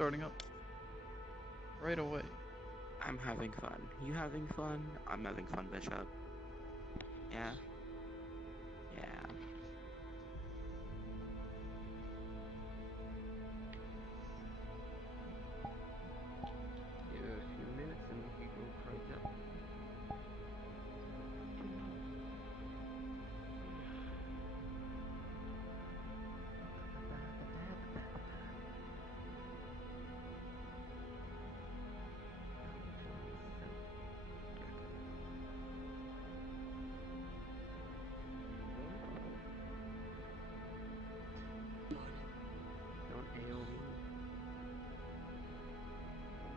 starting up right away. I'm having fun. You having fun? I'm having fun, Bishop. Yeah? Yeah. Give it a few minutes and we can go right up. Don't AO me.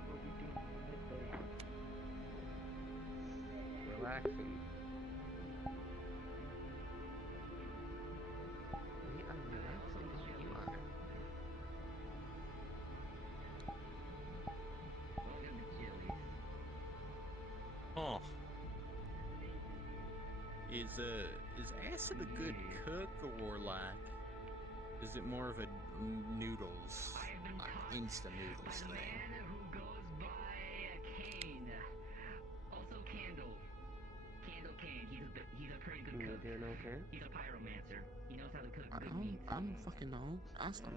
What we doing midday? Relaxing. We are relaxing. You are. Oh. Is acid a good cook or like is it more of a noodles, like instant noodles thing? Who goes by Kane. Also Candle. Candle Kane. He's a pretty good You cook. doing okay? He's a pyromancer. He knows how to cook I good don't, meat. I don't fucking know. Ask him.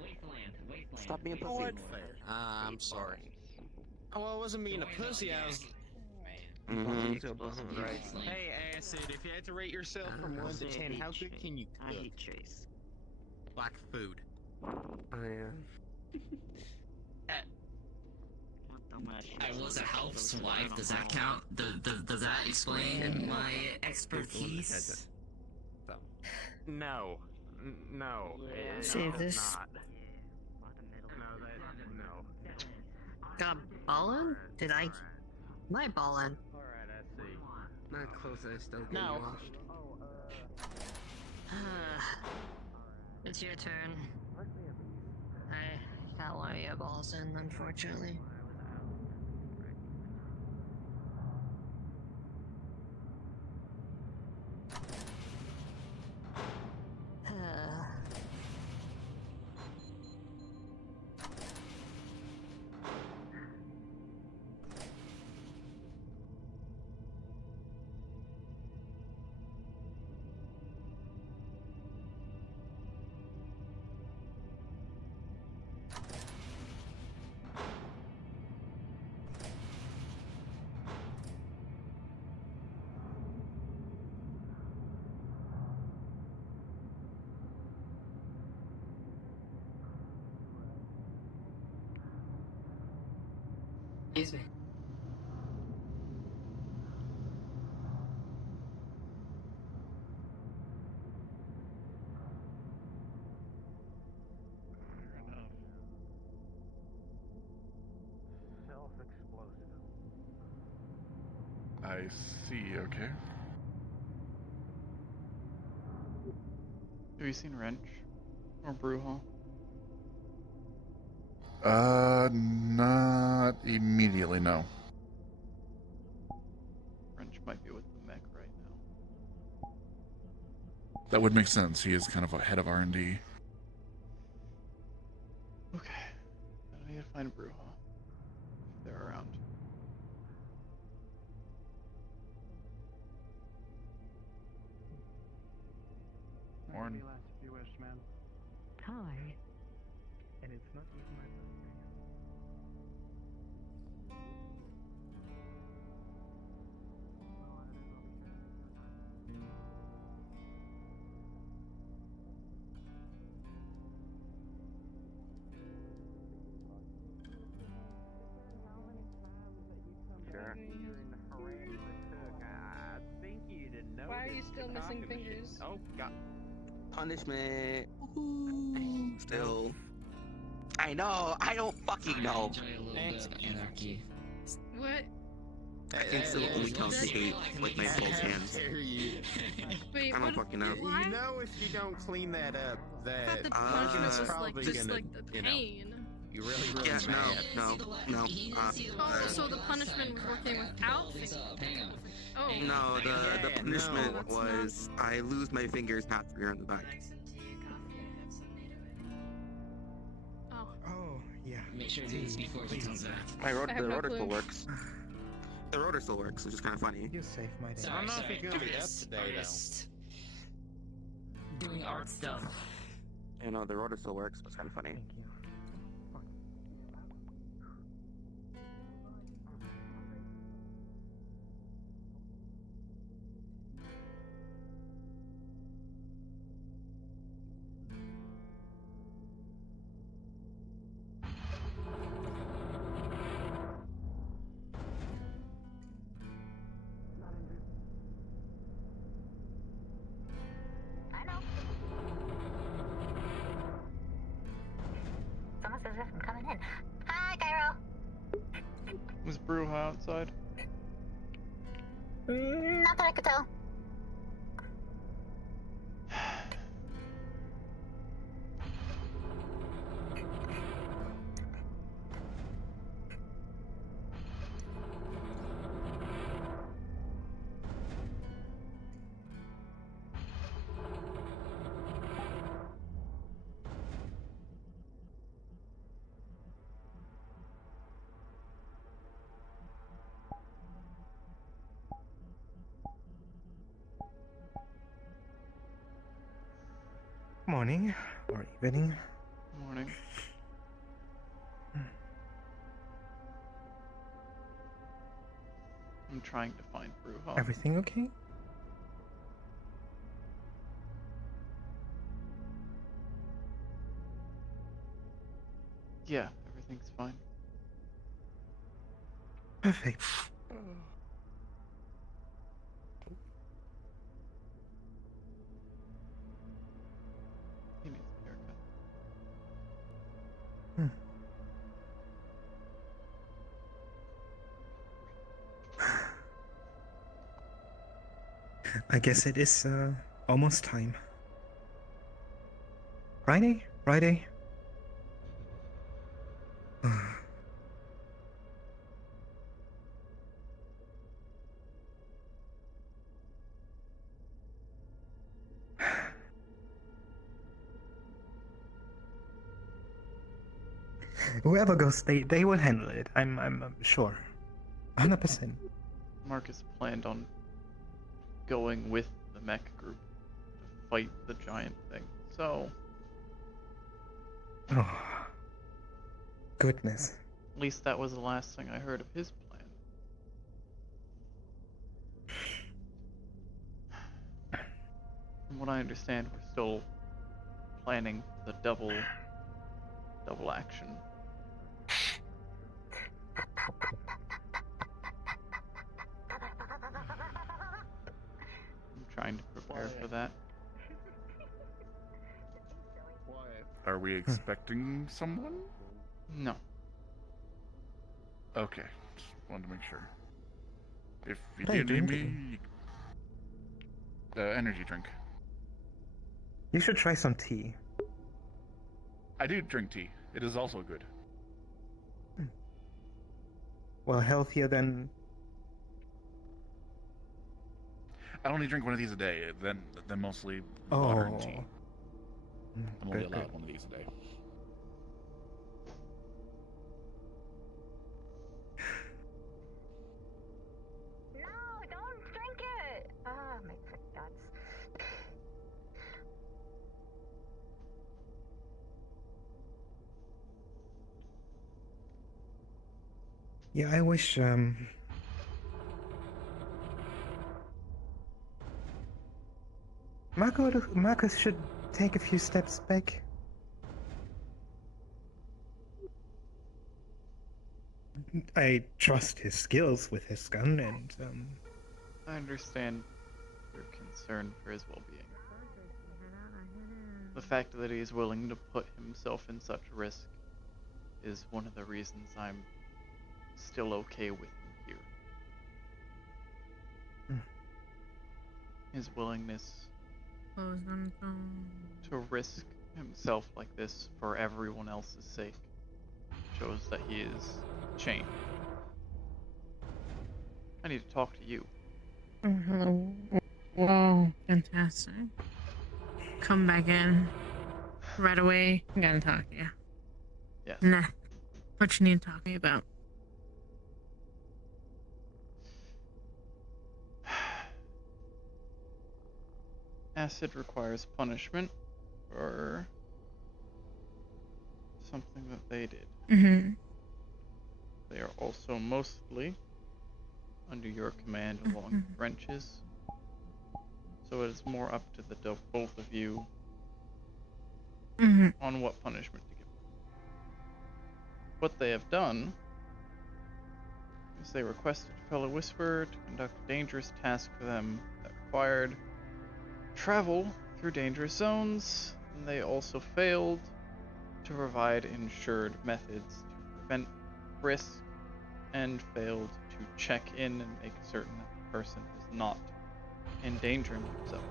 Wasteland. Stop being a pussy. What fair? I'm sorry. Oh, I wasn't being a pussy. I was. Mm-hmm. Right. Hey, acid. If you had to rate yourself from 1 to 10, how good can you I cook? hate Chase. Like food. Oh, yeah. I was a help's wife. Does that count? Does that explain my expertise? No. No. Save this. Not. Got ballin'? Did I? Am I ballin'? Alright, I see. Not close, I still get No. washed. It's your turn. I got one of your balls in, unfortunately. Excuse me. I see, okay. Have you seen Wrench or Brew Hall? Not immediately, no. Wrench might be with the mech right now. That would make sense. He is kind of a head of R&D. Okay. I need to find Brew Hall. If they're around. Warren. Hi. And it's not even my birthday. Sure. I think you didn't know. Why are you still missing fingers? Oh, God. Punishment. Still. I know. I don't fucking know. Anarchy. What? I can still only count to 8 with my both hands. Wait, I don't what? fucking know. Why? You know, if you don't clean that up, I thought that the Uh, punishment was probably like just gonna, like the you know, pain. you really Yeah, mad. no. Oh, so the punishment was working without fingers. Oh. No, the Yeah, punishment no. was I lose my fingers half here on the back. Oh. Oh, Make sure to do this before he comes back. My I have the no rotor still clue. works. The rotor still works, which is kind of funny. You saved my day. I don't know if Sorry, he goes up today, though. artist. Doing art stuff. You know, the rotor still works, but it's kind of funny. Thank you. I know. Someone says I'm coming in. Hi, Cairo. Was Bruja outside? Not that I could tell. Morning or evening. Morning. I'm trying to find Bruja. Everything okay? Yeah, everything's fine. Perfect. He needs a haircut. I guess it is almost time. Friday? Friday? Whoever goes, they will handle it. I'm sure, 100%. Marcus planned on going with the mech group to fight the giant thing. So, Oh, goodness. at least that was the last thing I heard of his plan. From what I understand, we're still planning the double action. I'm trying to prepare for that. Are we expecting someone? No. Okay, just wanted to make sure. If you What are you do need me, drinking? energy drink. You should try some tea. I do drink tea. It is also good. Well, healthier than. I only drink one of these a day. Then mostly water and tea. I'm only Good, allowed good. one of these a day. No, don't drink it. Ah, my frick guts. Yeah, I wish. Marcus should take a few steps back. I trust his skills with his gun, and I understand your concern for his well-being. The fact that he is willing to put himself in such risk is one of the reasons I'm still okay with him here. His willingness to risk himself like this for everyone else's sake shows that he is changed. I need to talk to you. Whoa, fantastic. Come back in. Right away. I'm gonna talk to you. Yes. Nah. What you need to talk to me about? Acid requires punishment for something that they did. Mm-hmm. They are also mostly under your command along with wrenches. So it is more up to the both of you on what punishment to give. What they have done is they requested fellow Whisperer to conduct a dangerous task for them that required travel through dangerous zones, and they also failed to provide insured methods to prevent risk and failed to check in and make certain that the person is not endangering themselves.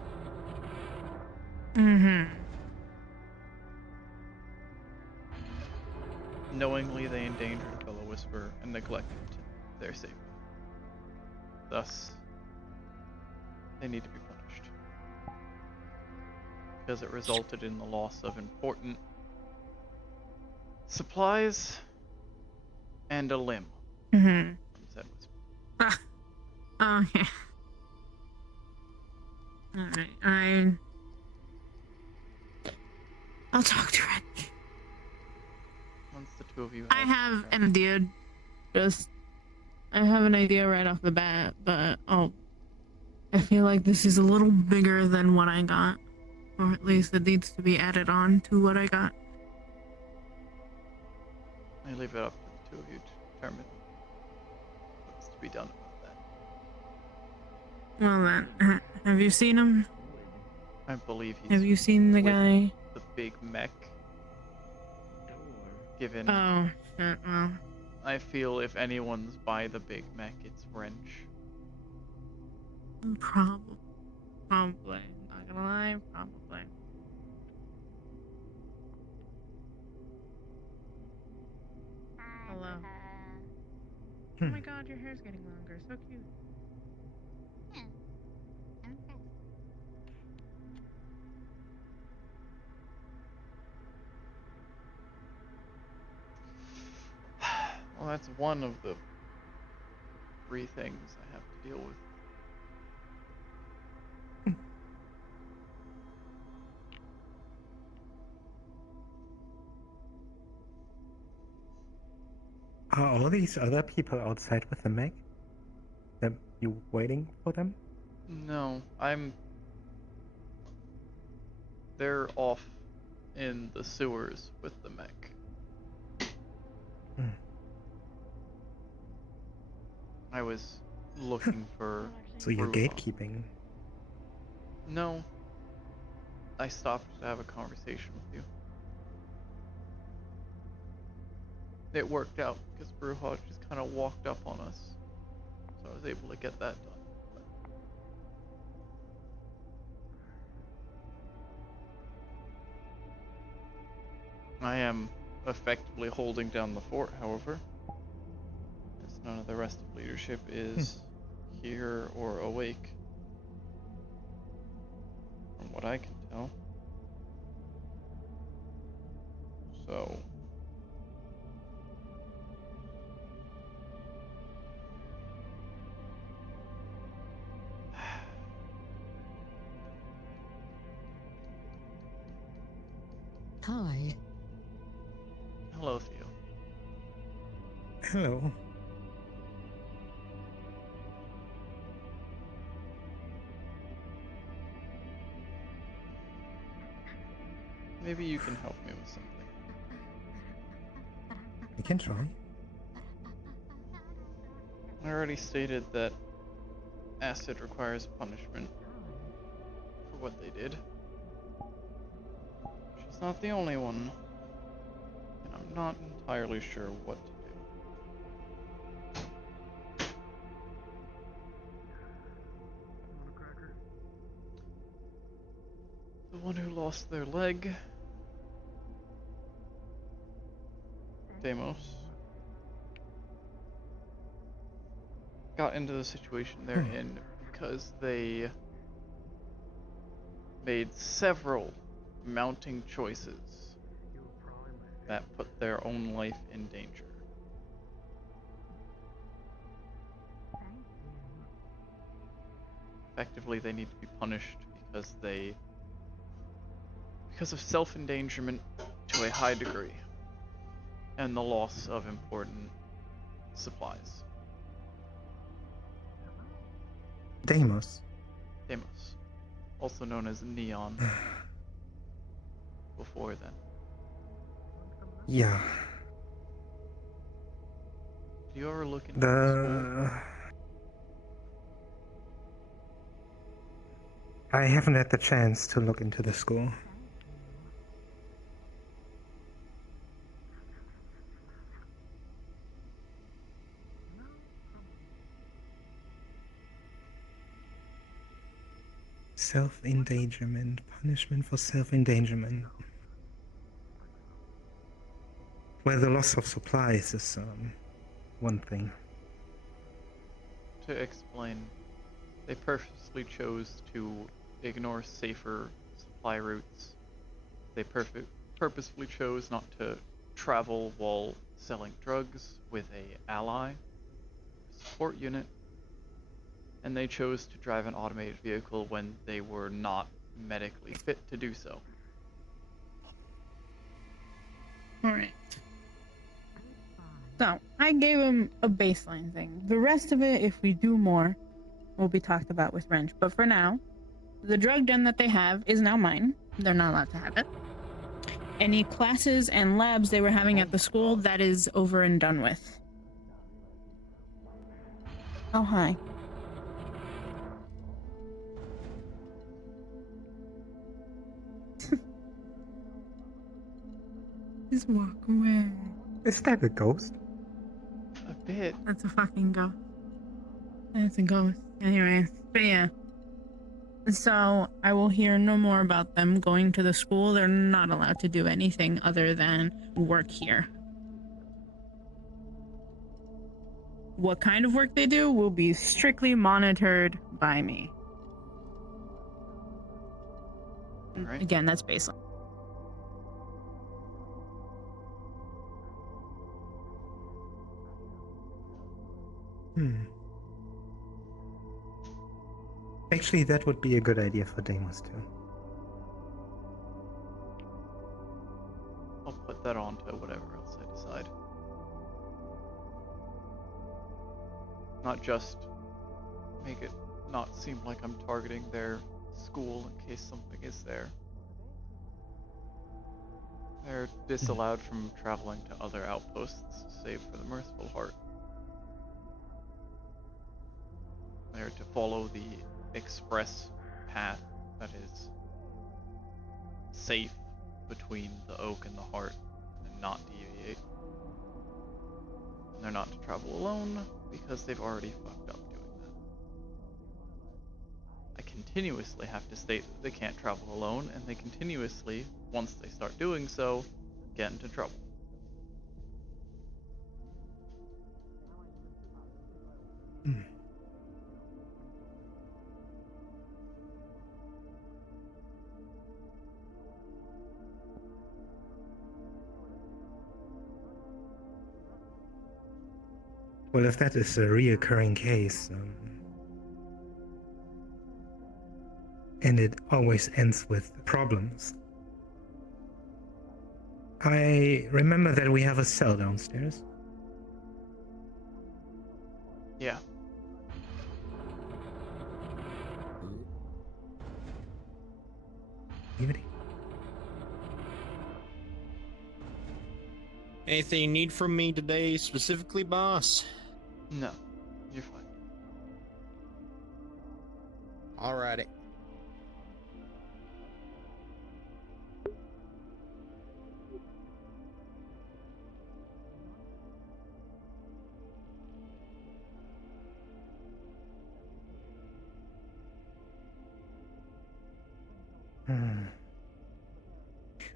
Knowingly, they endangered a fellow Whisperer and neglected their safety. Thus, they need to be punished. Because it resulted in the loss of important supplies and a limb from said Whisperer. Oh, yeah. Alright, I'll talk to Rich. Once the two of you I have an idea. I have an idea right off the bat, but I feel like this is a little bigger than what I got. Or at least it needs to be added on to what I got. I leave it up to the two of you to determine what's to be done about that. Well then, have you seen him? I believe he's Have you seen the with guy? the big mech. Given Oh, shit, well. I feel if anyone's by the big mech, it's Wrench. Probably. Not gonna lie, probably. Hello. Oh my god, your hair's getting longer. So cute. Yeah. I'm impressed. Well, that's one of the 3 things I have to deal with. Are all these other people outside with the mech? That you waiting for them? No, they're off in the sewers with the mech. I was looking for So you're Bruja. gatekeeping? No. I stopped to have a conversation with you. It worked out because Bruja just kind of walked up on us. So I was able to get that done. I am effectively holding down the fort, however, as none of the rest of leadership is here or awake, from what I can tell. So, Hi. hello, Theo. Hello. Maybe you can help me with something. You can try. I already stated that acid requires punishment for what they did. She's not the only one, and I'm not entirely sure what to do. The one who lost their leg, Deimos, got into the situation they're in because they made several mounting choices that put their own life in danger. Effectively, they need to be punished because of self-endangerment to a high degree, and the loss of important supplies. Deimos. Deimos, also known as Neon. Before then. Yeah. Do you ever look into the school? I haven't had the chance to look into the school. Self-endangerment. Punishment for self-endangerment. Well, the loss of supplies is one thing. To explain, they purposely chose to ignore safer supply routes. They purposefully chose not to travel while selling drugs with a ally, support unit, and they chose to drive an automated vehicle when they were not medically fit to do so. Alright. So, I gave him a baseline thing. The rest of it, if we do more, will be talked about with Wrench. But for now, the drug den that they have is now mine. They're not allowed to have it. Any classes and labs they were having at the school, that is over and done with. Oh, hi. Just walk away. Is that a ghost? A bit. That's a fucking ghost. That's a ghost. Anyway, but yeah. So I will hear no more about them going to the school. They're not allowed to do anything other than work here. What kind of work they do will be strictly monitored by me. Right. Again, that's baseline. Actually, that would be a good idea for Deimos too. I'll put that on to whatever else I decide. Not just make it not seem like I'm targeting their school in case something is there. They're disallowed from traveling to other outposts, save for the Merciful Heart. They're to follow the express path that is safe between the Oak and the Heart, and not deviate. And they're not to travel alone, because they've already fucked up doing that. I continuously have to state that they can't travel alone, and they continuously, once they start doing so, get into trouble. Well, if that is a reoccurring case, and it always ends with problems. I remember that we have a cell downstairs. Yeah. Unity. Anything you need from me today specifically, boss? No. You're fine. Alrighty.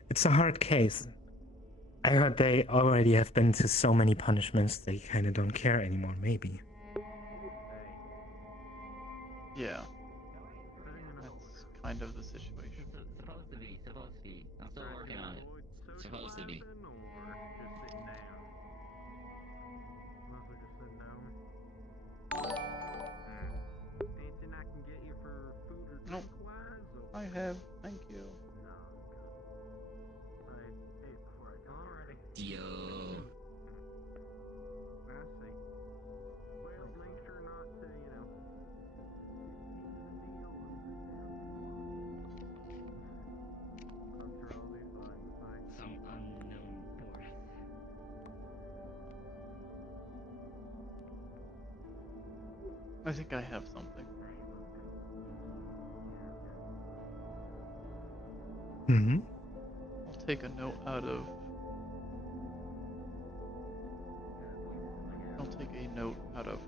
It's a hard case. I heard they already have been to so many punishments they kind of don't care anymore, maybe. Yeah. That's kind of the situation. Supposed to be. I'm still working on it. Supposed to be. Anything I can get you for have. Thank you. Yo. Some unknown force. I think I have something. Hmm. I'll take a note out of. I'll take a note out of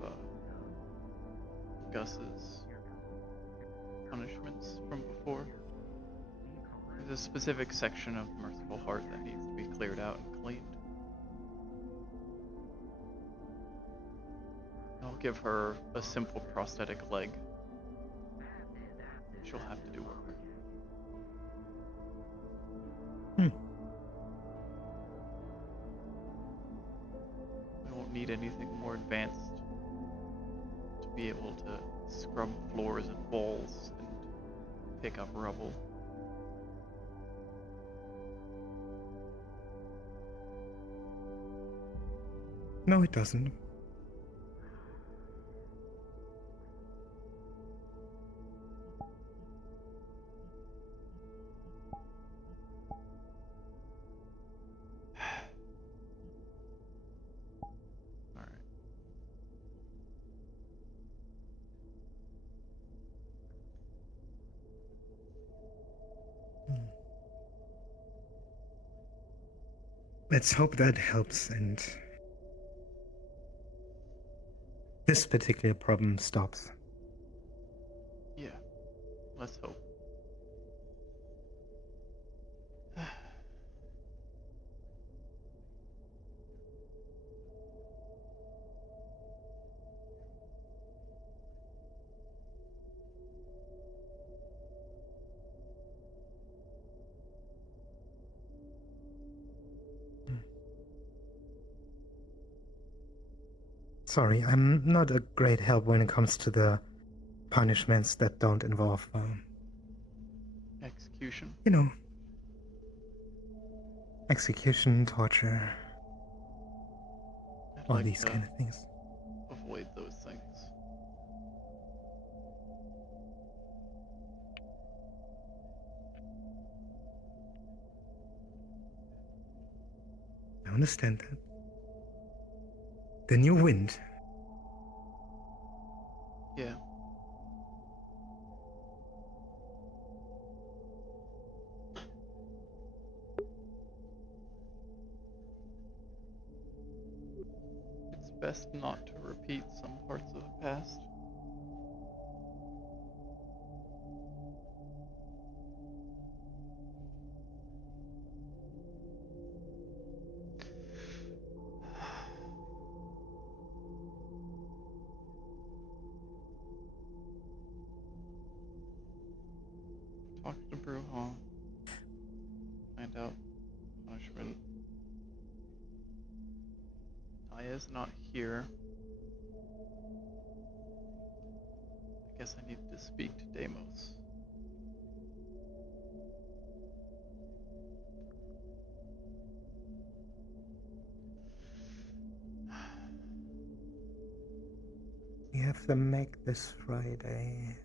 Gus's punishments from before. There's a specific section of Merciful Heart that needs to be cleared out and cleaned. I'll give her a simple prosthetic leg. She'll have to do work. I won't need anything more advanced to be able to scrub floors and walls and pick up rubble. No, it doesn't. Alright. Let's hope that helps and this particular problem stops. Yeah. Let's hope. Sorry, I'm not a great help when it comes to the punishments that don't involve, Execution. you know, execution, torture, I'd all like these to kind of things. avoid those things. I understand that. Then you win. Yeah. It's best not to repeat some parts of the past. Talk to Bruja. Find out punishment. Aya's not here. I guess I need to speak to Deimos. We have to make this Friday.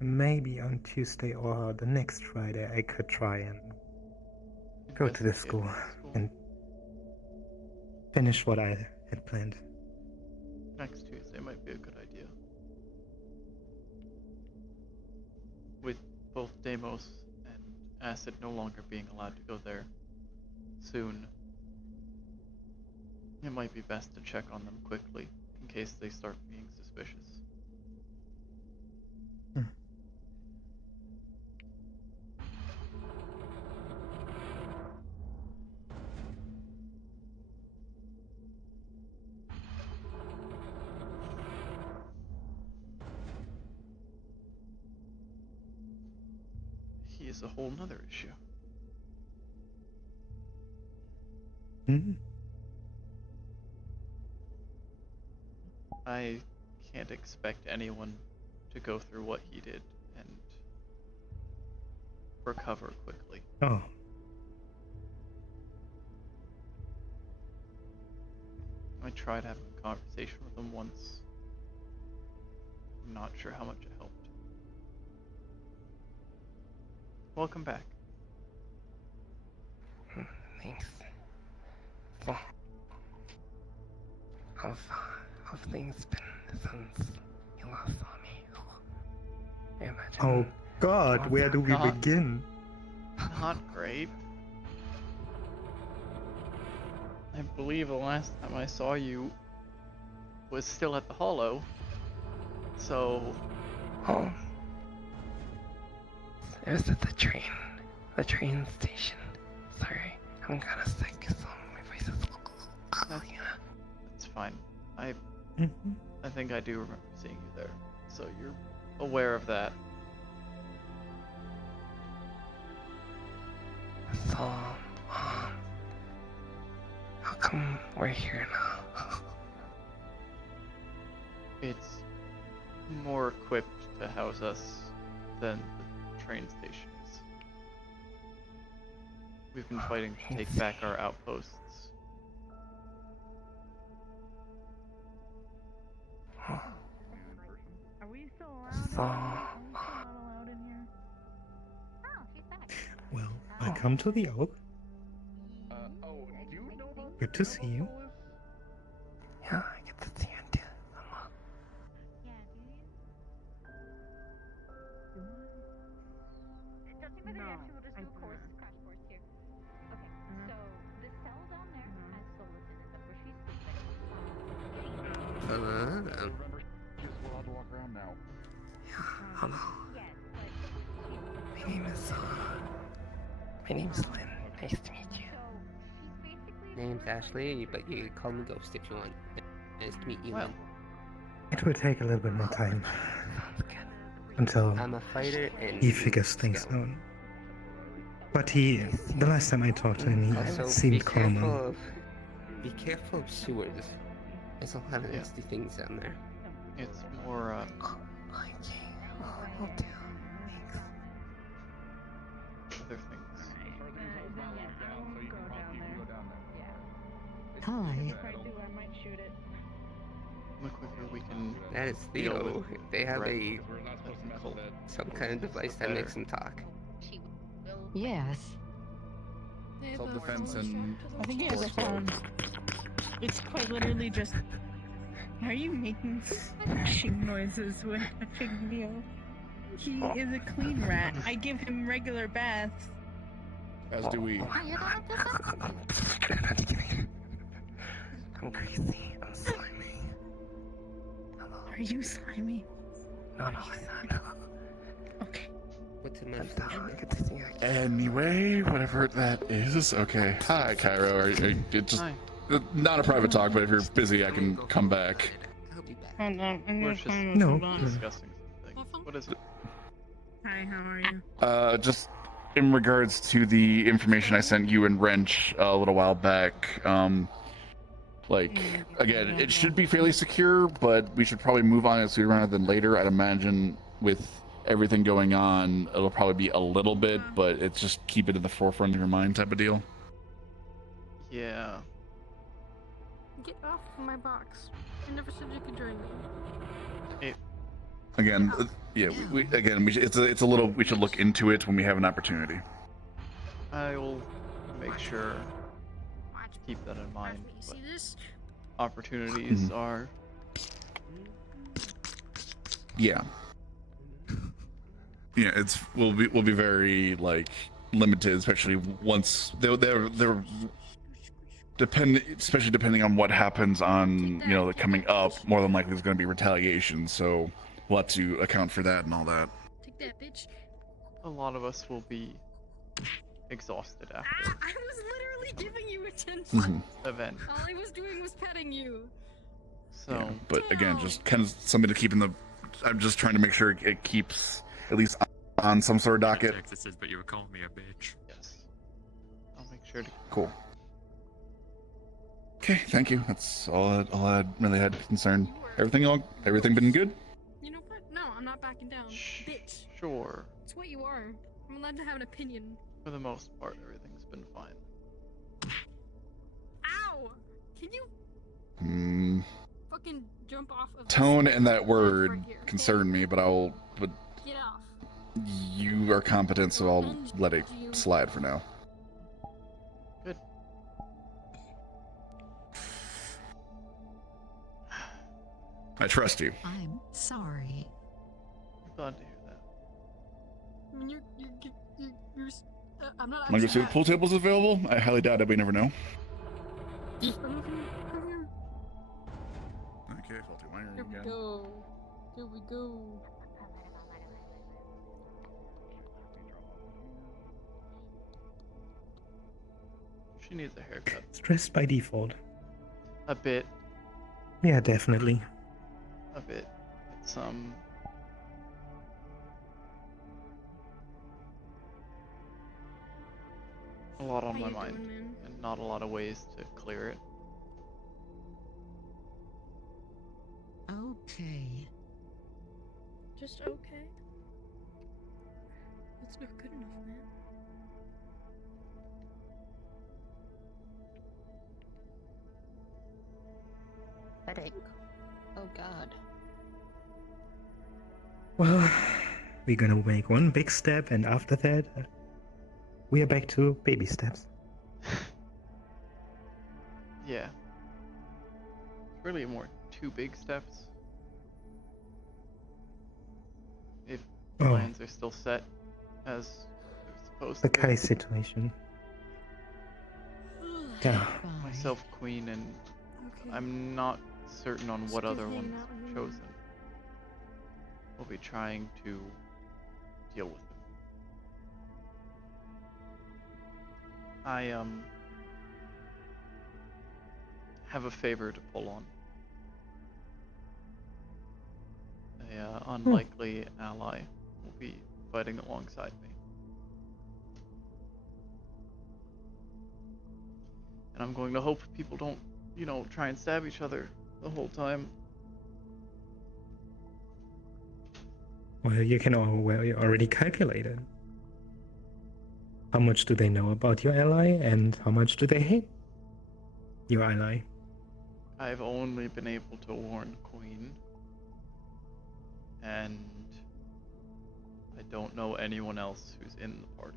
Maybe on Tuesday or the next Friday I could try and go to the Investigate school the school. and finish what I had planned. Next Tuesday might be a good idea. With both Deimos and Acid no longer being allowed to go there soon, it might be best to check on them quickly in case they start being suspicious. He is a whole nother issue. Hmm? I can't expect anyone to go through what he did and recover quickly. Oh, I tried having a conversation with him once. I'm not sure how much it helped. Welcome back. Thanks. So, how's things been since you last saw me? I imagine. oh God, where do we God. begin? Not great. I believe the last time I saw you was still at the Hollow. So, Oh. It was at the train station. Sorry, I'm kind of sick, so my voice is. that's fine. I Mm-hmm. think I do remember seeing you there. So you're aware of that. So, how come we're here now? It's more equipped to house us than the train station is. We've been fighting to take back our outposts. Are we still allowed? So, Are we still not allowed in here? Oh, she's back. Well, I come to the oak. Do you know about Good to see you. yeah, I get to see you too. Yeah, do you? Does anybody No, actually will just I do a do course, not. crash course here? Okay, so the cell down there has Solus in it. That's where she's sleeping. Remember, she's allowed to walk around now. Hello. Yes, but My name's Lynn. Nice to meet you. so she's basically. Name's Ashley, but you can call me Ghost if you want. Nice to meet you. Well, Lynn. It will take a little bit more time Sounds good. until I'm a fighter and he figures things scout. out. But the last time I talked to him, he Also, seemed calmer. Be careful of sewers. There's a lot of Yeah. nasty things down there. it's more, Okay, will do. Thanks. other things. Hi. If I do, I might shoot it. The quicker we can That is deal Theo. with They have threat. a We're not supposed to mess with it. some kind of device that makes them talk. Yes. Self-defense and I think he has a phone. It's quite literally just. Are you making smashing noises when touching Neo? He is a clean rat. I give him regular baths. as do we. I'm crazy. I'm slimy. Hello. Are you slimy? No, he's not. Okay. What's a I'm mustache? down. Good to see you. Anyway, whatever that is. Okay. Hi, Cairo. It's just Hi. not a private talk, but if you're busy, I can come back. I'll be back. Hold on. I'm We're gonna just- find No. what's on. Discussing something. What is it? Hi, how are you? Just in regards to the information I sent you and Wrench a little while back, again, it should be fairly secure, but we should probably move on it sooner rather than later. I'd imagine with everything going on, it'll probably be a little bit, but it's just keep it at the forefront of your mind type of deal. Yeah. Get off my box. I never said you could join me. Again, it's a little. We should look into it when we have an opportunity. I will make sure Watch keep that in mind. me. But See this? opportunities are Yeah. Yeah, we'll be very limited, especially once they're especially depending on what happens on coming up. More than likely, there's going to be retaliation, so we'll have to account for that and all that. Take that, bitch. a lot of us will be exhausted Ah, after I was literally giving you attention. Mhm. event. All I was doing was petting you. So Yeah, but again, just kind of something to keep in the. I'm just trying to make sure it keeps at least on some sort of docket. But you were calling me a bitch. yes, I'll make sure to. Cool. Okay, thank you. That's all I really had concern. Everything been good? You know what? No, I'm not backing down. Bitch. Sure. It's what you are. I'm allowed to have an opinion. For the most part, everything's been fine. Ow! Can you Hmm. fucking jump off of Tone this and that ledge word right here, okay? concern me, but Get off. you are competent, so I'll End let it you. slide for now. Good. I trust you. I'm sorry. I'm glad to hear that. I mean, I'm not Wanna go actually see if pool tables available? I highly doubt it, but you never know. Here Okay, faulty wiring we again. go. Here we go. She needs a haircut. Stressed by default. A bit. Yeah, definitely. A bit. It's a lot on How my you mind, doing, man? and not a lot of ways to clear it. Okay. Just okay. That's not good enough, man. Headache. Oh god. Well, we're gonna make one big step, and after that, we are back to baby steps. Yeah. It's really more 2 big steps. If Oh. plans are still set as they're supposed The to be. Kai situation. Yeah. Myself, Queen, and Okay. I'm not certain on Just what good other hanging ones out with you. chosen. We'll be trying to deal with them. I have a favor to pull on. A unlikely ally will be fighting alongside me. And I'm going to hope people don't, try and stab each other the whole time. Well, you can already calculate it. How much do they know about your ally, and how much do they hate your ally? I've only been able to warn Queen. And I don't know anyone else who's in the party.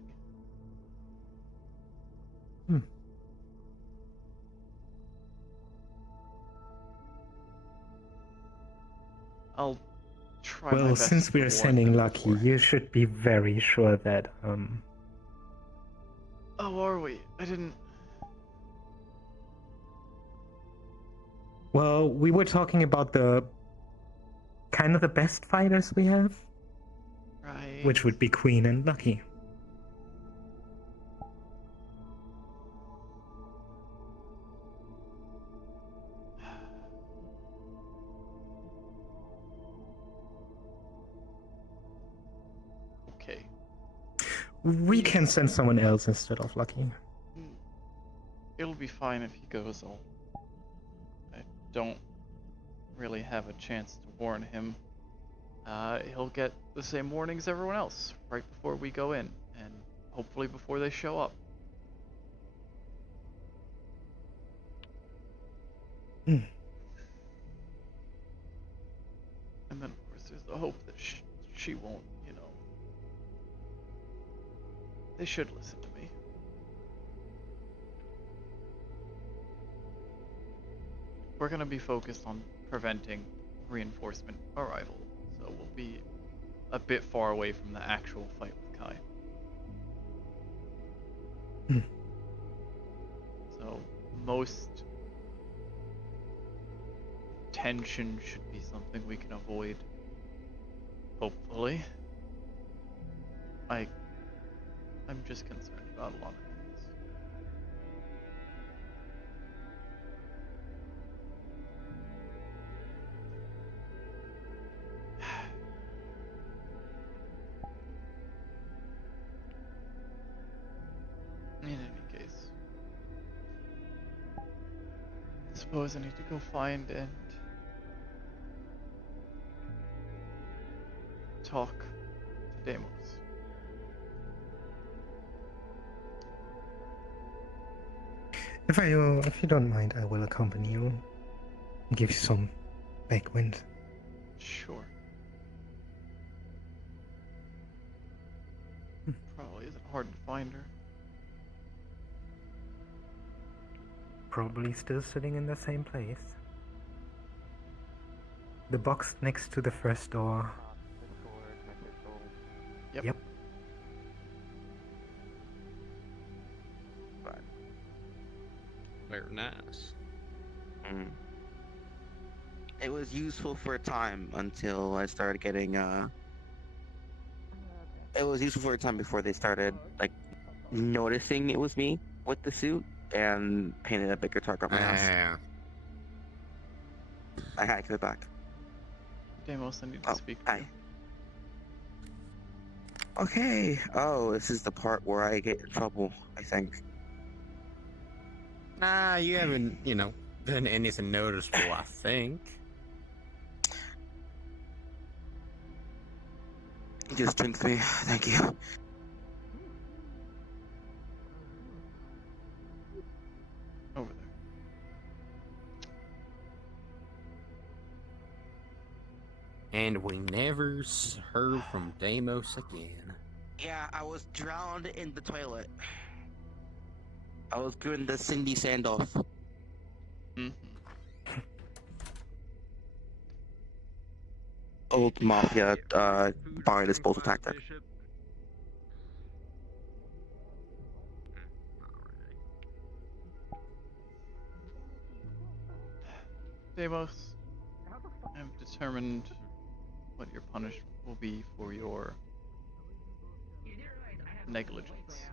I'll try my Well, best since to we are warn sending them Lucky, beforehand. you should be very sure that Oh, are we? I didn't... Well, we were talking about the kind of the best fighters we have, Right. which would be Queen and Lucky. Okay. We can send someone else instead of Lucky. It'll be fine if he goes. I don't really have a chance to warn him. He'll get the same warning as everyone else right before we go in, and hopefully before they show up. Hmm. And then, of course, there's the hope that she won't, They should listen to me. We're gonna be focused on preventing reinforcement arrival, so we'll be a bit far away from the actual fight with Kai. So, most tension should be something we can avoid. Hopefully. I'm just concerned about a lot of things. In any case, I suppose I need to go find and talk to Deimos. If you don't mind, I will accompany you and give you some backwind. Sure. Probably isn't hard to find her. Probably still sitting in the same place. The box next to the first door. Yep. Very nice. It was useful for a time until I started getting It was useful for a time before they started like noticing it was me with the suit and painted a bigger target on my ass. I had to get it back. Deimos, I need to speak to you. Okay. Oh, this is the part where I get in trouble, I think. Nah, you haven't, done anything noticeable, I think. Just drink me. Thank you. Over there. And we never heard from Deimos again. Yeah, I was drowned in the toilet. I was doing the Cindy Sandoff. Old mafia body disposal tactic. Deimos, I've determined what your punishment will be for your negligence.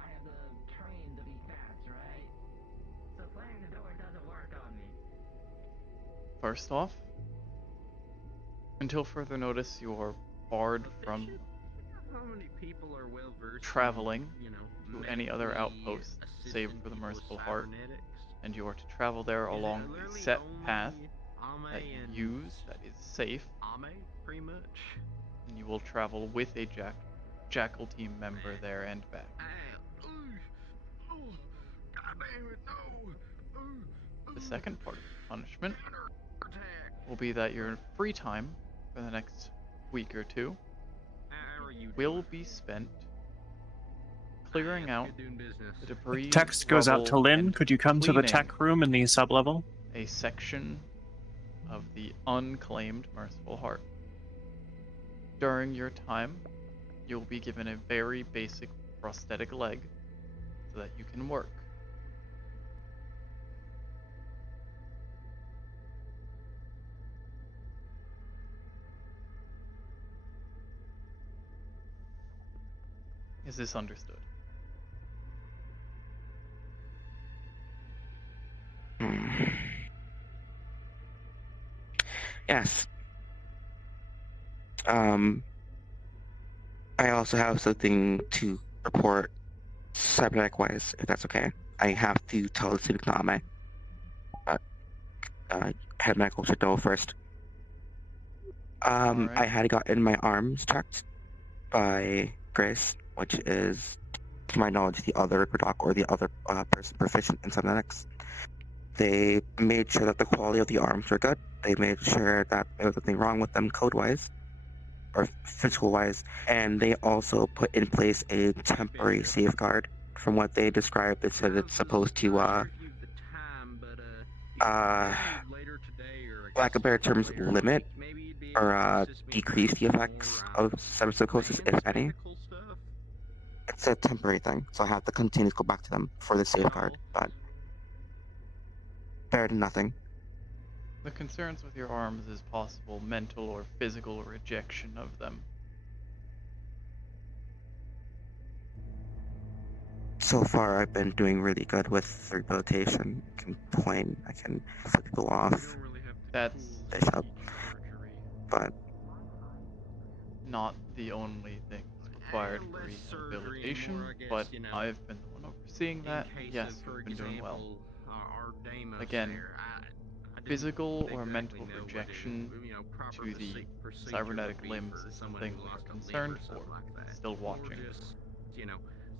I have the train to be fast, right? So slamming the door doesn't work on me. First off, until further notice, you are barred from How many people are well versed traveling in, to any other outpost save for the Merciful Heart, and you are to travel there along a set path that you use that is safe, pretty much. and you will travel with a Jackal team member there and back. The second part of the punishment will be that your free time for the next week or two will be spent clearing out the debris. Text goes out to Lynn. Could you come to the cleaning tech room in the sub-level? a section of the unclaimed Merciful Heart. During your time, you'll be given a very basic prosthetic leg so that you can work. Is this understood? Yes. I also have something to report cybernetic-wise, if that's okay. I have to tell the student Name. Head medical should know first. Alright. I had gotten my arms checked by Grace, which is, to my knowledge, the other doc or the other person proficient in cybernetics. They made sure that the quality of the arms were good. They made sure that there was nothing wrong with them code-wise or physical-wise, and they also put in place a temporary safeguard. From what they described, they said it's supposed to, lack of better terms, limit or decrease the effects of cyberpsychosis, if any. It's a temporary thing, so I have to continue to go back to them for the safeguard, but better than nothing. The concerns with your arms is possible mental or physical rejection of them. So far, I've been doing really good with rehabilitation. I can point, I can flip people off. That's Bishop. But not the only thing required for rehabilitation, but I've been the one overseeing that, and yes, you've been doing well. Again, physical or mental rejection to the cybernetic limbs is something we're concerned for. Still watching.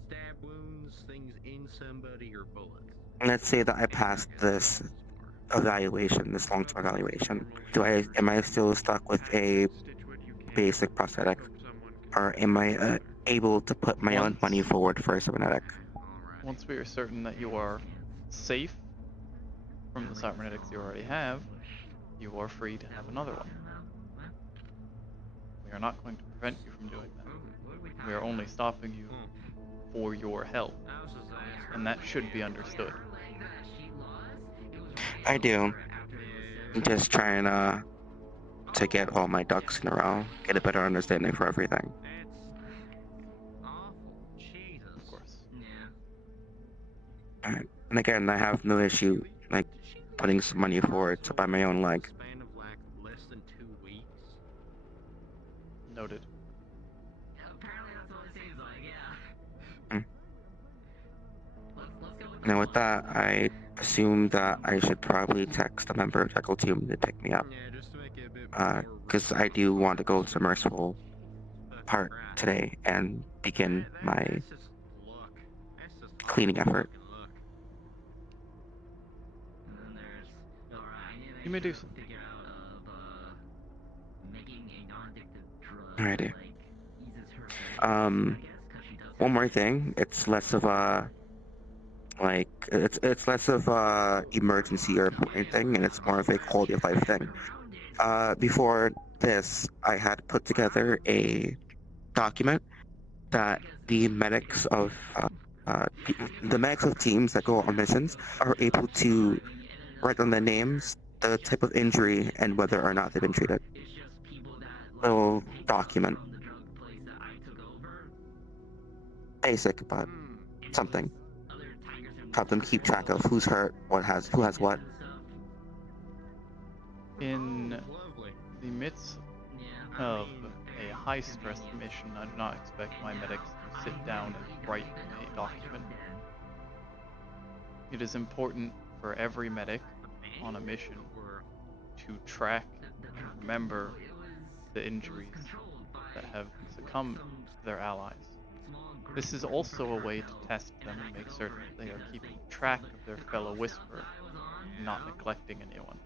Stab wounds, things in somebody, or bullets. let's say that I passed this evaluation, this long-term evaluation. Am I still stuck with a basic prosthetic, or am I able to put my own money forward for a cybernetic? Once we are certain that you are safe from the cybernetics you already have, you are free to have another one. We are not going to prevent you from doing that. We are only stopping you for your health, and that should be understood. I do. I'm just trying to get all my ducks in a row, get a better understanding for everything. Of course. Alright. And again, I have no issue like putting some money forward to buy my own leg. Span of like less than 2 weeks. Noted. Apparently that's what it seems like, yeah. Mm. Let's go with And with that, I assume that I should probably text a member of Jekyll Team to pick me up. Yeah, just to make it a bit Because I do want to go to Merciful Part today and begin my cleaning effort. You may do so. Alrighty. One more thing. It's less of a it's less of a emergency or important thing, and it's more of a quality of life thing. Before this, I had put together a document that the medics of teams that go on missions are able to write on their names, the type of injury, and whether or not they've been treated. Little document. Basic, but something. Help them keep track of who's hurt, who has what. In the midst of a high-stress mission, I do not expect my medics to sit down and write a document. It is important for every medic on a mission to track and remember the injuries that have succumbed to their allies. This is also a way to test them and make certain that they are keeping track of their fellow Whisperer and not neglecting anyone.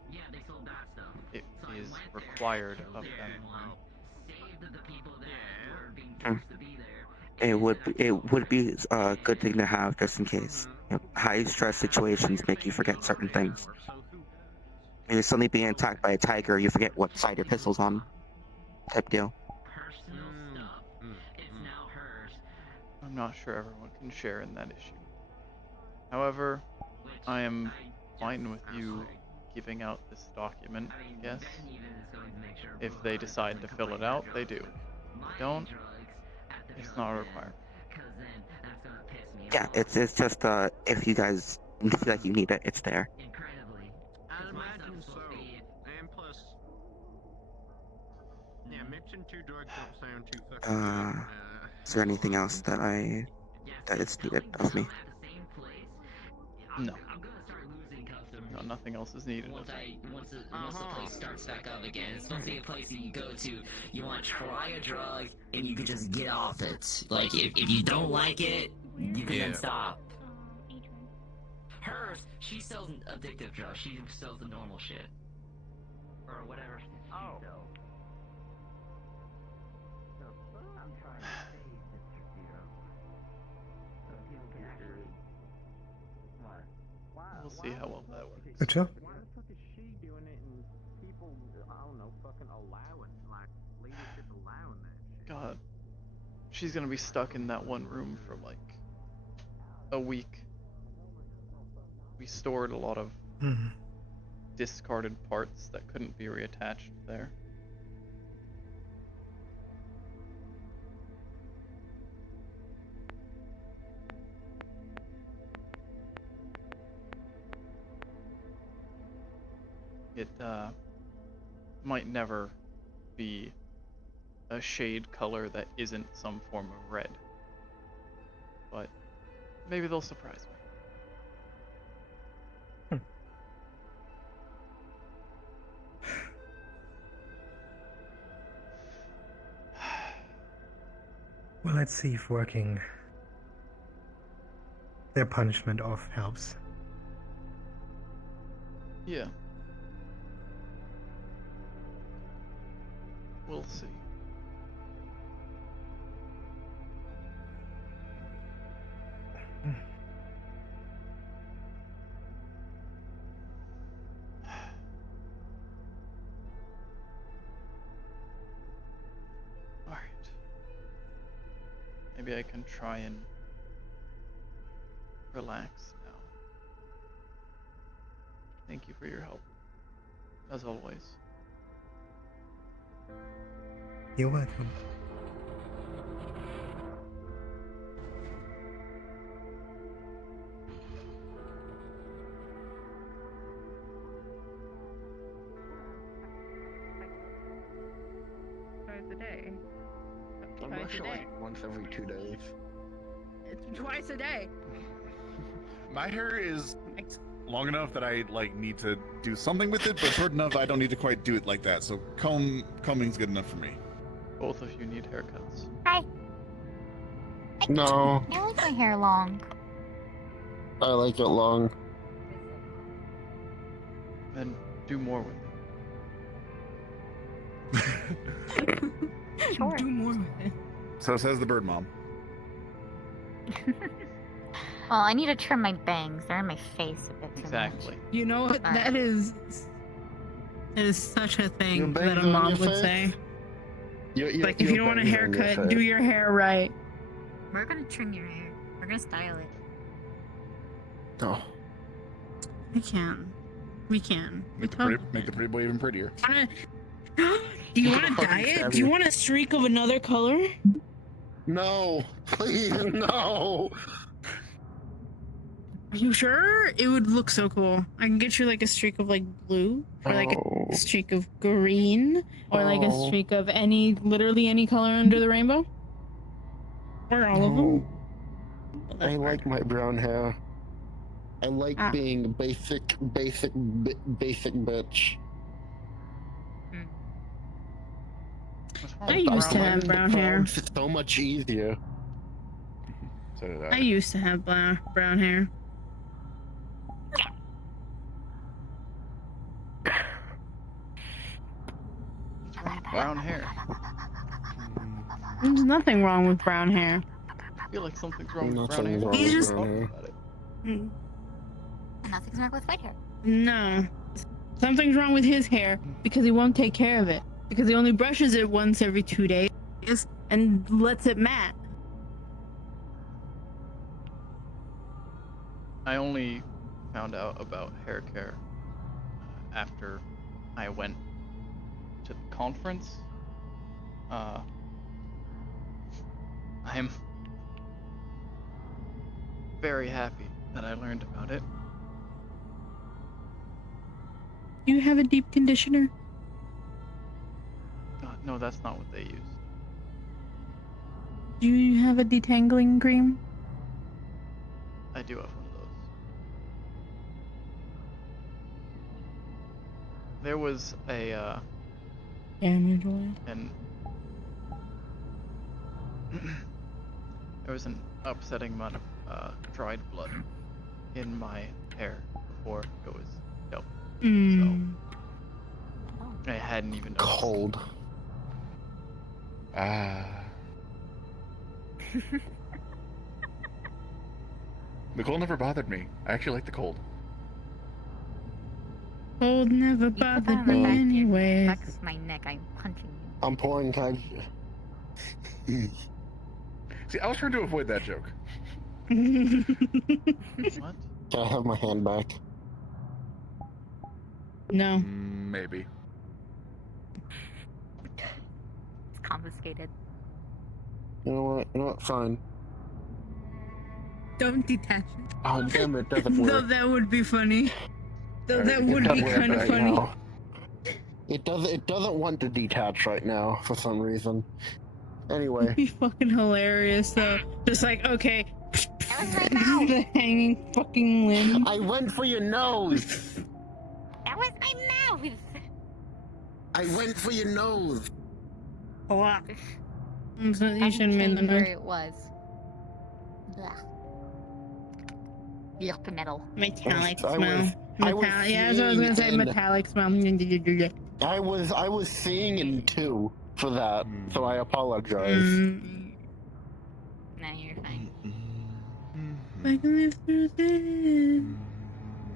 It is required of them. It would be a good thing to have just in case. You know, high stress situations make you forget certain things. When you're suddenly being attacked by a tiger, you forget what side your pistol's on. Type deal. I'm not sure everyone can share in that issue. However, I am fine with you giving out this document, I guess. If they decide to fill it out, they do. If they don't, it's not required. Yeah, it's just if you guys feel like you need it, it's there. I imagine so. And plus, yeah, mixing 2 drugs don't sound too fucking good. Is there anything else that is needed of me? No. No, nothing else is needed. Once the place starts back up again, it's supposed to be a place that you go to. You want to try a drug, and you can just get off it. Like, if you don't like it, you can then stop. Hers, she sells addictive drugs. She sells the normal shit. Or whatever she sells. I'm trying to save Mr. Zero. So people can actually... What? We'll see how well that works. Good job. Why the fuck is she doing it and people, I don't know, fucking allowing, like, leadership allowing that shit? God. She's gonna be stuck in that one room for like a week. We stored a lot of discarded parts that couldn't be reattached there. It might never be a shade color that isn't some form of red. But maybe they'll surprise me. Well, let's see if working their punishment off helps. Yeah. We'll see. Alright. Maybe I can try and relax now. Thank you for your help, as always. You're welcome. Twice a day. I'm Twice a actually day. like once every 2 days. It's twice a day. My hair is long enough that I like need to do something with it, but short enough that I don't need to quite do it like that. So combing's good enough for me. Both of you need haircuts. Hi. No, I like my hair long. I like it long. Then do more with it. Sure. Do more with it. So says the bird mom. Well, I need to trim my bangs. They're in my face a bit too Exactly. You know what? Alright. That is such a Your thing bangs that a on mom your would face? say. Like Like, if you don't want a haircut, do your hair right. much. We're gonna trim your hair. We're gonna style it. No. We can. We can. We Make the pretty boy even prettier. Do you want to dye it? Do you want a streak of another color? No, please, no. Are you sure? It would look so cool. I can get you like a streak of like blue, or like Oh. a streak of green, or like a Oh. streak of literally any color under the rainbow. Or all of them. I like my brown hair. I like Ah. being basic bitch. I used to have brown hair. It's so much easier. So did I used to have brown hair. Brown hair. There's nothing wrong with brown hair. I feel like something's wrong with Nothing brown hair. wrong He's with just- brown hair. About it. Mm, And nothing's wrong with white hair. No. Something's wrong with his hair because he won't take care of it. Because he only brushes it once every 2 days and lets it mat. I only found out about hair care after I went to the conference. I'm very happy that I learned about it. Do you have a deep conditioner? No, that's not what they use. Do you have a detangling cream? I do have one of those. There was a Damage oil. there was an upsetting amount of dried blood in my hair before it was dope. Mm. I hadn't even noticed. Cold. The cold never bothered me. I actually like the cold. Cold never You put that bothered on the me back of your- anyway. back of my neck. I'm punching you. I'm pouring tag. See, I was trying to avoid that joke. What? Can I have my hand back? No. Maybe. It's confiscated. You know what? You know what? Fine. Don't detach it. Oh damn it! Doesn't Though work. that would be funny. Though that It would be doesn't work kind of right funny. now. It doesn't want to detach right now for some reason. Anyway. It'd be fucking hilarious though. Just like, okay. The hanging fucking limb. I went for your nose. That was my mouth. I went for your nose. Oh, you I shouldn't have made the changed where noise. it was. Blah. Yuck, metal. Metallic I smell. was Metallic. Yeah, that's what I was gonna say. Metallic smell. I was seeing in 2 for that, so I apologize. Nah, you're fine. I can live through this.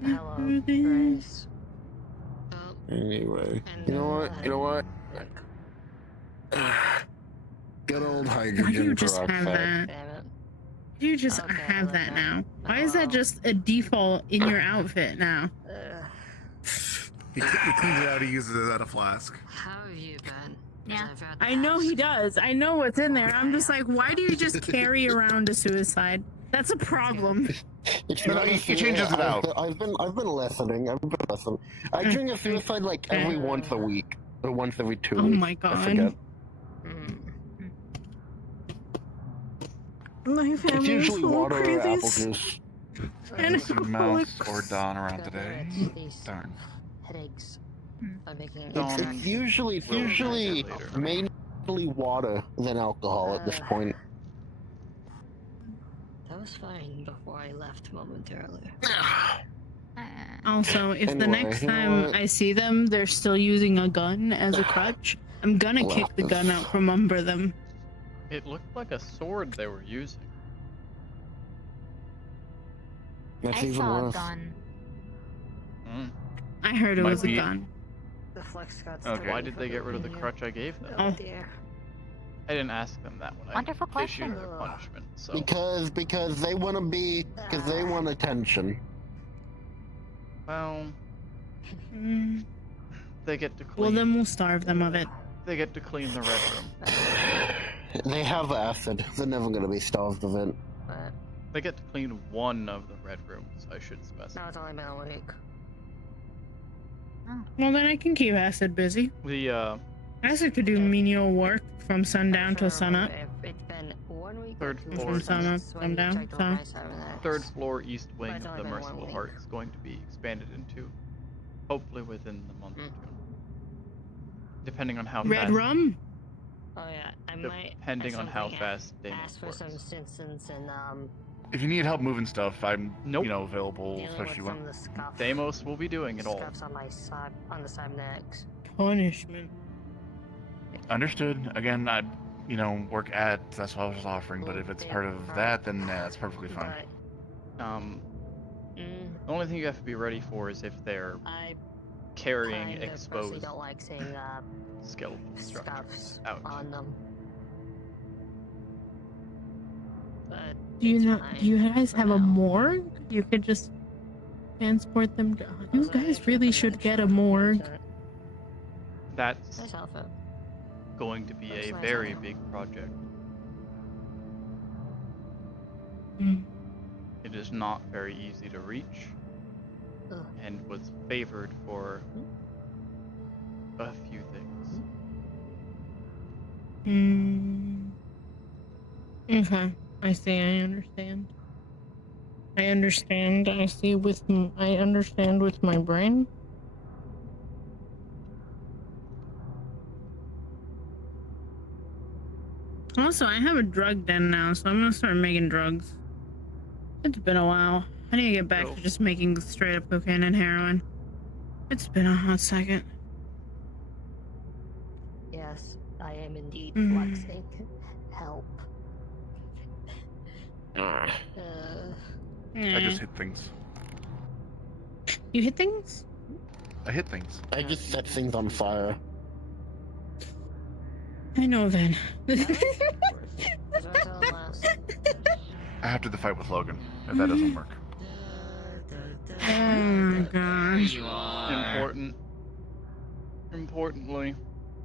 Hello, Grace. Anyway, you know what? Good old hydrogen Why do you just have peroxide. that? You just have that now. Why is that just a default in your outfit now? He cleans it out. He uses it as a flask. How have you been? Yeah. I know he does. I know what's in there. I'm just like, why do you just carry around a suicide? That's a problem. He changes it out. I've been listening. I drink a suicide like every once a week or once every 2 weeks. Oh my I god. forget. My It's family is usually full of water or apple crazies. juice. And Mouse or Don around today. Darn. Headaches are making it. It's usually mainly water than alcohol at this point. That was fine before I left momentarily. Also, if the Anyway, next you know time what? I see them, they're still using a gun as a crutch, I'm gonna kick the gun out from under them. It looked like a sword they were using. That's I even saw a worse. gun. I heard it Might was a be- gun. The flex got Okay. Why did they get rid of the crutch I gave them? Oh. dear. I didn't ask them that when Wonderful I issued question. their punishment. So Because they want to be they want attention. well, Mm. they get to clean. Well, then we'll starve them of it. They get to clean the red room. They have acid. They're never gonna be starved of it. They get to clean one of the red rooms. I should specify. No, it's only been a week. Well, then I can keep Acid busy. The Acid could do menial work from sundown till sunup. It's been 1 week. third From floor. sunup, sundown, so. Third floor east wing It's of only the been 1 Merciful week. Heart is going to be expanded into, hopefully within the month of June. Depending on how Red fast. rum? Oh yeah, I might. Depending on how fast ask Damon for some works. assistance and If you need help moving stuff, I'm Nope. available, dealing with especially some when of the scuff. Deimos will be doing it all. Scuffs on my side, on the side next. Punishment. understood. Again, I work at, that's what I was offering, but if it's part of that, then that's perfectly fine. The only thing you have to be ready for is if they're I carrying kind of personally exposed don't like seeing skeletal structures scuffs out. on them. But Do you it's know? fine Do you guys for have a now. morgue? You could just transport them. You guys really should get a morgue. That's Nice outfit. going to be Looks a nice very on big project. Mm. It is not very easy to reach, Ugh. and was favored for a few things. Okay, I see. I understand. I understand. I see with. I understand with my brain. Also, I have a drug den now, so I'm gonna start making drugs. It's been a while. I need to get back to just making straight up cocaine and heroin. It's been a hot second. Yes, I am indeed Mm. flexing. Help. I just hit things. You hit things? I hit things. I just set things on fire. I know then. After the fight with Logan, if that doesn't work. Oh my gosh. Importantly,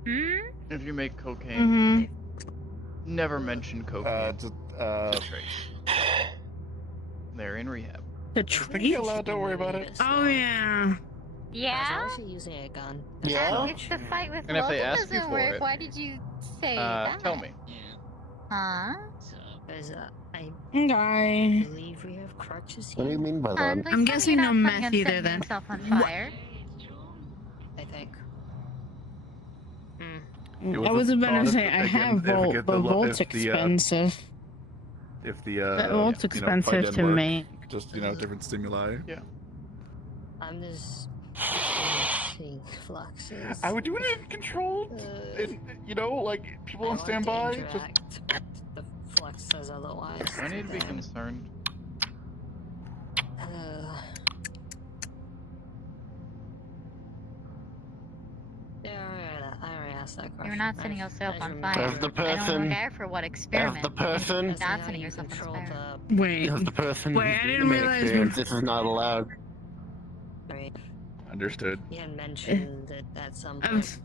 if you make cocaine, Mm-hmm. never mention cocaine. Trace. They're in rehab. The You're allowed, don't worry about it. Oh yeah. Yeah? I was actually using a gun. Oh, if the fight with And if they Logan ask you doesn't for work, it, why did you say that? Tell me. Huh? Because I Okay. believe we have crutches What do you here. mean by Please that? tell I'm me guessing you're no not planning meth on either setting then. yourself on fire. I think. I was about to say I have Volt, but Volt's if the, expensive. If the That Volt's fight expensive didn't to work, make. just different stimuli. Yeah. I'm just seeing fluxes. I would do it in controlled, and, you know, like people on standby. Just the flux says otherwise. I need to be concerned. I already asked that question. You're not setting yourself on fire. As the I don't person, care for what experiment. as the person, You're not setting yourself on fire. Wait. as the person Wait, I who's didn't been realize experienced, this is not allowed. Understood. You had mentioned it at some point.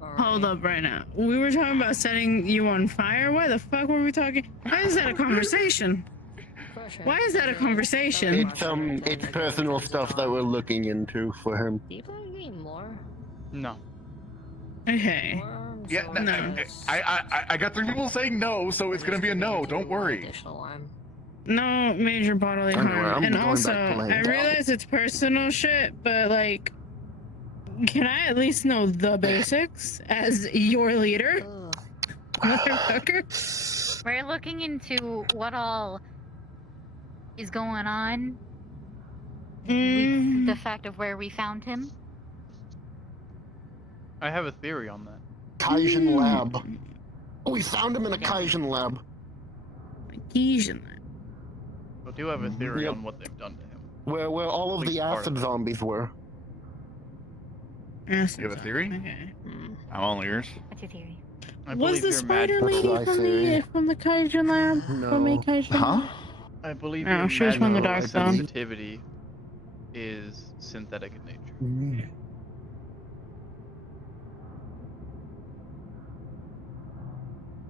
Hold up right now. We were talking about setting you on fire? Why the fuck were we talking? Why is that a conversation? Why is that a conversation? It's personal stuff that we're looking into for him. People are getting more. No. Okay. Yeah, no. I got 3 people saying no, so it's gonna be a no. Don't worry. No major bodily Anyway, harm. I'm And going also, back to laying I down. realize it's personal shit, but like, can I at least know the basics as your leader? Motherfucker. We're looking into what all is going on with the fact of where we found him. I have a theory on that. Kaijin lab. We found him in a Kaijin lab. Kaijin lab. I do have a theory on what they've done to him. Where all of At least the part acid of it. zombies were. You have a theory? Okay. I'm all ears. What's your theory? I Was believe the your spider magic- lady from the Kaijin lab? No. From a Kaijin lab? I believe No, your she was from the magical Dark Zone. sensitivity is synthetic in nature.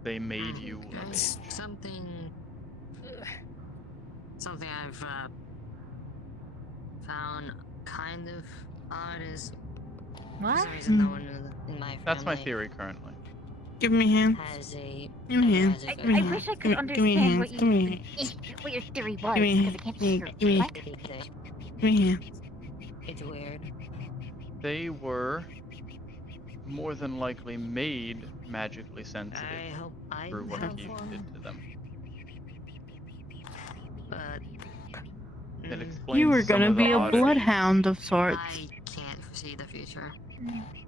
They made you a mage. Something I've found kind of odd is for some reason no one in my family That's my theory currently. Give me a hand. has a Give me a hand. I wish I could Give me a hand. understand Give me what your theory was, Give me a because I hand. can't Give me hear give me- what? give me a hand. It's weird. They were more than likely made magically sensitive I hope I through what have Keith one, did to them. but It explains You were some gonna of the be a oddities. bloodhound of sorts. I can't foresee the future.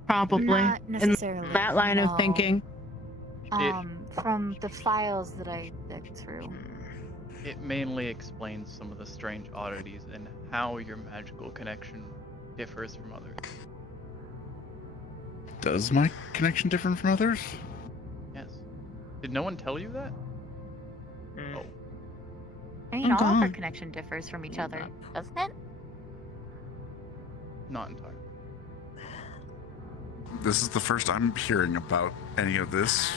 Probably. Not In necessarily, that line of no. thinking. From the files that I dug through. It mainly explains some of the strange oddities and how your magical connection differs from others. Does my connection differ from others? Yes. Did no one tell you that? Oh. I mean, I'm all of our gone. connection differs from each other, doesn't it? Not entirely. This is the first I'm hearing about any of this.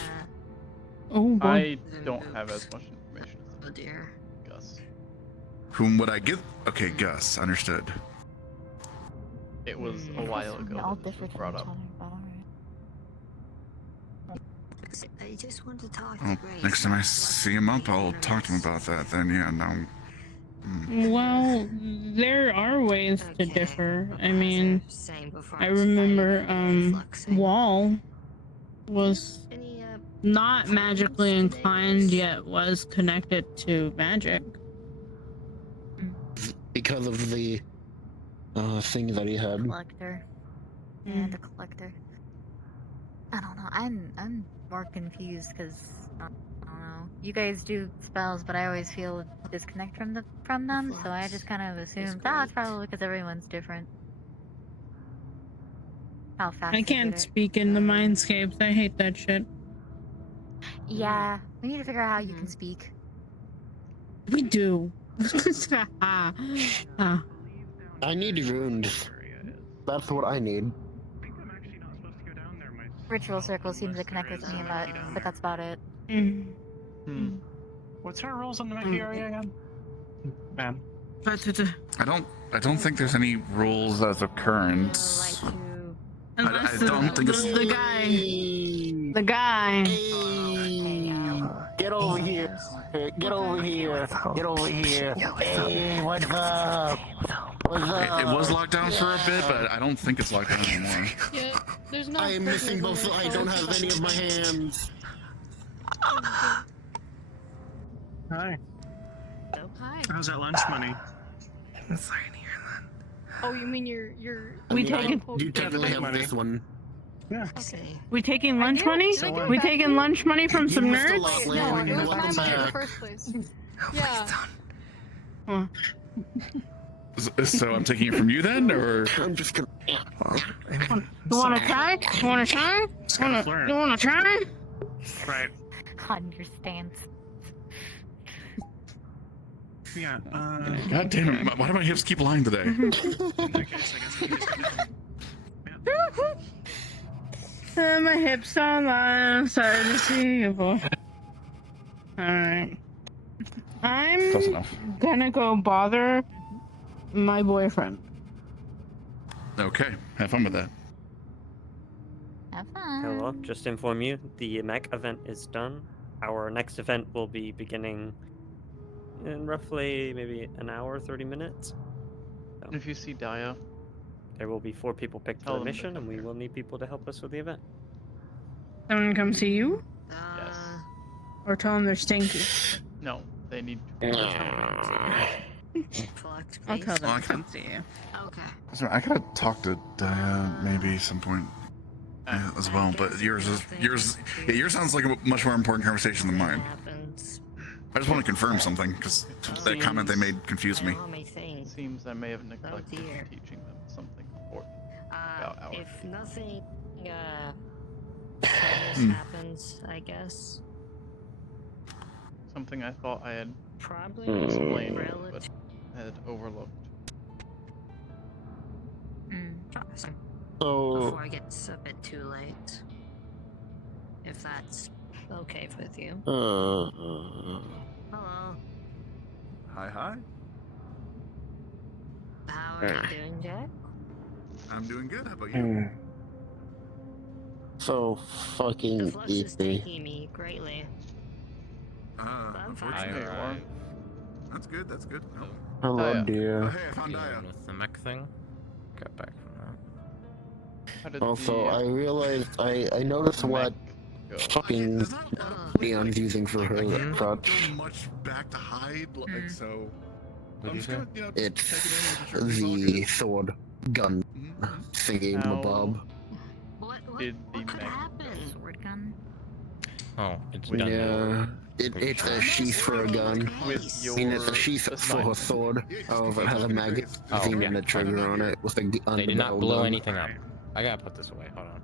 Oh boy. I don't have as much information Oh dear. as Gus. Whom would I get? Okay, Gus. Understood. It was a while ago We all that this differ was from brought each up. other, but alright. I just want to talk to Well, Grace. next time I see him up, I'll talk to him about that. Then, yeah, no. Well, there are ways to differ. I mean, I remember Wall was not magically inclined yet was connected to magic. Because of the thing that he had. Collector. Yeah, the collector. I don't know. I'm more confused because I don't know. You guys do spells, but I always feel a disconnect from them. So I just kind of assumed it's probably because everyone's different. How fast I they can't did it. speak in the mindscapes. I hate that shit. Yeah, we need to figure out how you can speak. We do. I need runes. That's what I need. Ritual circle seems to connect with me a lot, but that's about it. What's our rules on the Mickey area again? Ma'am. I don't think there's any rules as of current. Unless I don't think it's. the guy. Get over here. Get over here. Get over here. Hey, what's up? What's up? It was locked down for a bit, but I don't think it's locked down anymore. Yeah, there's no. I am missing both. I don't have any of my hands. Hi. Hi. How's that lunch money? I'm sorry to hear that. Oh, you mean your We taking You definitely have money. this one. Yeah. Okay. we taking lunch do. money? Did I get We back taking then? lunch money from some You missed a nerds? lot, No, Lynn. it was my Welcome money in the back. first place. Yeah. Huh. So I'm taking it from you then, or I'm just gonna. You wanna try? You wanna try? You wanna try? Right. Understands. Yeah. God damn it! Why do my hips keep lying today? In that case, I guess we can just My hips don't lie. I'm sorry to see you, boy. Alright. Close I'm enough. gonna go bother my boyfriend. Okay, have fun with that. Have fun. Hello, just to inform you, the mech event is done. Our next event will be beginning in roughly maybe an hour, 30 minutes. So If you see Daya, there will be 4 people picked for Tell the them to mission, come and we here. will need people to help us with the event. Someone come see you? yes. Or tell them they're stinky? No, they need to. Flex, I'll tell please. them to come see you. Okay. So I gotta talk to Daya maybe some point as well, but yours sounds like a much more important conversation than mine. Happens. I just want to confirm something because that comment they made confused me. Let me think. Seems I may have neglected dear. teaching them something important about our If field. nothing serious happens, I guess. Something I thought I had Probably explained, relative. but had overlooked. Awesome. So, Before it gets a bit too late. If that's okay with you. Hello. Hi. How are you doing, Jack? I'm doing good. How about hmm. So The fucking flux is easy. taking me greatly. I'm Unfortunately, fine. That's good. No. Hello, Daya. dear. Hey, I found Daya. With the mech thing. Got back from that. How did Also, the, I realized I noticed what go? fucking Leon's using for her Don't crutch. go much back to hide, like so. I'm just gonna, It's take it in and sure it's all the good. sword gun thingy How mabob. What did the could mech happen? Sword gun. Oh, it's With done. Yeah, it's a sheath for a gun. with I mean, it's a your sheath for her assignment? sword. However, it has a magazine okay. and a trigger on it with a They did not underbarrel blow gun, anything up. I gotta put this away. Hold on.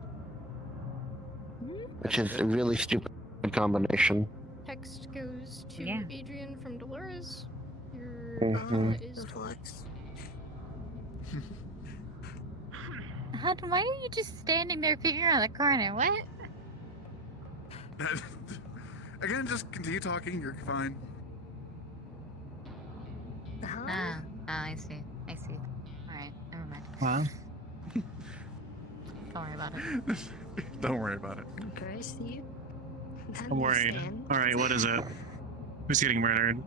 which is a really stupid combination. Text goes to Yeah. Adrian from Dolores. Your Mhm. is Flex. Hud, why are you just standing there peeking around the corner? What? Again, just continue talking. You're fine. Ah, I see. Alright, never mind. Wow. Don't worry about it. Don't worry about it. Okay, Steve. I'm worried. Alright, what is it? Who's getting murdered?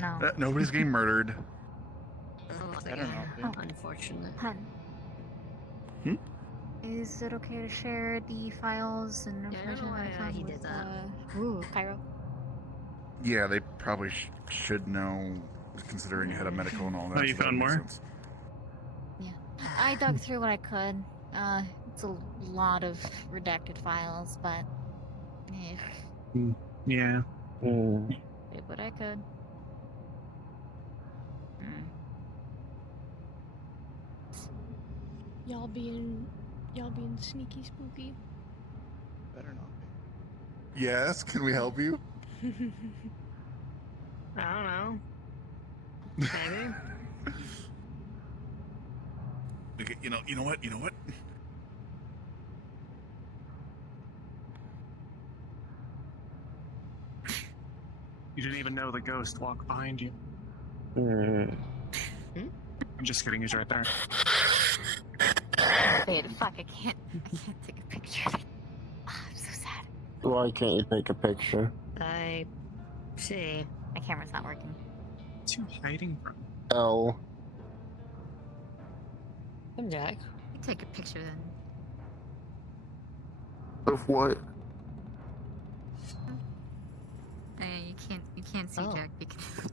No. Nobody's getting murdered. I don't know. dude. Unfortunate. Hun. Hmm? Is it okay to share the files and Yeah, I information know that I why found he with, did that. Cairo? Yeah, they probably should know, considering you had a medical and all that. Oh, you so that found makes more? sense. Yeah. I dug through what I could. It's a lot of redacted files, but Yeah. did what I could. y'all being sneaky spooky. Better not be. Yes, can we help you? I don't know. Maybe. Okay, you know what? You didn't even know the ghost walked behind you. I'm just kidding, he's right there. Wait, fuck, I can't take a picture. Oh, I'm so sad. Why can't you take a picture? I see. My camera's not working. What's you hiding from? L. I'm Jack. Take a picture then. Of what? You can't see Oh. Jack because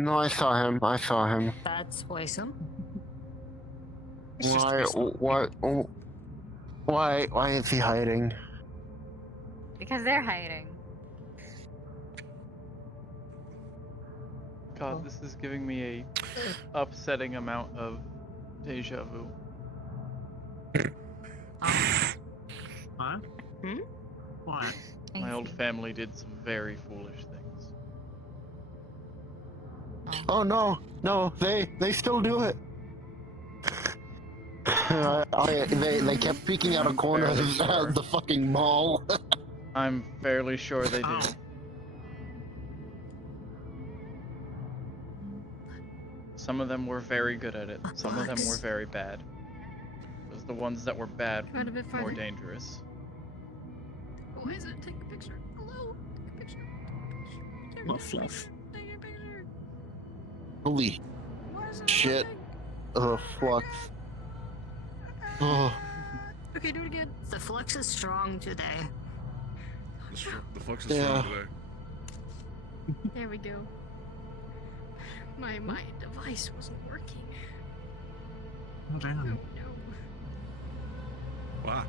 No, I saw him. I saw him. That's worrisome. Why is he hiding? Because they're hiding. God, this is giving me a upsetting amount of deja vu. Huh? What? My old family did some very foolish things. Oh no, they still do it. They kept peeking out of corners at the fucking mall. I'm fairly sure they do. Some of them were very good at it. Some of them were very bad. Those the ones that were bad Right a bit more farther. dangerous. Why is it? Take a picture. Hello. Take a picture. Take a What picture. fluff? Take a picture. Holy Why is it shit. Flux. Oh. Okay, do it again. The flux is strong today. The flux is Yeah. strong today. There we go. My device wasn't working. Oh, damn. No. Wow.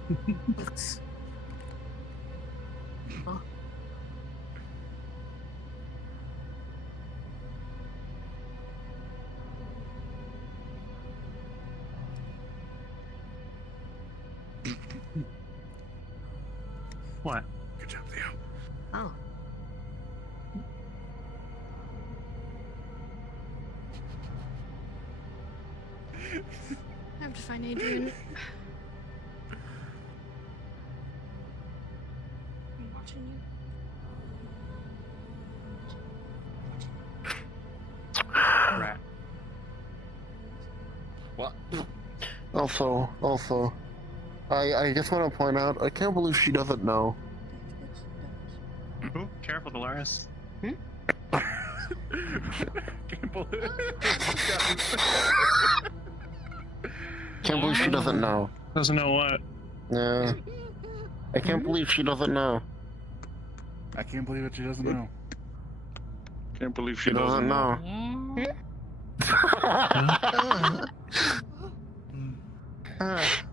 Oh. What? Good job, Theo. Oh. I have to find Adrian. I'm watching you. Rat. What? Also, I just want to point out, I can't believe she doesn't know. Ooh, careful, Dolores. Can't believe Can't believe she doesn't know. Doesn't know what. Yeah. I can't believe she doesn't know. I can't believe it. She doesn't know. Can't believe She doesn't know.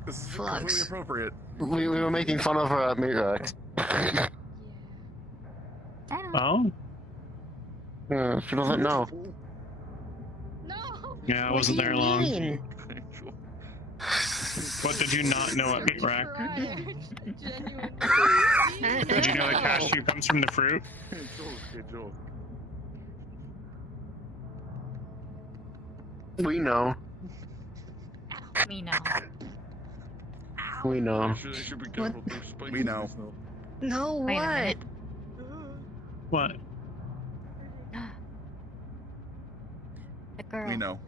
This is completely appropriate. We were making fun of her at Meatrex. Oh? Yeah, she doesn't know. Yeah, I wasn't there long. What did you not know at Meat Rack? Did you know that cashew comes from the fruit? We know. We know. We know. We know. No, Wait a what? minute. What? The girl. We know.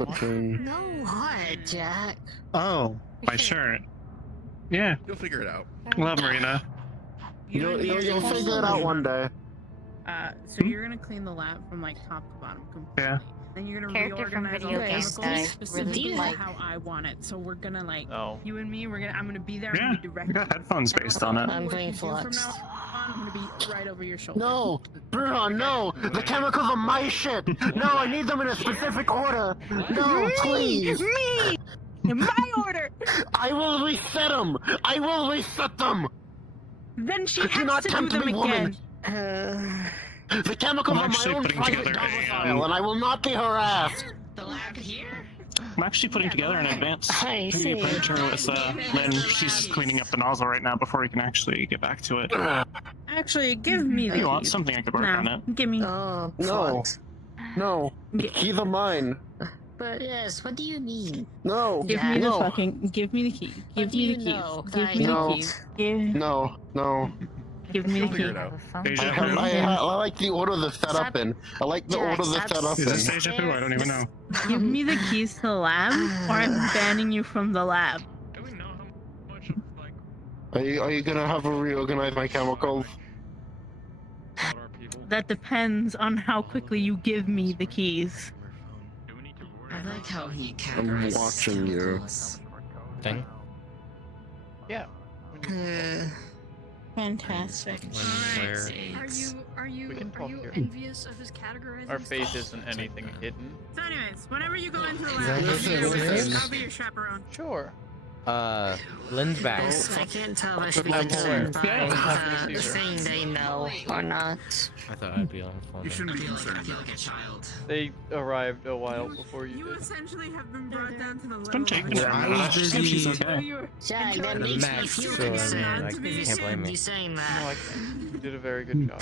No, what, Jack? Oh, my shirt. Yeah. You'll figure it out. Love Marina. You'll figure it out one day. So you're gonna clean the lab from like top to bottom completely. Yeah. Then you're gonna Character from reorganize all video the games chemicals that I specifically really like. how I want it. So we're gonna like Oh. you and me. I'm gonna be there. Yeah, I'm gonna direct we got headphones based on it. I'm playing From flux. now on, I'm gonna be right over your shoulder. No! Bruno, no! The chemicals are my shit! No, I need them in a specific order! No, please! Me! In my order! I will reset them! I will reset them! Then she Do has not to do tempt them me, woman. again. The chemicals I'm are my actually own putting private together a, domicile, and I will not be harassed! The lab here? I'm actually putting together an advanced I 3D see. printer with Lynn. She's cleaning up the nozzle right now before we can actually get back to it. Actually, give me the You want keys. something I could work on it. Give me. Oh, No. flux. No. The keys are mine. But yes, what do you mean? No. Give me the no. fucking. Give me the key. Give What do me you the keys. know, Give me No. the keys. Give. No. No. Give me the key. Figure it out. I like the order they're set up in. I like the Jack, order they're set up Is in. this deja vu? I don't even know. Give me the keys to the lab, or I'm banning you from the lab. Do we know how much of, like, Are you gonna have to reorganize my chemicals? That depends on how quickly you give me the keys. I like how he I'm categorizes watching you. Thing? Yeah. Fantastic. Where? Are you We can talk here. envious of his categorizing? Our faith stuff? isn't anything hidden. So anyways, whenever you go into the that lab, what your name is? I'll be your chaperon. Sure. Lynn's back. I can't tell if I should Good be luck. concerned by Yeah. saying they know or not. I thought I'd be on the phone. You shouldn't be concerned. I feel like a child. They arrived a while before you You did. essentially have been brought down to the level. Don't take me. I was busy. Jack, that makes me Max, feel so I mean, concerned. I If can't you blame me. you saying No, that. I can't. You did a very good job.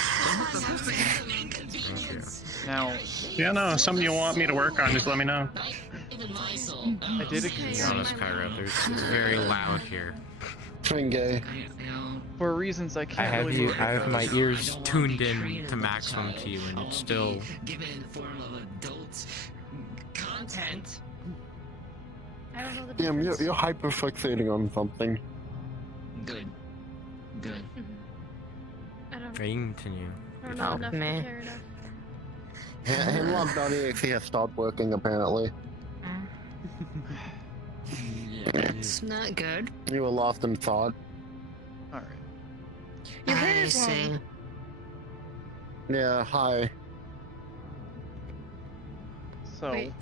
Now, Yeah, no, something you want me to work on, just let me know. I did To be honest, Cairo, it's very loud here. Twin gay. for reasons I can't I have really you. look I at have my those. ears tuned in to maximum to you, and it's still. Given in the form of adult content. I don't know the Damn, difference. you're hyperfixating on something. Good. Good. I don't, You can continue. I don't know Oh, enough to man. care enough. Hemlock.exe has stopped working, apparently. It's not good. You were lost in thought. Alright. Your hair I is see. long. Yeah, hi. So, Wait,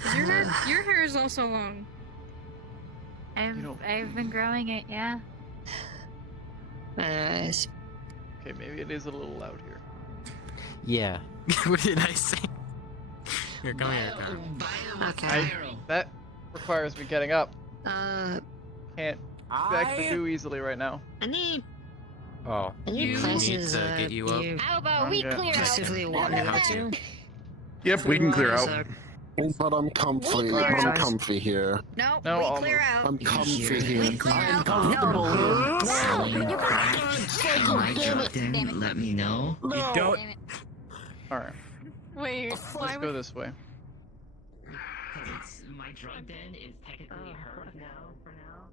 your hair is also long. I've been growing it, yeah. okay, maybe it is a little loud here. Yeah. What did I say? Here, come here, Cairo. Okay. That requires me getting up. Can't back the I do easily right now. need Oh. any need classes to get you up? How about we Okay. clear out? actively want to go to? Yep, we can clear out. But I'm comfy. clear I'm out. comfy here. No, No, we I'll clear move. out. I'm comfy We here. clear I'm out. comfortable here. No, you When I damn dropped it. in, let me know. No. Don't. Damn it. Alright, Wait, why let's go this way. Because my drug den is technically hers now, for now.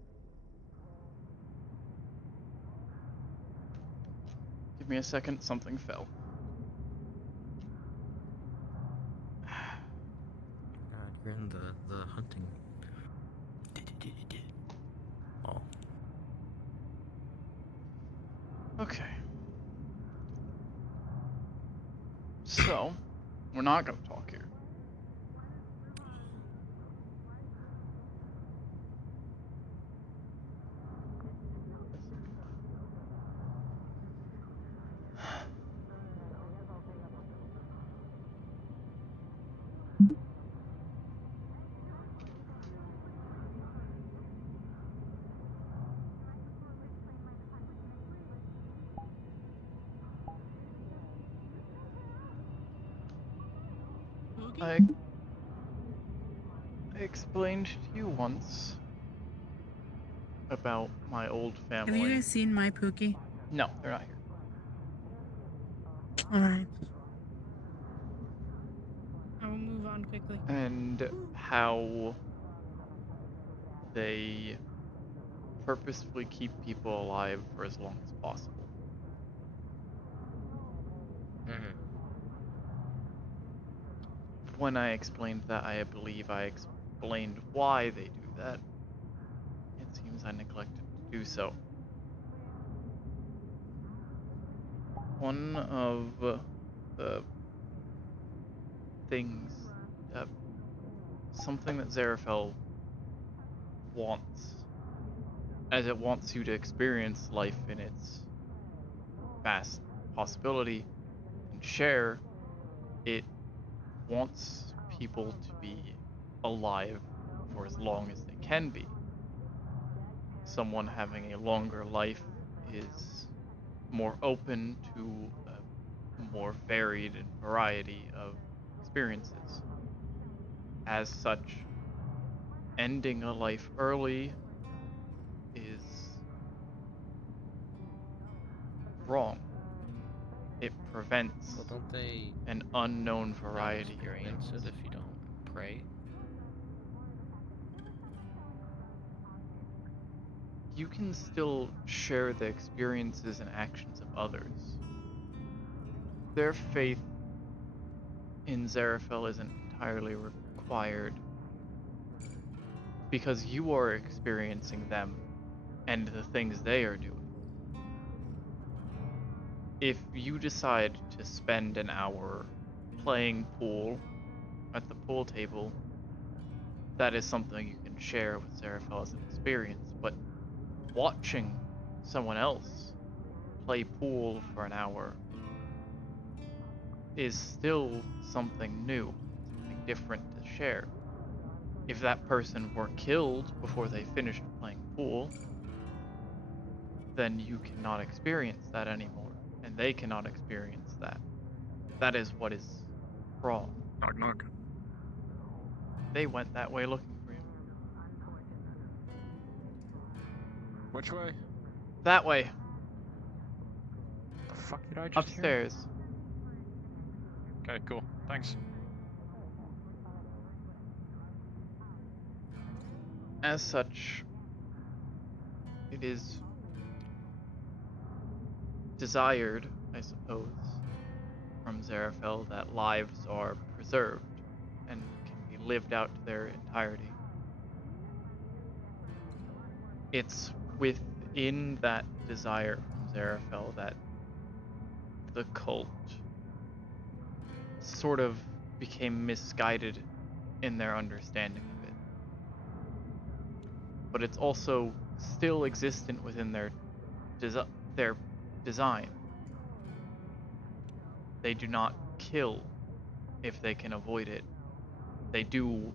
Give me a second, something fell. God, you're in the hunting. Oh. Okay. So, we're not gonna talk here. I explained to you once about my old Have family. you guys seen my Pookie? No, they're not here. Alright. I will move on quickly. And how they purposefully keep people alive for as long as possible. When I explained that, I believe I explained why they do that. It seems I neglected to do so. One of the things, something that Zarafel wants, as it wants you to experience life in its vast possibility and share, it wants people to be alive for as long as they can be. Someone having a longer life is more open to a more varied and variety of experiences. As such, ending a life early is wrong. It prevents Well, don't they an unknown variety of experience things. it if you don't pray? You can still share the experiences and actions of others. Their faith in Zarafel isn't entirely required because you are experiencing them and the things they are doing. if you decide to spend an hour playing pool at the pool table, that is something you can share with Zarafel as an experience. But watching someone else play pool for an hour is still something new, something different to share. If that person were killed before they finished playing pool, then you cannot experience that anymore, and they cannot experience that. That is what is wrong. Knock knock. They went that way looking for you. Which way? That way. The fuck did I just hear? Upstairs. Okay, cool. Thanks. As such, it is desired, I suppose, from Zarafel that lives are preserved and can be lived out to their entirety. It's within that desire from Zarafel that the cult sort of became misguided in their understanding of it. But it's also still existent within their design. They do not kill if they can avoid it. They do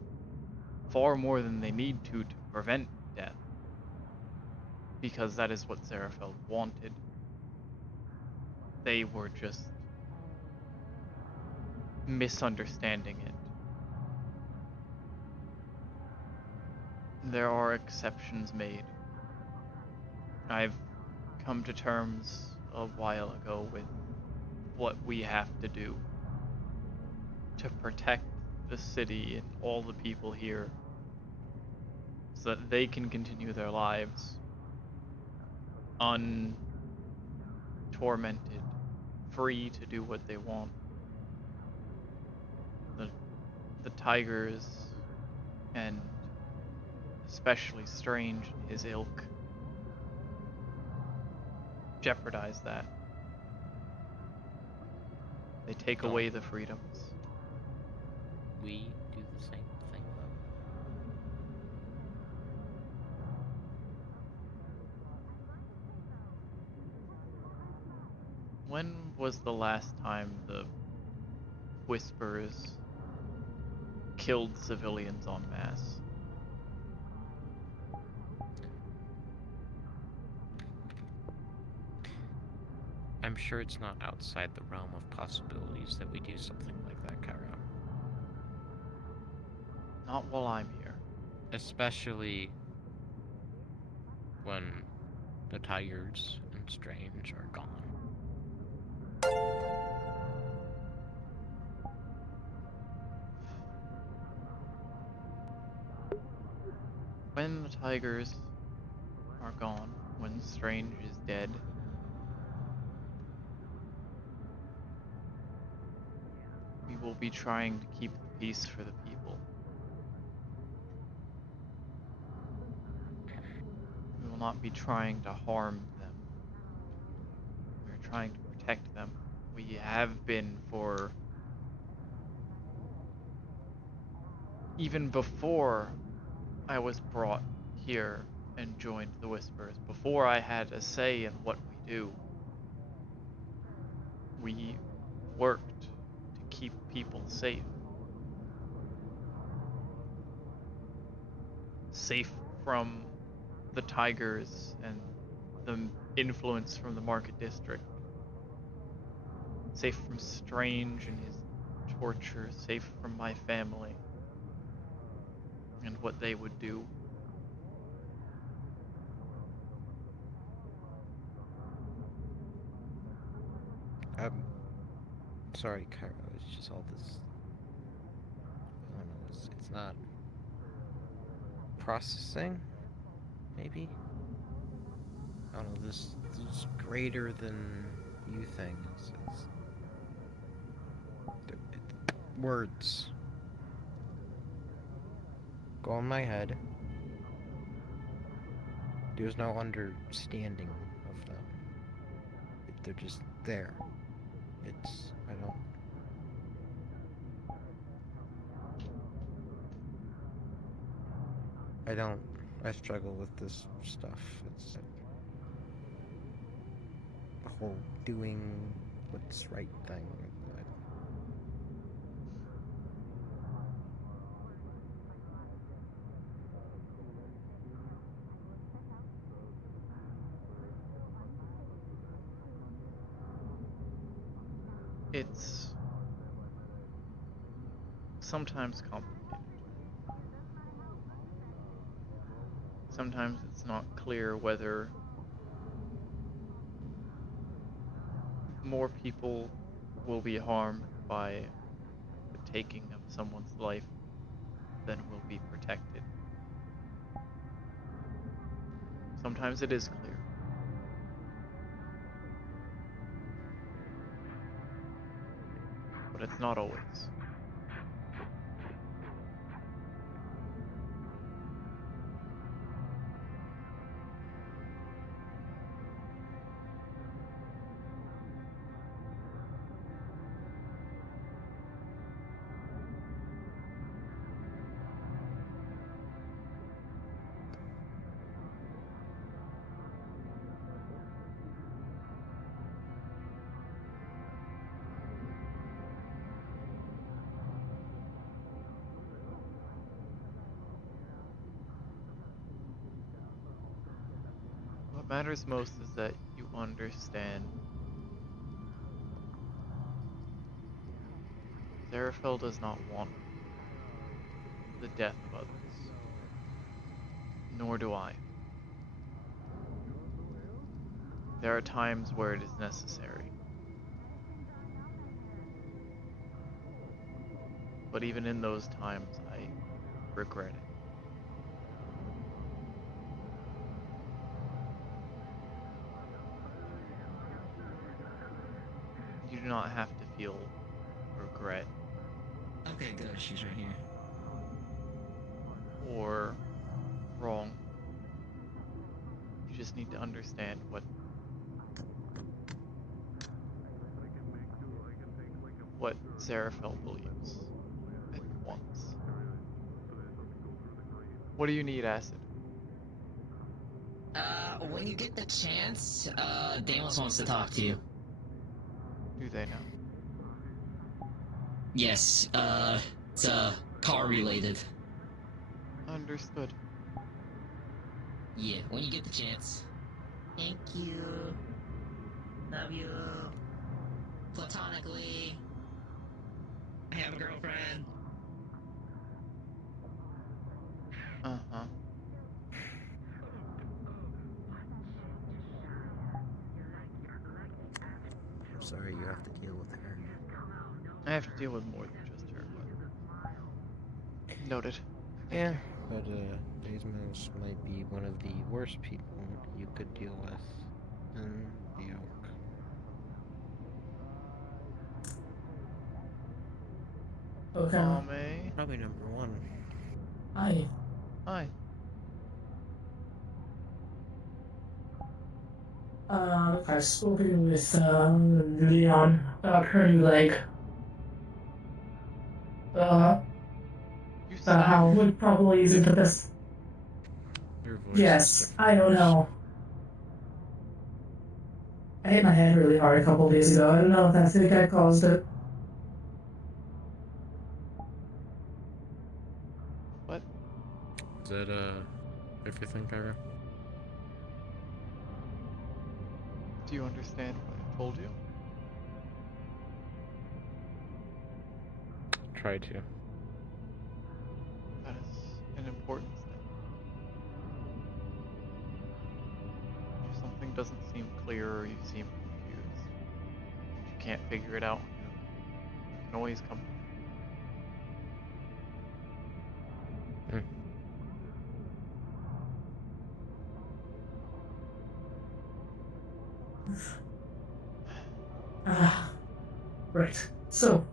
far more than they need to prevent death, because that is what Zarafel wanted. They were just misunderstanding it. There are exceptions made. I've come to terms a while ago with what we have to do to protect the city and all the people here so that they can continue their lives untormented, free to do what they want. The Tigers, and especially Strange and his ilk, jeopardize that. They take away the freedoms. We do the same thing, though. When was the last time the Whispers killed civilians en masse? I'm sure it's not outside the realm of possibilities that we do something like that, Cairo. Not while I'm here. Especially when the Tigers and Strange are gone. When the Tigers are gone, when Strange is dead, we will be trying to keep the peace for the people. We will not be trying to harm them. We are trying to protect them. We have been for... even before I was brought here and joined the Whispers, before I had a say in what we do, we worked to keep people safe. Safe from the Tigers and the influence from the Market District. Safe from Strange and his torture. Safe from my family and what they would do. Sorry, Cairo, it's just all this... I don't know, it's not... processing? Maybe? I don't know, this greater than you thing is... words go in my head. There's no understanding of them. They're just there. It's I struggle with this stuff. It's the whole doing what's right thing. It's sometimes complicated. Sometimes it's not clear whether more people will be harmed by the taking of someone's life than will be protected. Sometimes it is clear. But it's not always. What matters most is that you understand Zarafel does not want the death of others. Nor do I. There are times where it is necessary. But even in those times, I regret it. You do not have to feel regret. Okay, good. She's right here. Or wrong. You just need to understand what Zarafel believes and wants. What do you need, Acid? When you get the chance, Damos wants to talk to you. Do they know? Yes, it's, car related. Understood. Yeah, when you get the chance. Thank you. Love you. Platonically. I have a girlfriend. Uh-huh. I'm sorry you have to deal with her. I have to deal with more than just her, but... Noted. Yeah, but Desmos might be one of the worst people you could deal with in the Oak. Okay. Probably number one. Hi. Hi. I've spoken with Leon about her new leg. How it probably isn't the best. Your voice. Yes, I don't know. I hit my head really hard a couple days ago. I don't know if that's the guy caused it. What? Is that, everything, Cairo? Do you understand what I told you? Try to. That is an important step. If something doesn't seem clear or you seem confused, if you can't figure it out, you can always come to me. Right. So,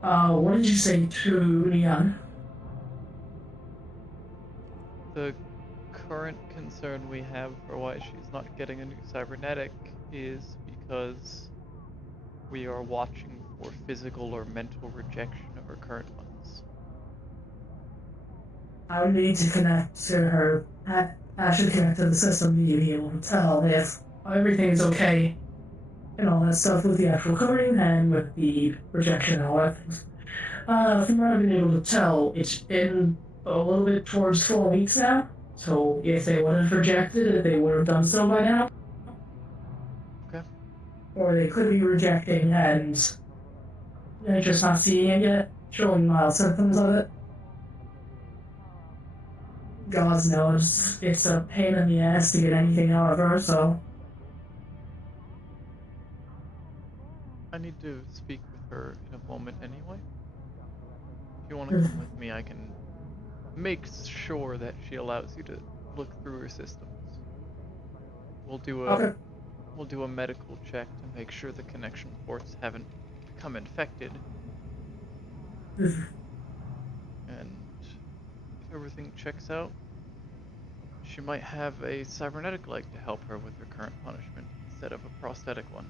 what did you say to Leon? The current concern we have for why she's not getting a new cybernetic is because we are watching for physical or mental rejection of her current ones. I would need to connect to her, actually connect to the system to be able to tell if everything is okay and all that stuff with the actual coding and with the rejection and all that things. From what I've been able to tell, it's been a little bit towards 4 weeks now, so if they would have rejected it, they would have done so by now. Okay. Or they could be rejecting and they're just not seeing it yet, showing mild symptoms of it. God knows it's a pain in the ass to get anything out of her, so. I need to speak with her in a moment anyway. If you want to come with me, I can make sure that she allows you to look through her systems. We'll do a medical check to make sure the connection ports haven't become infected. And if everything checks out, she might have a cybernetic leg to help her with her current punishment instead of a prosthetic one.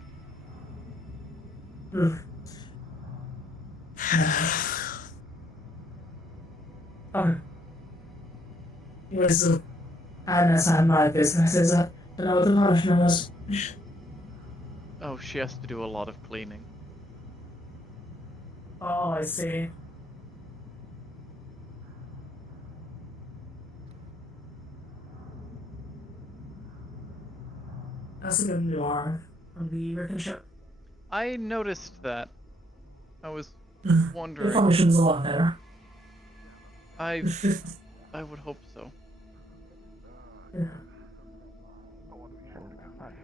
Okay. And that's not my business, is it? To know what the punishment was. Oh, she has to do a lot of cleaning. Oh, I see. That's a good new arm from the Rick and Chip. I noticed that. I was wondering. It functions a lot better. I would hope so. Yeah.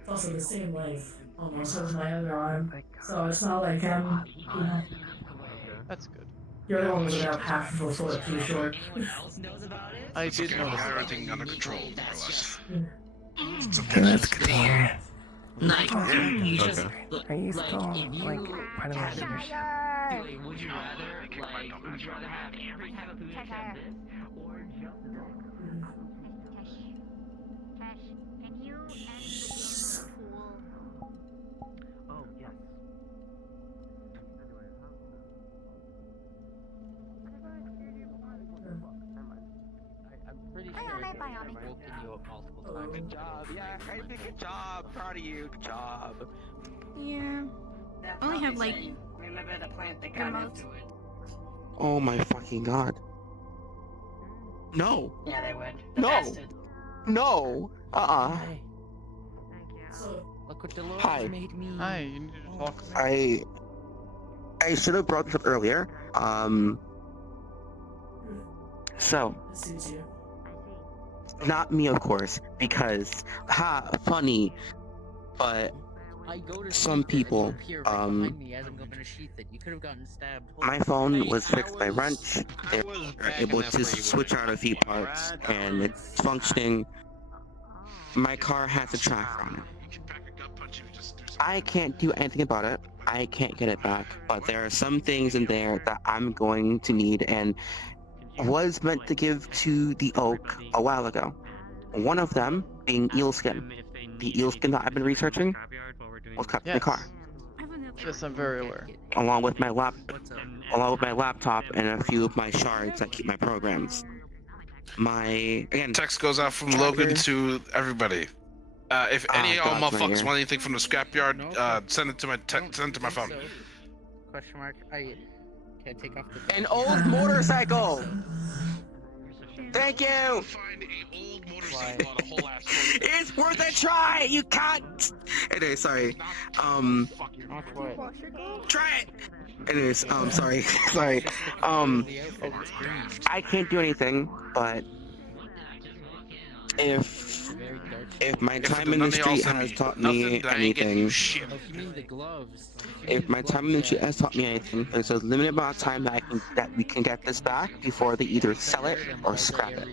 It's also the same length, almost, as my other arm, so it's not like That's good. You're the one who's about half of a foot too short. I did Okay, we notice got that. everything under control, more or less. It's okay. That's good to hear. Like, you Okay. just, Are you like, still, if you like, part of my leadership? like, would you rather have every type of position of this, or just this? Can you end the game pool? Oh, yes. I'm pretty sure I've woken you up multiple times. Good job. Yeah, good job. Proud of you. Good job. Yeah. I only have like Remember the plant that the got most. into it? Oh my fucking god. No. Yeah, they would. The No. bastard. No. Look what the Lord Hi. made me. Hi, you need to talk to me. I should have brought this up earlier. So, not me, of course, because funny, but I go to some sleep and people, you appear right behind me as I'm going to sheath it. You could have gotten stabbed. my phone was fixed by wrench. They were able to switch out a few parts, and it's functioning. My car has a tracker on it. I can't do anything about it. I can't get it back, but there are some things in there that I'm going to need and was meant to give to the Oak a while ago. One of them being eelskin. The eelskin that I've been researching was cut from the car. Yes, I'm very aware. Along with my laptop and a few of my shards that keep my programs. Text goes out from Logan to everybody. If any of y'all God's my motherfuckers ear. want anything from the scrapyard, send it to my phone. Question mark. I can't take off the. An old motorcycle! Thank you! It's worth a try! You can't! Anyway, sorry. Try it! Anyways, sorry. sorry. I can't do anything, but if my time in the street has taught me anything, if my time in the street has taught me anything, there's a limited amount of time that we can get this back before they either sell it or scrap it.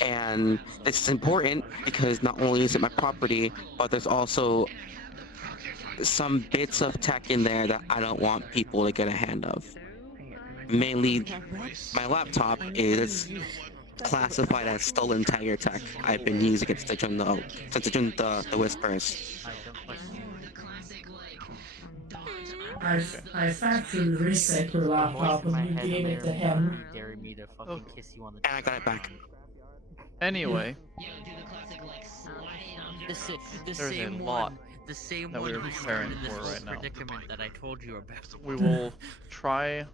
And this is important because not only is it my property, but there's also some bits of tech in there that I don't want people to get a hand of. Mainly, my laptop is classified as stolen Tiger tech. I've been using it since I joined the Whispers. I factory reset your laptop when you gave it to him. Dare me to fucking kiss you on the. And I got it back. Anyway, The, sa- the there's a same lot one, the same that one we're who's preparing in this for whole right now. predicament that I told you about. We will try,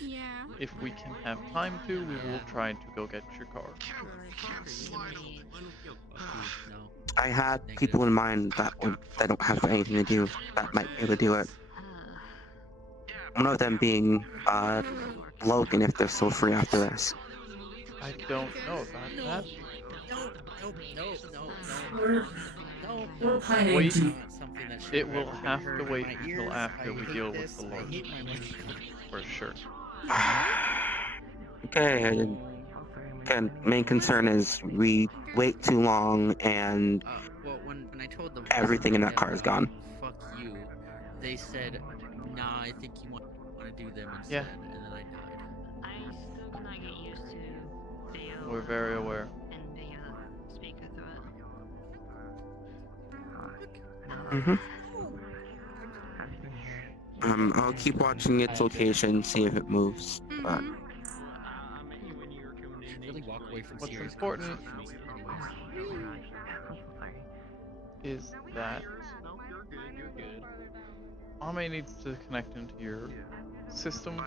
Yeah. if we can have time to, we will try to go get your car. No. I had people in mind that don't have anything to do that might be able to do it. One of them being Logan, if they're still free after this. I don't know about that. We're planning Wait, to. it will have to wait until after we deal with the Lord. For sure. Okay, again, main concern is we wait too long and Well, when I told them everything in that car is gone. Fuck you, they said, nah, I think you want to do them instead, Yeah. and then I died. I still cannot get used to Theo We're very aware. and being able to speak through it. I'll keep watching its location, see if it moves. But Really walk away from what's serious important anyways. is that Ame needs to connect into your systems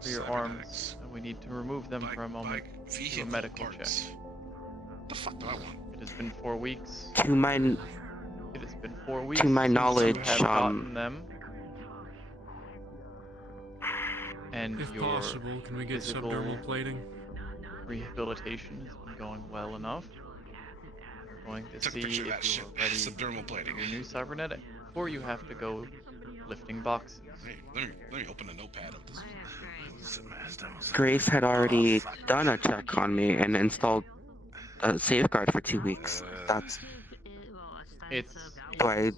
for your arms, and we need to remove them for a moment to do a medical check. The fuck do I want? It has been 4 weeks. to my It has been 4 weeks to my since knowledge, you have gotten them. And If your possible, can we get physical subdermal plating? rehabilitation has been going well enough. We're going to Took a see picture of if that you shit. are ready Subdermal for plating. your new cybernetic, or you have to go lifting boxes. Hey, let me open a notepad of this. Grace had already done a check on me and installed a safeguard for 2 weeks. That's It's do I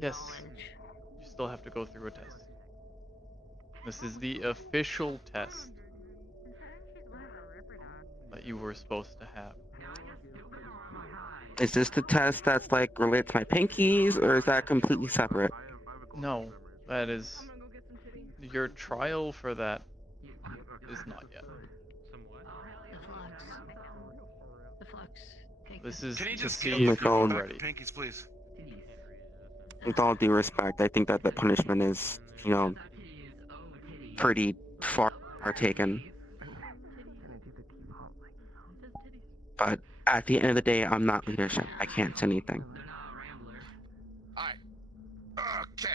yes. You still have to go through a test. This is the official test that you were supposed to have. Is this the test that's like related to my pinkies, or is that completely separate? No, that is your trial for that is not yet. This is Can you to just see give if you're all- ready. Pinkies, please. With all due respect, I think that the punishment is, pretty far taken. But at the end of the day, I'm not leadership. I can't say anything. Alright. Okay.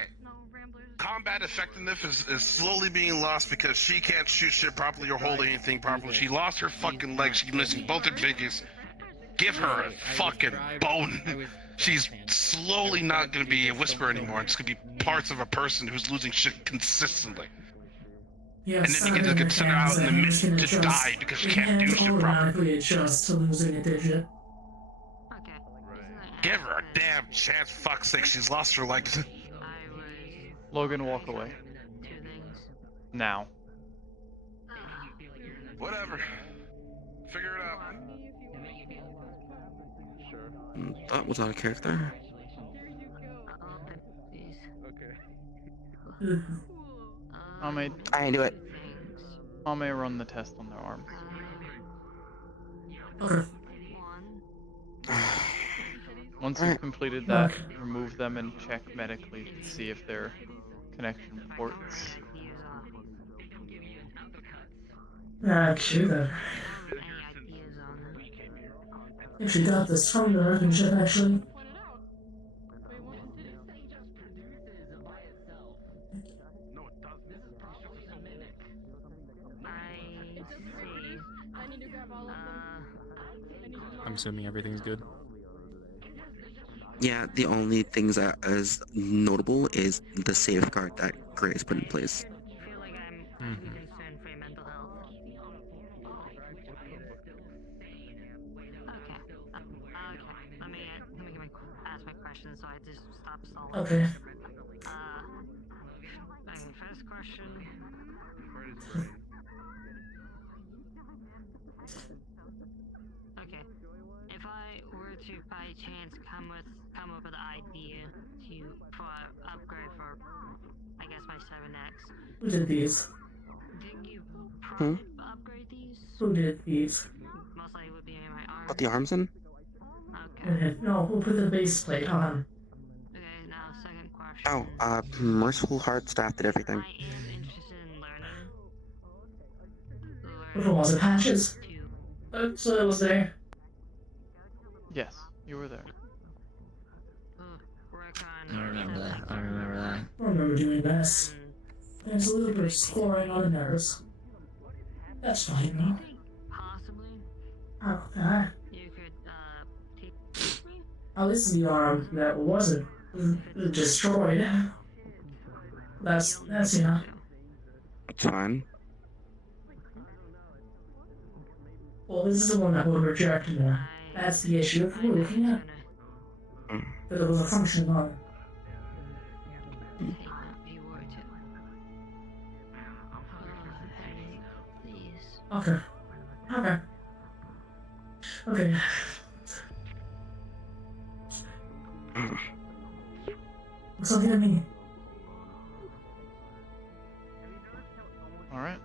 Combat effectiveness is slowly being lost because she can't shoot shit properly or hold anything properly. She lost her fucking legs. She's missing both her pinkies. Give her a fucking bone. She's slowly not gonna be a whisper anymore. It's gonna be parts of a person who's losing shit consistently. Yeah, And then you can just get sent her out in the mid to die because she can't do shit properly. automatically adjust to losing a digit. Give her a damn chance, fuck's sake. She's lost her legs. Logan, walk away. Now. Whatever. Figure it out. That was out of character. Ame, I didn't do it. Ame run the test on their arms. Okay. Once you've completed that, remove them and check medically to see if they're connection ports. Actually, then. If she got this from the relationship, actually. I'm assuming everything's good. Yeah, the only things that is notable is the safeguard that Grace put in place. Ask my question so I just stop stalling. Okay. First question. Okay. If I were to by chance come come up with the idea for upgrade for, I guess, my 7X. Who did these? Didn't you upgrade these? Who did these? Most likely would be in my arm. Put the arms in? Okay. No, who put the base plate on? Okay, now second question. Oh, Merciful Heart staff did everything. I am interested in learning. Which one was it? Patches? So it was there. Yes, you were there. I remember that. I remember that. I remember doing this. There's a little bit of scoring on the nerves. That's fine, though. Possibly. Okay. You could, teach me? At least the arm that wasn't destroyed. That's yeah. It's fine. Well, this is the one that would reject me. That's the issue if we're looking at. But it was a functioning arm. Okay. Okay. Okay. What's up with me? Alright.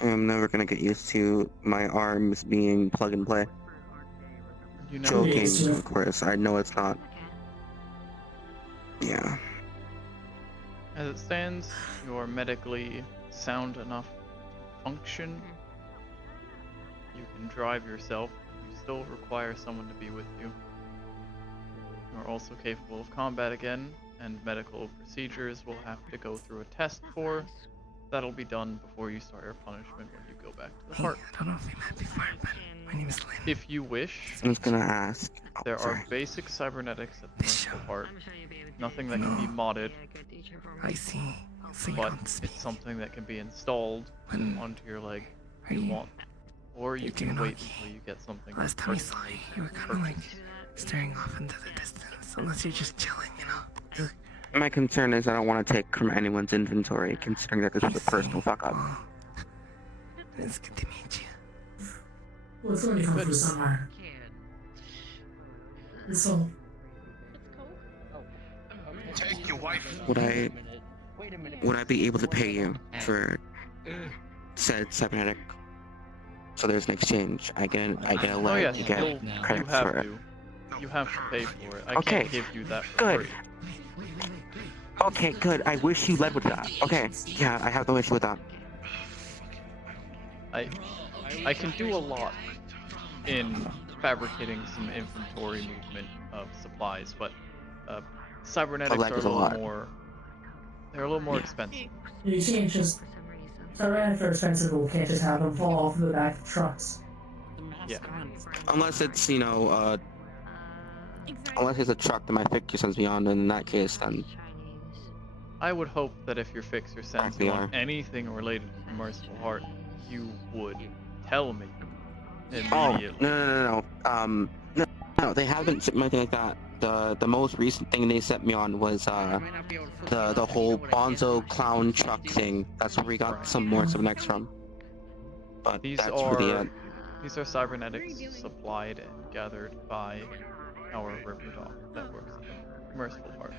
I'm never gonna get used to my arms being plug and play. You know, Joking, of course. I know it's not. Yeah. as it stands, you are medically sound enough to function. You can drive yourself. You still require someone to be with you. You are also capable of combat again, and medical procedures will have to go through a test for. That'll be done before you start your punishment when you go back to the park. I don't know if we met before, but my name is Lynn. If you wish, I was gonna ask. there are basic cybernetics at the Merciful Heart. Nothing that can be modded. I see. So you but don't speak. it's something that can be installed onto your leg if Are you you- want. Or you you're can doing wait okay. until you get something. Last time I saw you, you were kind of like purchased. staring off into the distance, unless you're just chilling, you know. My concern is I don't want to take from anyone's inventory, considering that this was a personal fuck up. It's good to meet you. Well, it's only come from somewhere. So, Take your wife. Would I be able to pay you for said cybernetic? So there's an exchange. I get a Oh alert. yes, You get you credit have for it. to. You have to pay for it. I Okay, can't give you that for good. free. Okay, good. I wish you led with that. Okay, yeah, I have no issue with that. I can do a lot in fabricating some inventory movement of supplies, but cybernetics leg are a is a little lot. more. They're a little more expensive. you can't just. Cybernetic are expensive, but we can't just have them fall off the back of trucks. Yeah. Unless it's, you know, unless it's a truck that my fixture sends me on, and in that case, then I would hope that if your fixer sends you on anything related to Merciful Heart, you would tell me Oh, immediately. no, they haven't sent me anything like that. The most recent thing they sent me on was the whole Bonzo clown truck thing. That's where we got some more next from. But These that's really are it. these are cybernetics supplied and gathered by our river dog that works in Merciful Heart.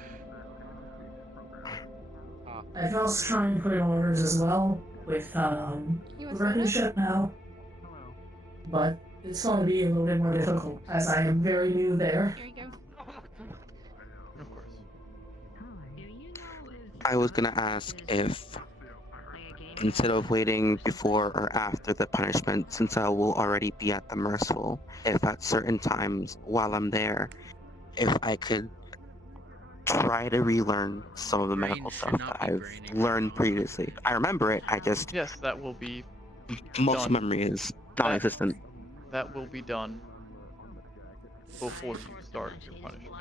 I can also try and put in orders as well with record ship now. But it's going to be a little bit more difficult as I am very new there. Here you go. Of course. I was gonna ask if, instead of waiting before or after the punishment, since I will already be at the Merciful, if at certain times while I'm there, if I could try to relearn some of the medical stuff that I've learned previously. I remember it, I just, Yes, that will be most done. memory is non-existent. That will be done before you start your punishment.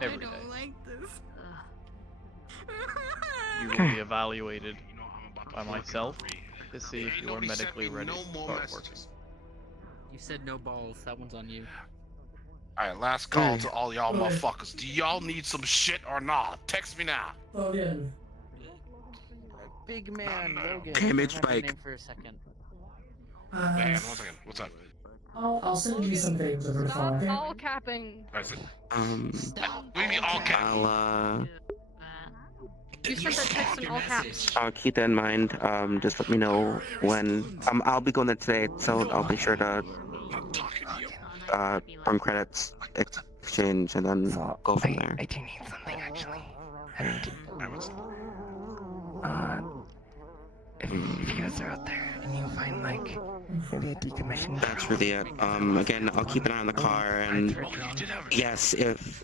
Every day. You will be evaluated by myself to see if you are medically ready to start working. You said no balls. That one's on you. Alright, last call to all y'all motherfuckers. Do y'all need some shit or not? Text me now. Oh, yeah. Big man, Logan. Damage I have your spike. name for a second. Man, 1 second. What's up? I'll send you some things over the phone. Stop Okay? all capping. We need all caps. You sent that text in all caps. I'll keep that in mind. Just let me know when. I'll be going there today, so I'll be sure to burn credits, exchange, and then go from there. I do need something actually. If you guys are out there and you find like maybe a decommissioned. That's really it. Again, I'll keep an eye on the car, and yes, if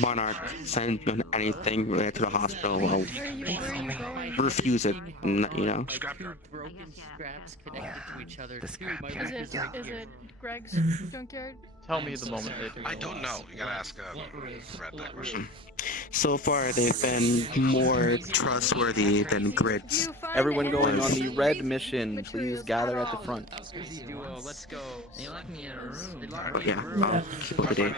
Monarch sends anything related to the hospital, I'll refuse it. You know. Two broken scraps connected to each other. Is it Greg's junkyard? Tell me the moment they do. I don't know. You gotta ask Red that question. So far, they've been more trustworthy than Grids. Everyone going on the red mission, please gather at the front. Let's go. They locked me in a room. But yeah, I'll keep up to date.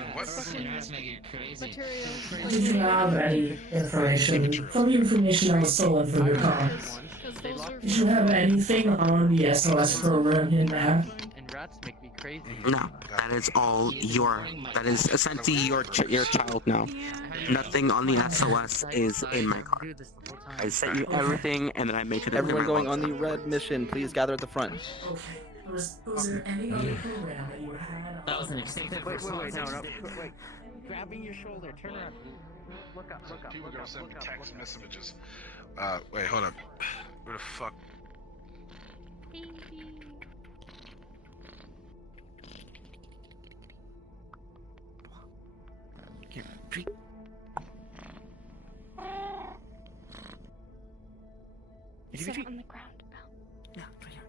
Did you have any information, some information that was stolen from your car? Did you have anything on the SOS program in there? And rats make me crazy. No, that is all that is essentially your child now. Nothing on the SOS is in my car. I sent you everything, and then I made it. Everyone going on the red mission, please gather at the front. Okay. Was there any other program that you had? That was an executive. Wait, wait. Grabbing your shoulder, turn around. Look up. People gonna send me text messages. Wait, hold up. Where the fuck? Sit on the ground. Yeah, right here.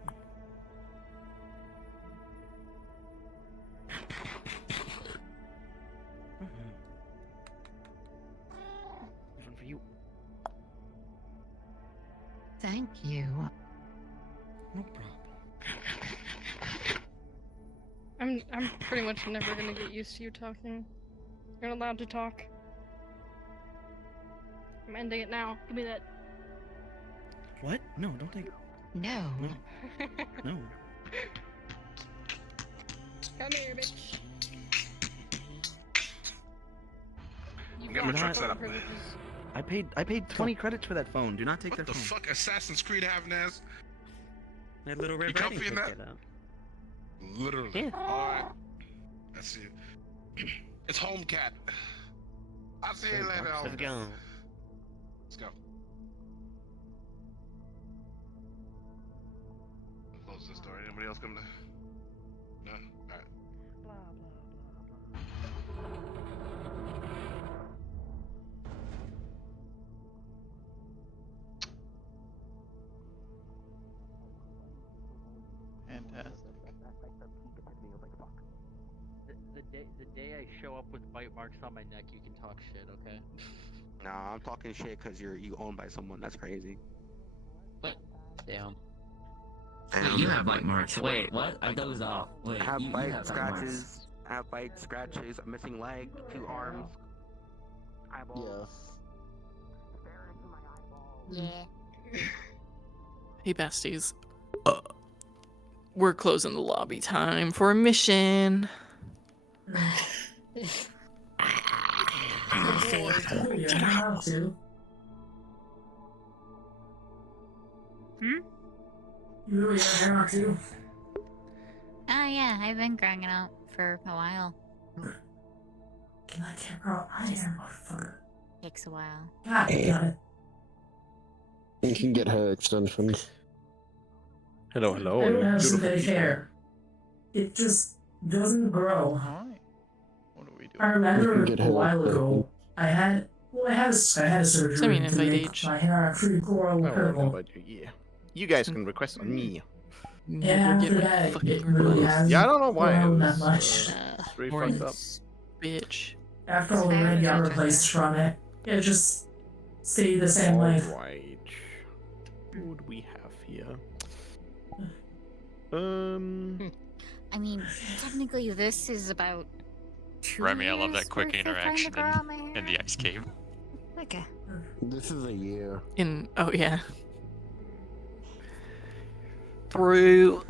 This one for you. Thank you. No problem. I'm pretty much never gonna get used to you talking. You're not allowed to talk. I'm ending it now. Give me that. What? No, don't take it. No. No. Come here, bitch. I'm getting my truck set up. I paid 20 credits for that phone. Do not take What their the phone. fuck? Assassin's Creed having ass? That little You red comfy riding in hood that? get out. Literally. Yeah. Alright. I see you. It's home cat. I'll see you later. Let's go. Let's go. Close this door. Anybody else come to? No? Alright. Fantastic. The day I show up with bite marks on my neck, you can talk shit, okay? Nah, I'm talking shit because you owned by someone. That's crazy. What? Damn. Wait, you have bite marks. Wait, what? I dozed off. Wait, I have you bite have scratches. I have bite scratches. A missing leg, 2 arms, eyeballs. Yeah. Hey, besties. We're closing the lobby. Time for a mission. You really have hair too? Oh yeah, I've been growing it out for a while. Can I can't grow my hair, motherfucker? Takes a while. God damn it. You can get hair extensions. Hello. I don't have synthetic hair. It just doesn't grow. What do we do? I remember get a hair while ago, I had a surgery Send me an to invite make age. my hair actually grow purple. But yeah. You guys can request on me. And after that, it really hasn't Yeah, I don't know why. It grown was, that much. it's pretty fucked up. Bitch. After all the red got replaced from it, it just stayed the same length. Alright. What do we have here? I mean, technically this is about 2 Remy, I love years that quick worth of trying to interaction grow out my hair. in the ice cave. Okay. This is a year. Oh yeah. Through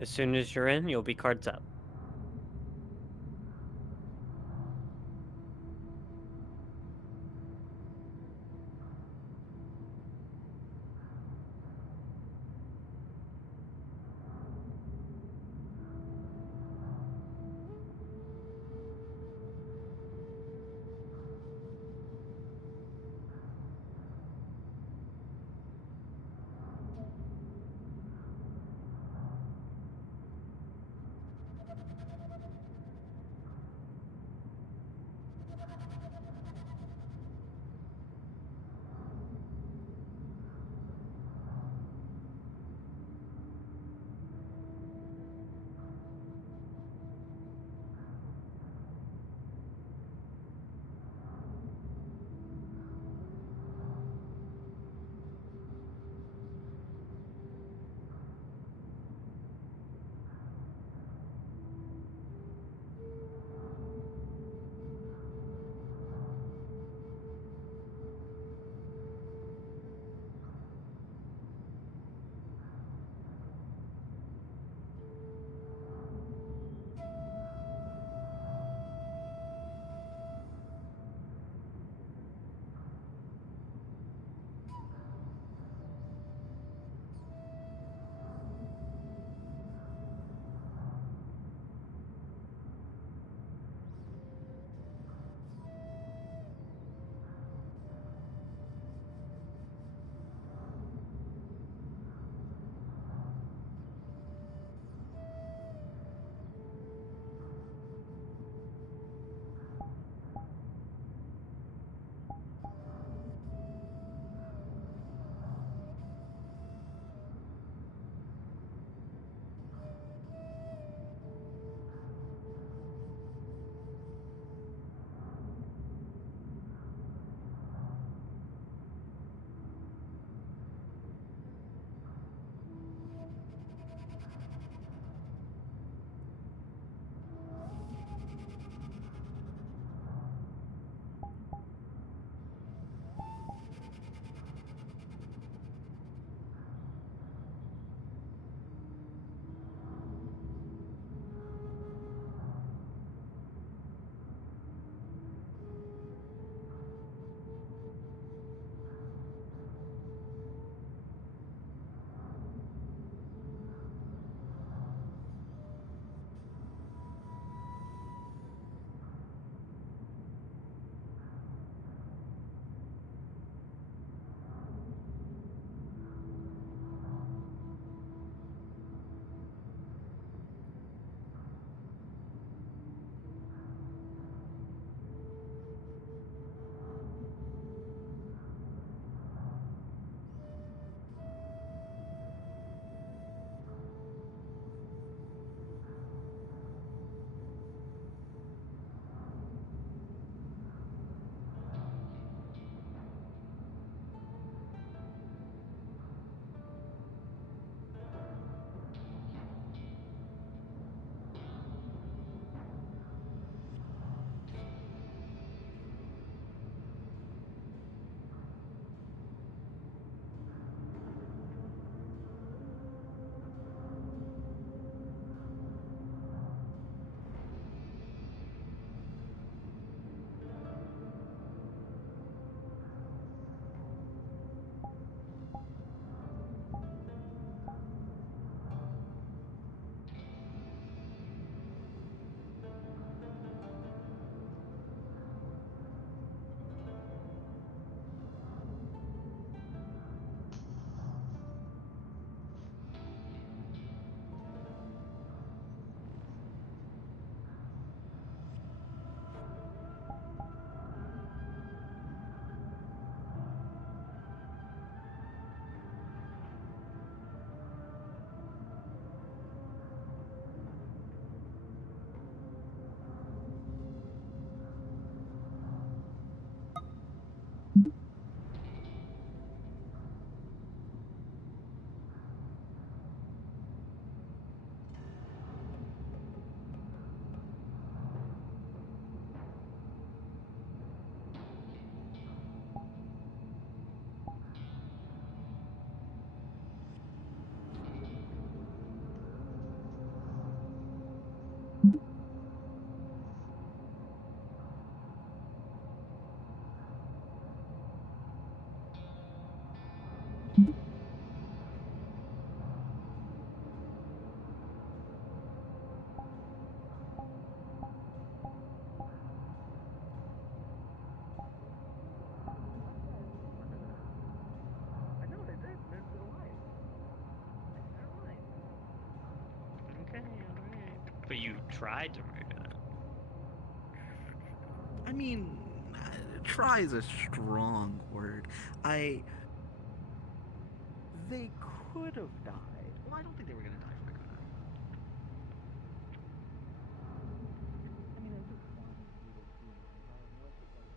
As soon as you're in, you'll be cards up. Okay, alright. But you tried to murder them. I mean, try is a strong word. They could have died. Well, I don't think they were gonna die for a good. I mean, I just wanted you to be alive. Once it got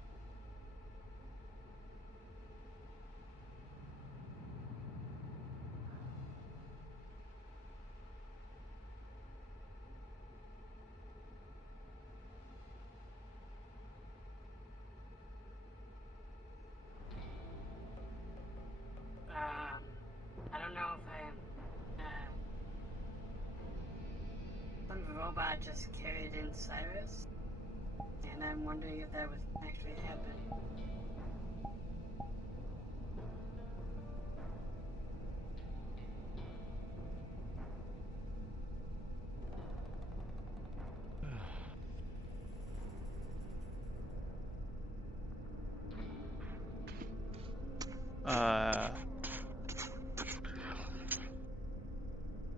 I don't know if some robot just carried in Cyrus, and I'm wondering if that was actually happening.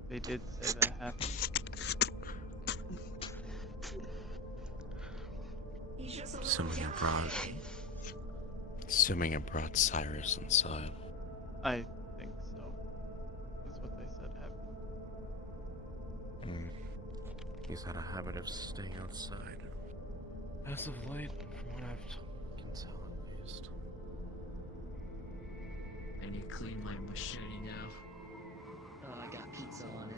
They did say that happened. Assuming it brought Cyrus inside. I think so. That's what they said happened. He's had a habit of staying outside. As of late, from what I can tell at least. I need to clean my machete now. Oh, I got pizza on it.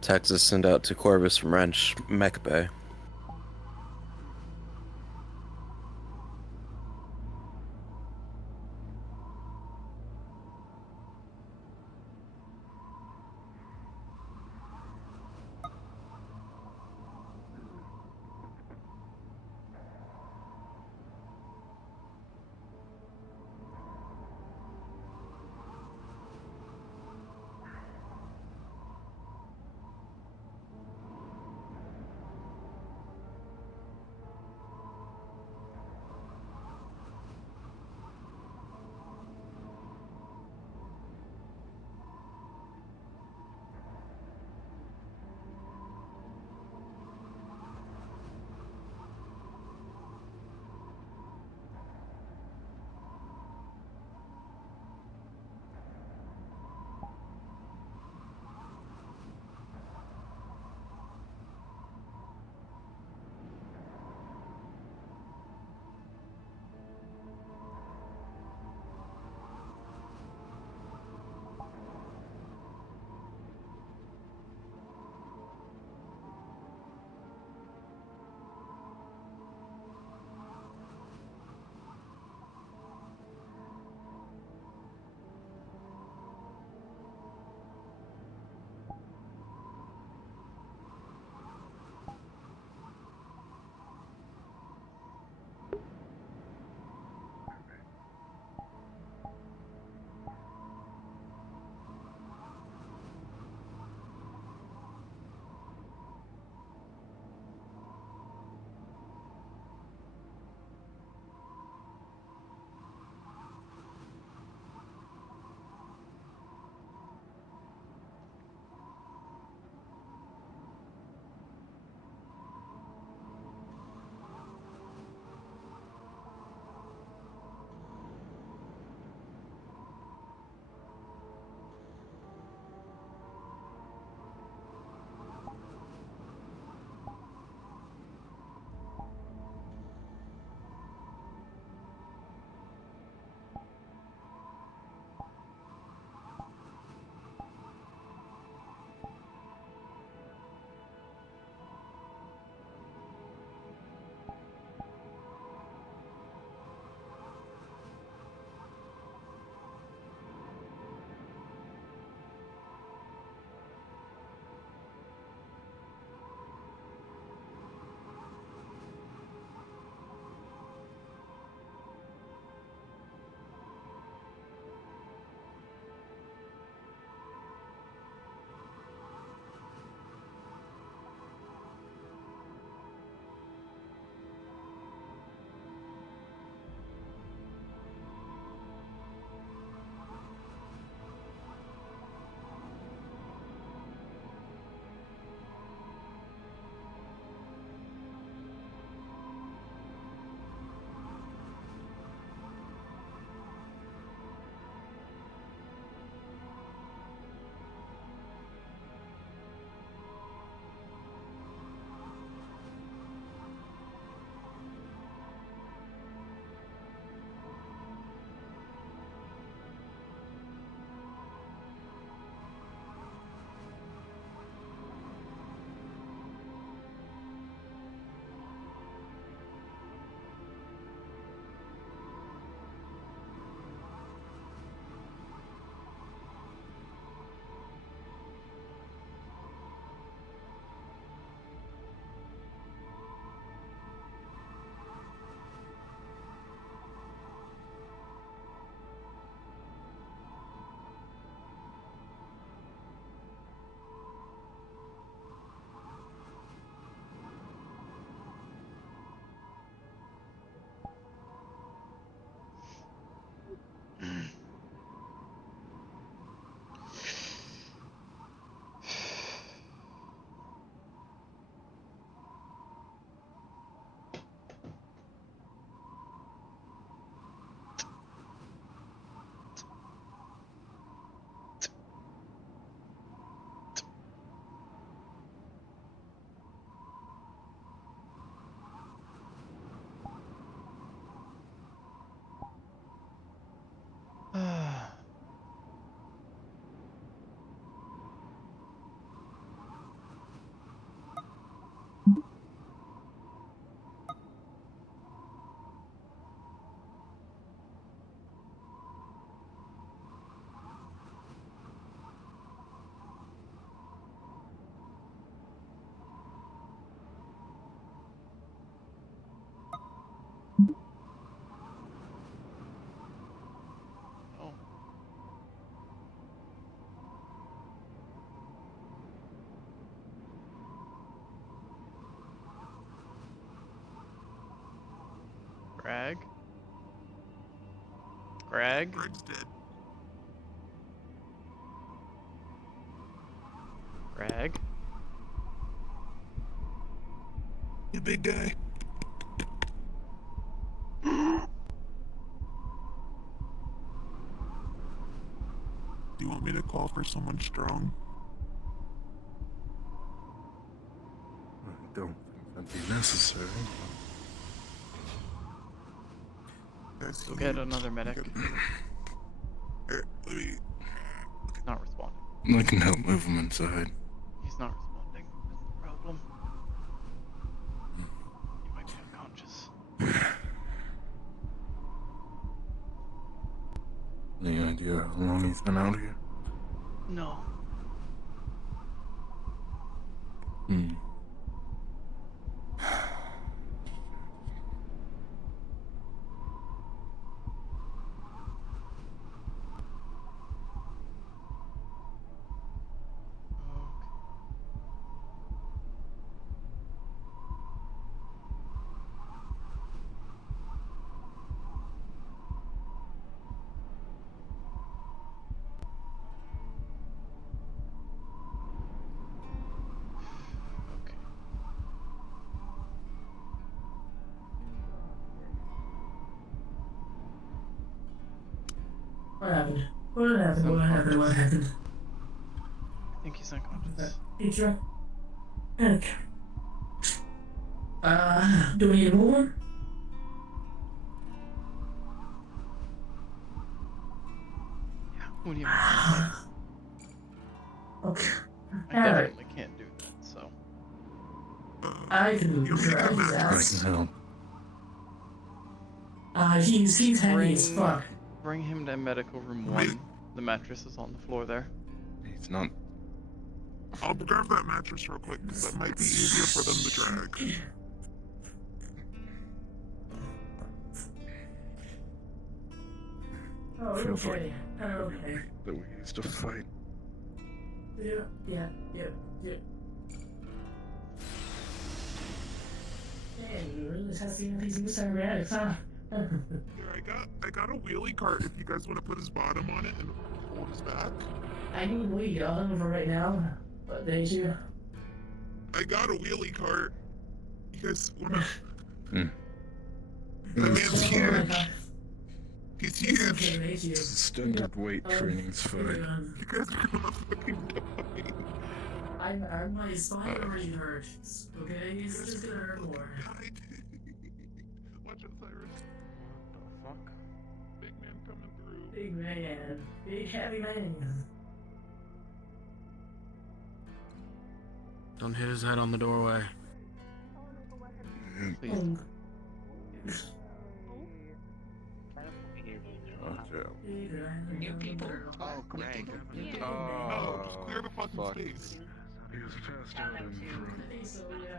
Texas sent out to Corvus Ranch, Mech Bay. Greg? Greg? Greg's dead. Greg? You big guy. Do you want me to call for someone strong? I don't think that'd be necessary. Guys, Go get another medic. Here, let me... He's not responding. I can help move him inside. He's not responding. That's the problem. He might be unconscious. Any idea how long he's been out here? No. Hmm. What happened? What happened? What happened? What happened? I think he's unconscious. Teacher? Okay. Do we need more? What do you mean? Okay. I Alright. definitely can't do that, so. I can do it. I can help. He's heavy as fuck. Bring him to medical room 1. The mattress is on the floor there. He's not. I'll grab that mattress real quick, because that might be easier for them to drag. Oh, Feels like okay. Okay. that we used to fight. Yeah. Hey, you're really testing these new cybernetics, huh? Here, I got a wheelie cart if you guys want to put his bottom on it and hold his back. I need weed on for right now, but thank you. I got a wheelie cart. You guys wanna... Hmm. That man's huge. He's huge. Standard weight training's fine. You guys are gonna fucking die. I'm my spine already hurts. Okay, it's just gonna hurt more. Watch out, Cyrus. What the fuck? Big man coming through. Big man, big heavy man. Don't hit his head on the doorway. Please. New people? Oh, Greg. No, just clear the fucking space. He was passed out in front. So yeah.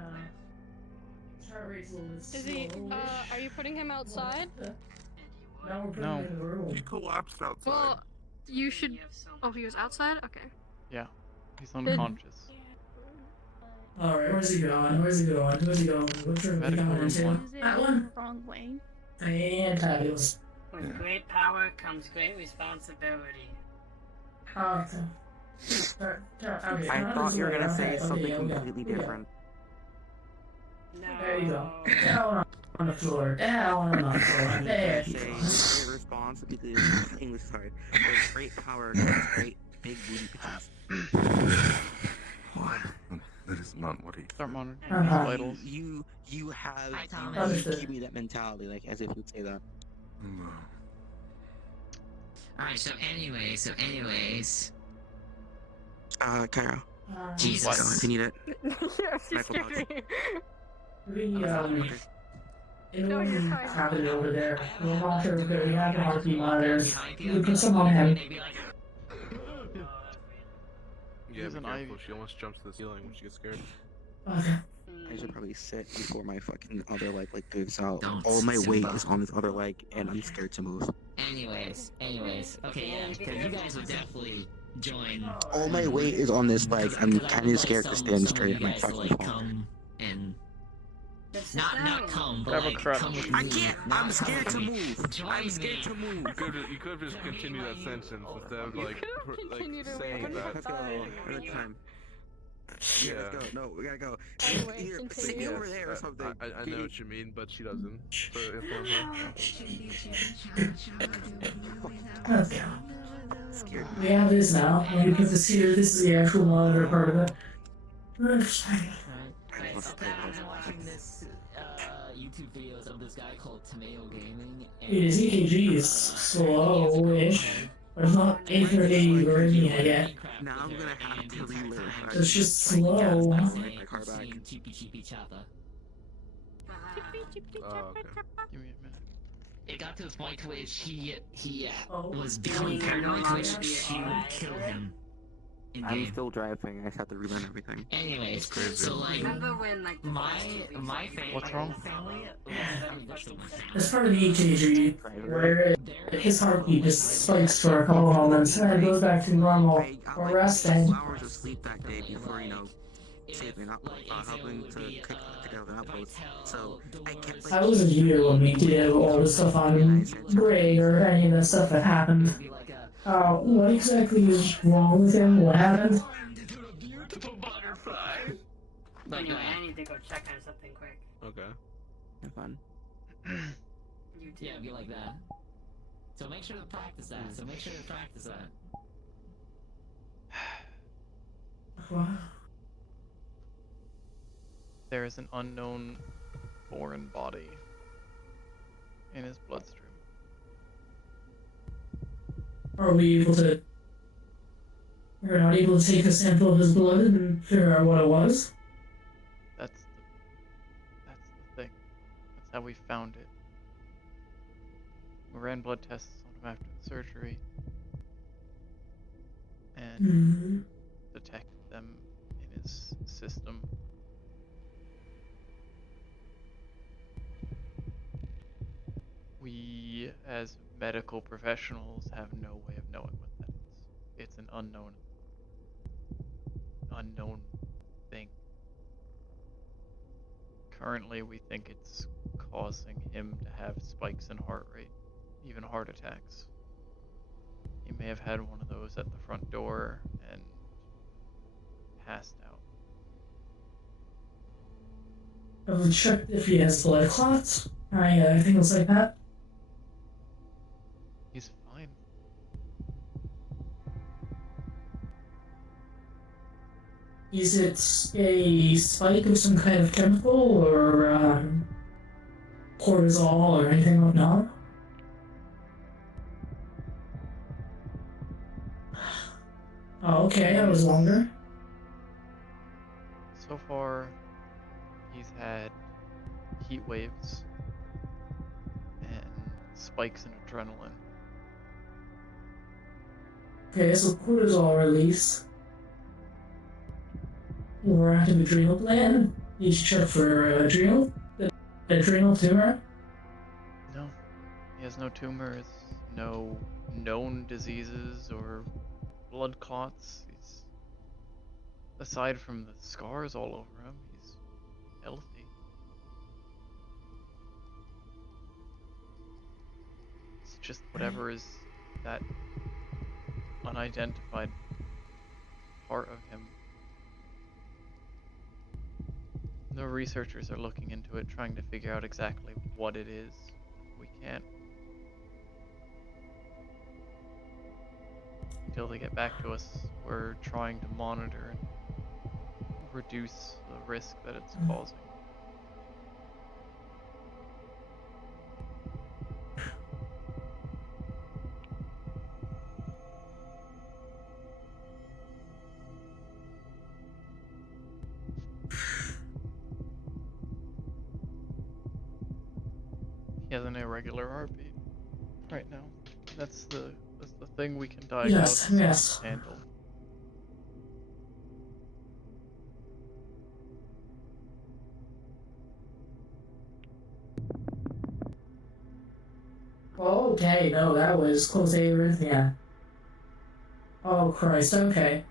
Heart rate's a little bit Is he, slowish. are you putting him outside? Now we're putting No. him in the room. He collapsed outside. Well, you should. Oh, he was outside? Okay. Yeah. He's unconscious. Alright, where's he going? Where's he going? Where's he going? Which room is he Medical going room into? 1. That one? Wrong way. Fantabulous. With great power comes great responsibility. Okay. Okay, I thought you were gonna say okay, something yeah, we got- completely we got- different. There you go. Down on the floor. Down on the floor. There you go. Say response because English is hard. With great power comes great big booty bitches. What? That is not what he. Start monitoring his Uh-huh. vitals. You have Hi, Thomas. you give me that mentality, like as if you'd say that. No. Alright, so anyways. Cairo. Jesus. What? If you need it. She's Rifle box. kidding. We, No, you're fine. have it over there. We'll monitor if we have the heartbeat monitors. You put some on him. Yeah, Use be an careful. IV. She almost jumps to the ceiling when she gets scared. Okay. I should probably sit before my fucking other leg like gives out. Don't, All my weight Simba. is on this other leg, and I'm scared to move. Anyways. Okay, yeah, because you guys would definitely join. All my weight is on this leg. I'm kind of scared to stand straight. You I'm guys to, fucking like, falling. come and Just Not come, but Grab a like crutch. come with I me. can't. Not I'm come scared with to me. move. Join I'm me. scared to move. You could have just continued that sentence instead of like continue to saying run. that. Let's go. Another time. Yeah, let's go. No, we gotta go. Anyway, Here, sit continue. me over there or something. I know what you mean, but she doesn't. So Okay. We have this now. Let me put this here. This is the actual monitor part of it. Guys, I've been watching this YouTube videos of this guy called Tomato Gaming. His EKG is slow-ish. There's not 830 arrhythmia yet. Now I'm gonna have to relearn. It's just slow. My car back. Cheapy choppa. Oh, okay. Give me a minute. It got to the point to which he was becoming paranoid, to which she would kill him. I'm still driving. I just have to relearn everything. Anyways, crazy. so like Remember when like my family, What's wrong? It's part of the EKG, where his heartbeat just spikes for a couple moments and then goes back to normal I got or like resting. 2 hours of sleep that day before, saving up, helping to kick together the outpost. So I kept like. I wasn't here when we did all the stuff on Greg or any of the stuff that happened. What exactly is wrong with him? What happened? Anyway, I need to go check on something quick. Okay. Have fun. You too. Yeah, be like that. So make sure to practice that. Wow. There is an unknown foreign body in his bloodstream. Are we able to... We're not able to take a sample of his blood and figure out what it was? That's the thing. That's how we found it. We ran blood tests on him after the surgery and detected them in his system. We, as medical professionals, have no way of knowing what that is. It's an unknown thing. Currently, we think it's causing him to have spikes in heart rate, even heart attacks. He may have had one of those at the front door and passed out. Have we checked if he has blood clots? Or any things like that? He's fine. Is it a spike of some kind of chemical or cortisol or anything like that? Oh, okay, I was wondering. So far, he's had heat waves and spikes in adrenaline. Okay, so cortisol release. Overactive adrenal gland. You should check for adrenal tumor. No, he has no tumors, no known diseases or blood clots. He's, aside from the scars all over him, he's healthy. It's just whatever is that unidentified part of him. The researchers are looking into it, trying to figure out exactly what it is. We can't. Until they get back to us, we're trying to monitor and reduce the risk that it's causing. He has an irregular heartbeat right now. That's the thing we can diagnose Yes. and handle. Oh, okay, no, that was close to arrhythmia. Oh, Christ, okay.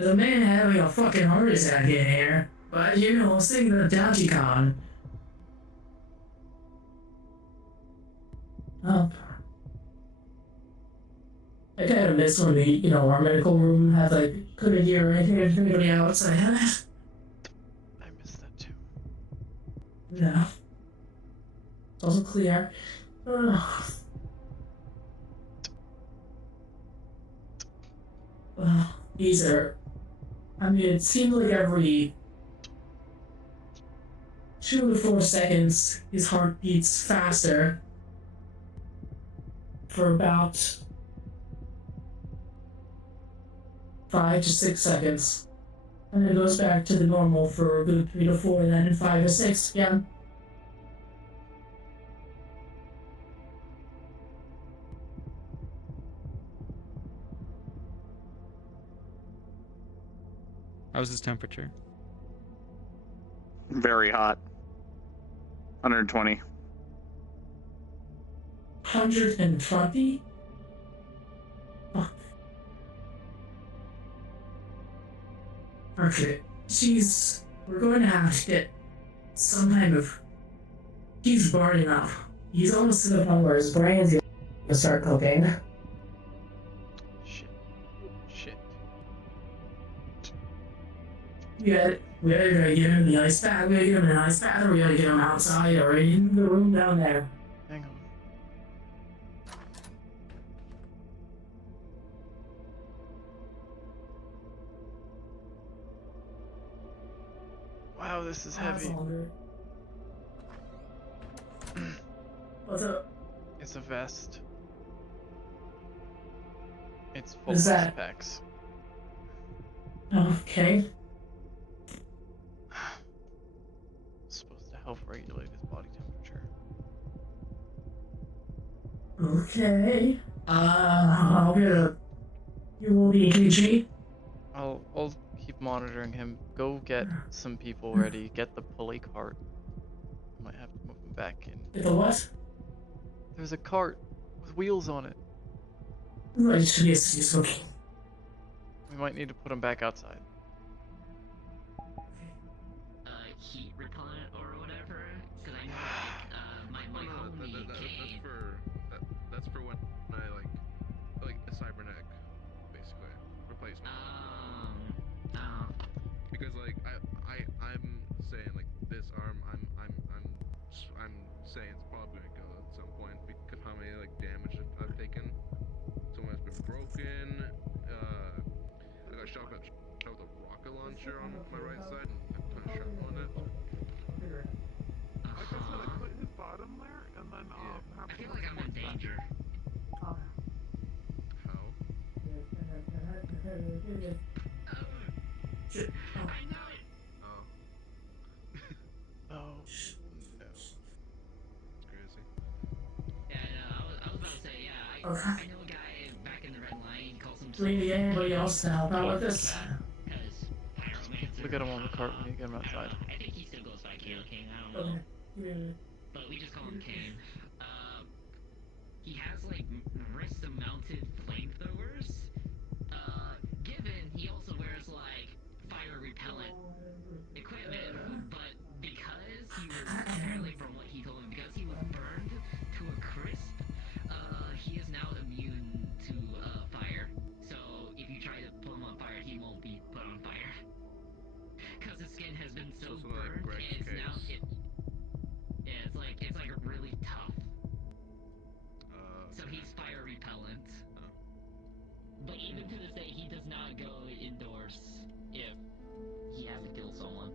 There's a man having a fucking heart attack in here. But you know, sing the Dachicon. Oh. I kind of miss when we, our medical room had couldn't hear anything from anybody outside. I miss that too. Yeah. It's also clear. These are. It seems like every 2 to 4 seconds, his heart beats faster for about 5 to 6 seconds. And then it goes back to the normal for a good 3 to 4, and then in 5 to 6 again. How's his temperature? Very hot. 120. 120? Okay, we're going to have to get some kind of. He's burning up. He's almost to the point where his brain's gonna start cooking. Shit. We gotta get him in the ice bath. We gotta get him in an ice bath, or we gotta get him outside or in the room down there. Hang on. Wow, this is heavy. What's up? It's a vest. It's full What's of that? packs. Okay. It's supposed to help regulate his body temperature. Okay. I'll get a. You will be EKG. I'll keep monitoring him. Go get some people ready. Get the pulley cart. Might have to move him back in. Get the what? There's a cart with wheels on it. Right, yes, okay. We might need to put him back outside. Heat repellent or whatever. Because I know, my homie Kane. That's for when I like a cybernetic, basically replacement. Because I'm saying this arm, I'm saying it's probably gonna go at some point because how many damage I've taken. Someone has been broken. I got shot with a rocket launcher on my right side and I put a shot on it. Like I said, I put his bottom there, and then I feel like I'm in danger. How? I know it. Oh. No. It's crazy. Yeah, I was about to say, yeah, I know a guy back in the red line. He calls himself. Do we need anybody else to help out with this? Look at him on the cart when you get him outside. I think he still goes by Kale King. I don't know. Okay. But we just call him Kane. He has wrist-mounted flamethrowers. Given he also wears fire repellent equipment, but because he was apparently from what he told me, because he was burned to a crisp, he is now immune to fire. So if you try to put him on fire, he won't be put on fire. Because his skin has been so burned, it's now it's really tough. So he's fire repellent. But even to this day, he does not go indoors if he has to kill someone.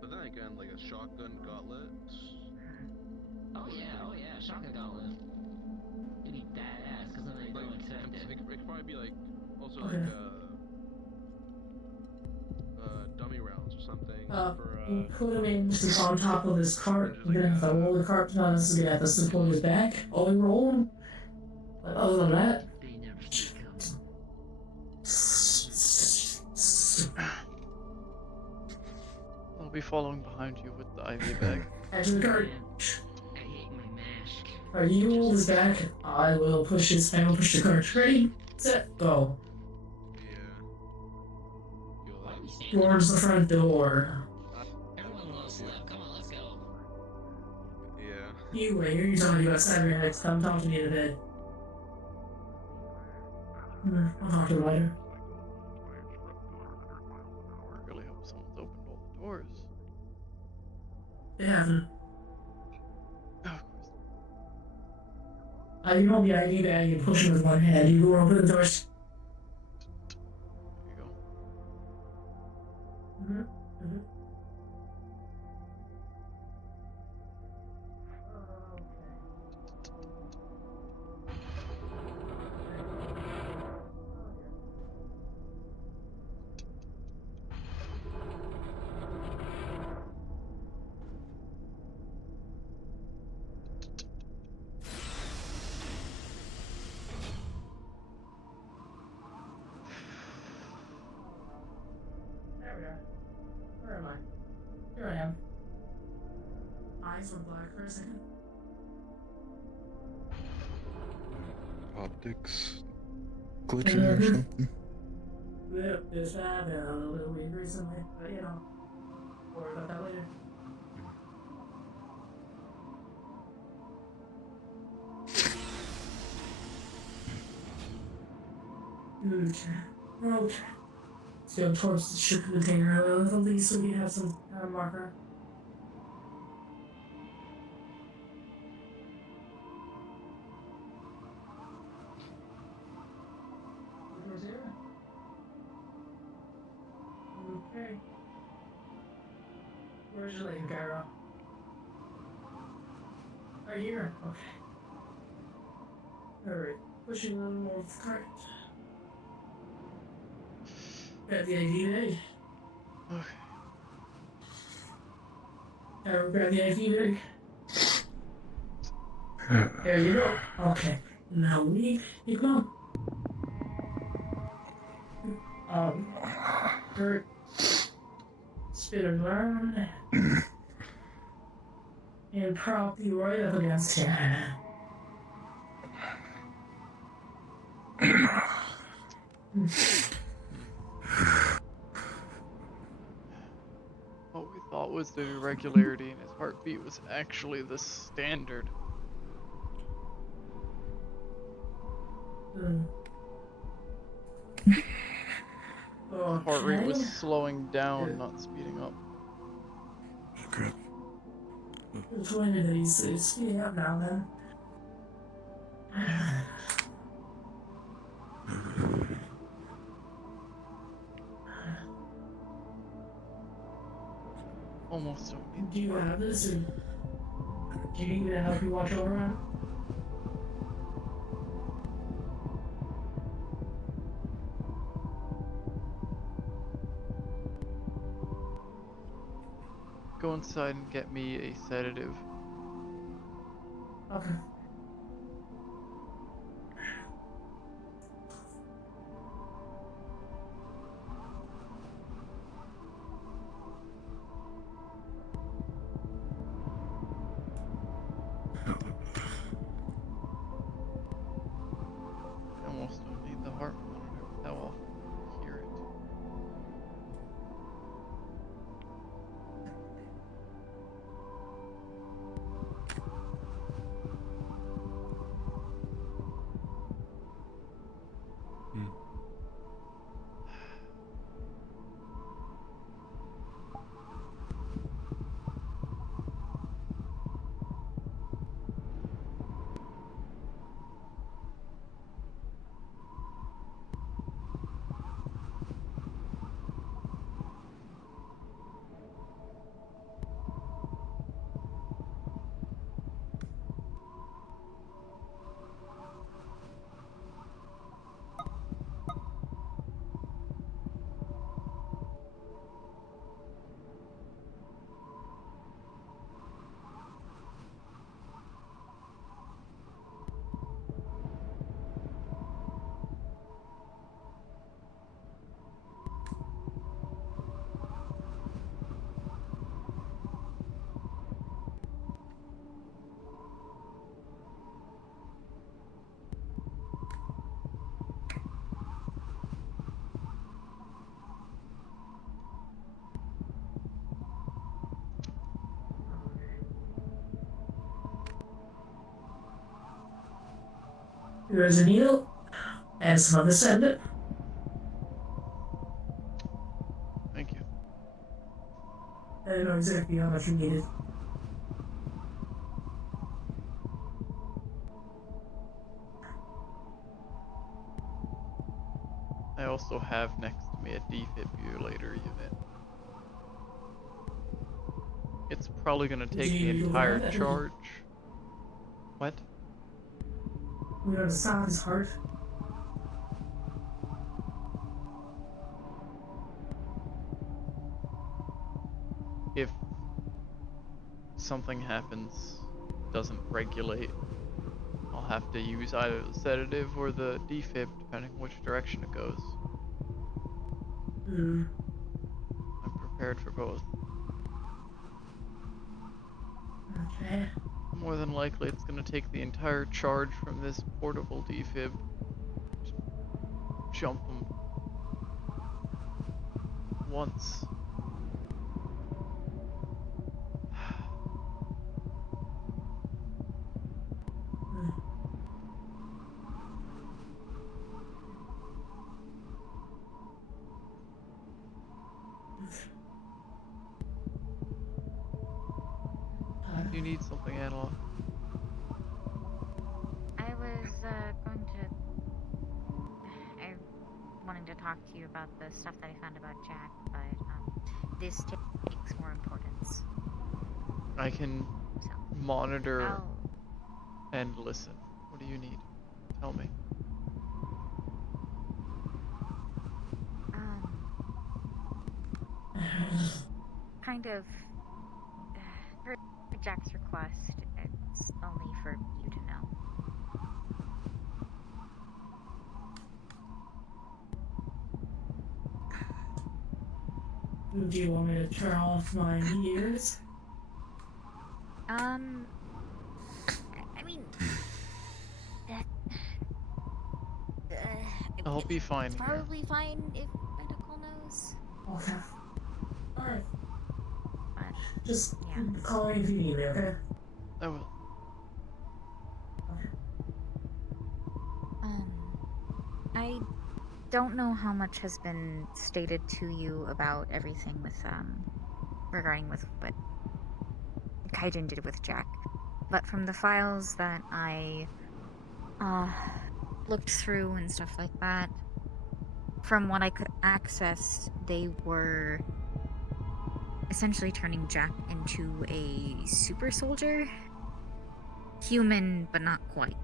But then again, a shotgun gauntlet. Oh yeah, shotgun gauntlet. It'd be badass, because then they don't accept it. It could probably be also dummy rounds or something. Put him in just on top of this cart. You're gonna have to roll the cart, not necessarily gonna have to support his back. While we roll him. But other than that. I'll be following behind you with the IV bag. Enter the cart. Are you roll his back? I will push the cart. Ready, set, go. towards the front door. Everyone loves Slim. Come on, let's go. Yeah. You wait, you're talking about Saturday nights. Come talk to me in a bit. I'll talk to you later. I really hope someone's opened all the doors. They haven't. Oh, You know the ID bag, you push it with one hand. You go open the doors. there you go. There we are. Where am I? Here I am. Eyes were black for a second. Optics glitching or something. Yep, it's been a little bit weird recently, but you know, we'll worry about that later. Okay. Let's go towards the ship container at least so we have some marker. Where's Aaron? Okay. Where's your lane, Cairo? Right here. Okay. Alright. Pushing a little more current. Got the ID bag. Okay. Grab the ID bag. There you go. Okay. Now we go. Kurt. Spin it around. And prop you right up against him. What we thought was the irregularity in his heartbeat was actually the standard. Okay. Heart rate was slowing down, not speeding up. Okay. Which one of these is speeding up now then? Almost don't need Do you have this, or do you need me to help you watch over him? Go inside and get me a sedative. Okay. I almost don't need the heart monitor with how often I hear it. Here's a needle and some other sediment. Thank you. I don't know exactly how much you needed. I also have next to me a defibrillator unit. It's probably gonna take the entire charge. What? We know to stop his heart. If something happens, doesn't regulate, I'll have to use either the sedative or the defib, depending which direction it goes. Hmm. I'm prepared for both. Okay. More than likely, it's gonna take the entire charge from this portable defib. Just jump them once. Do you need something, Analog? I was going to. I wanted to talk to you about the stuff that I found about Jack, but this takes more importance. I can So, monitor I'll- and listen. What do you need? Tell me. Kind of. For Jack's request, it's only for you to know. Do you want me to turn off my ears? I mean, I'll be fine it's here. probably fine if medical knows. Okay. Alright. But, Just yeah. call me if you need me, okay? I will. I don't know how much has been stated to you about everything with, regarding with what Kaijin did with Jack. But from the files that I, looked through and stuff like that, from what I could access, they were essentially turning Jack into a super soldier. Human, but not quite.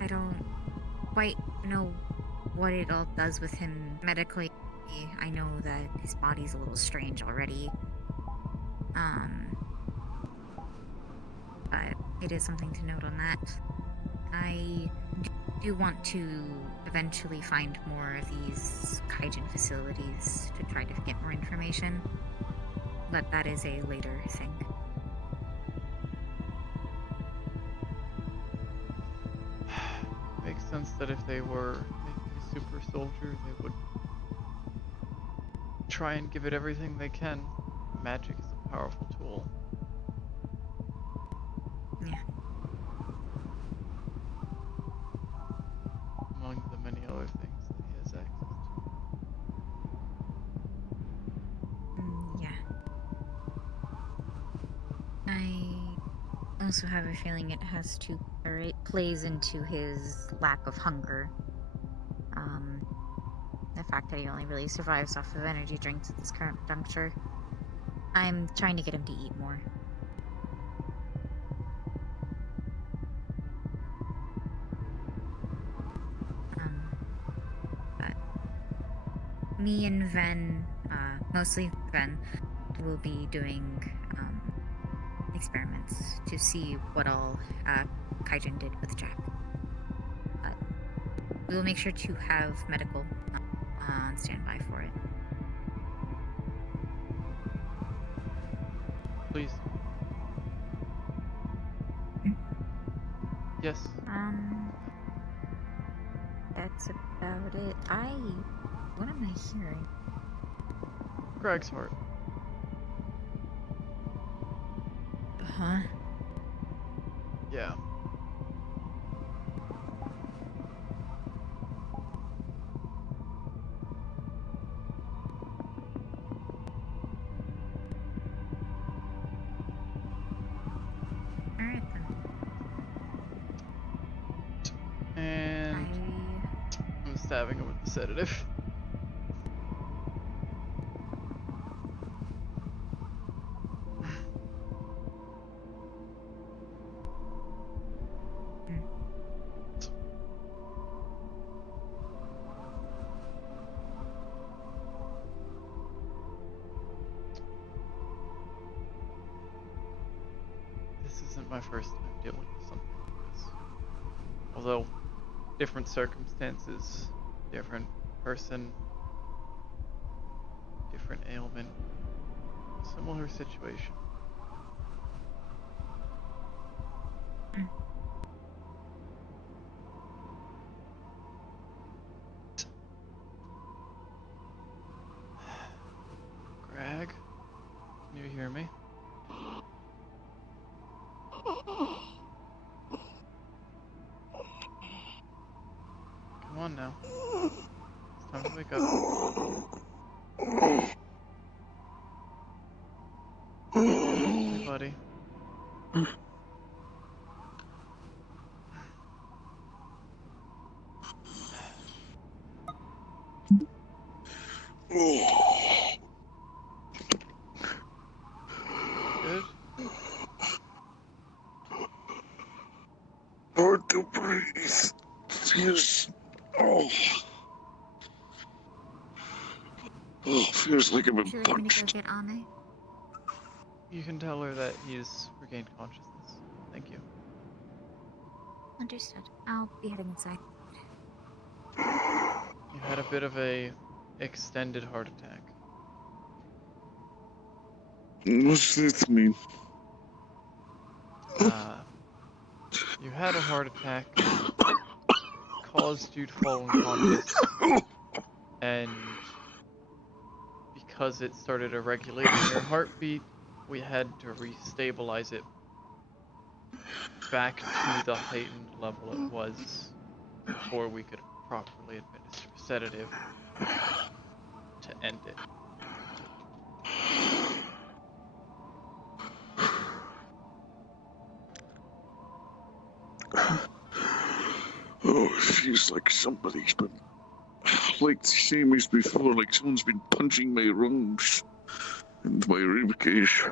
I don't quite know what it all does with him medically. I know that his body's a little strange already. But it is something to note on that. I do want to eventually find more of these Kaijin facilities to try to get more information. But that is a later thing. Makes sense that if they were making a super soldier, they would try and give it everything they can. Magic is a powerful tool. Yeah. Among the many other things that he has access to. Yeah. I also have a feeling it has to, or it plays into his lack of hunger. The fact that he only really survives off of energy drinks at this current juncture. I'm trying to get him to eat more. But me and Ven, mostly Ven, will be doing experiments to see what all Kaijin did with Jack. But we will make sure to have medical on standby for it. Please. Yes. That's about it. What am I hearing? Greg's heart. huh? Yeah. Alright then. And I'm stabbing him with the sedative. This isn't my first time dealing with something like this. Although, different circumstances, different person, different ailment, similar situation. Greg, can you hear me? Come on now. It's time to wake up. Hey, buddy. Good? Hard to breathe. Feels. Oh. Oh, feels like I've been Would you like me to go punched. get Ame? You can tell her that he's regained consciousness. Thank you. Understood. I'll be heading inside. You had a bit of a extended heart attack. What's this mean? You had a heart attack, caused you to fall unconscious, and because it started regulating your heartbeat, we had to restabilize it back to the heightened level it was before we could properly administer a sedative to end it. Oh, it feels like somebody's been. Like the same as before, like someone's been punching my lungs and my ribcage.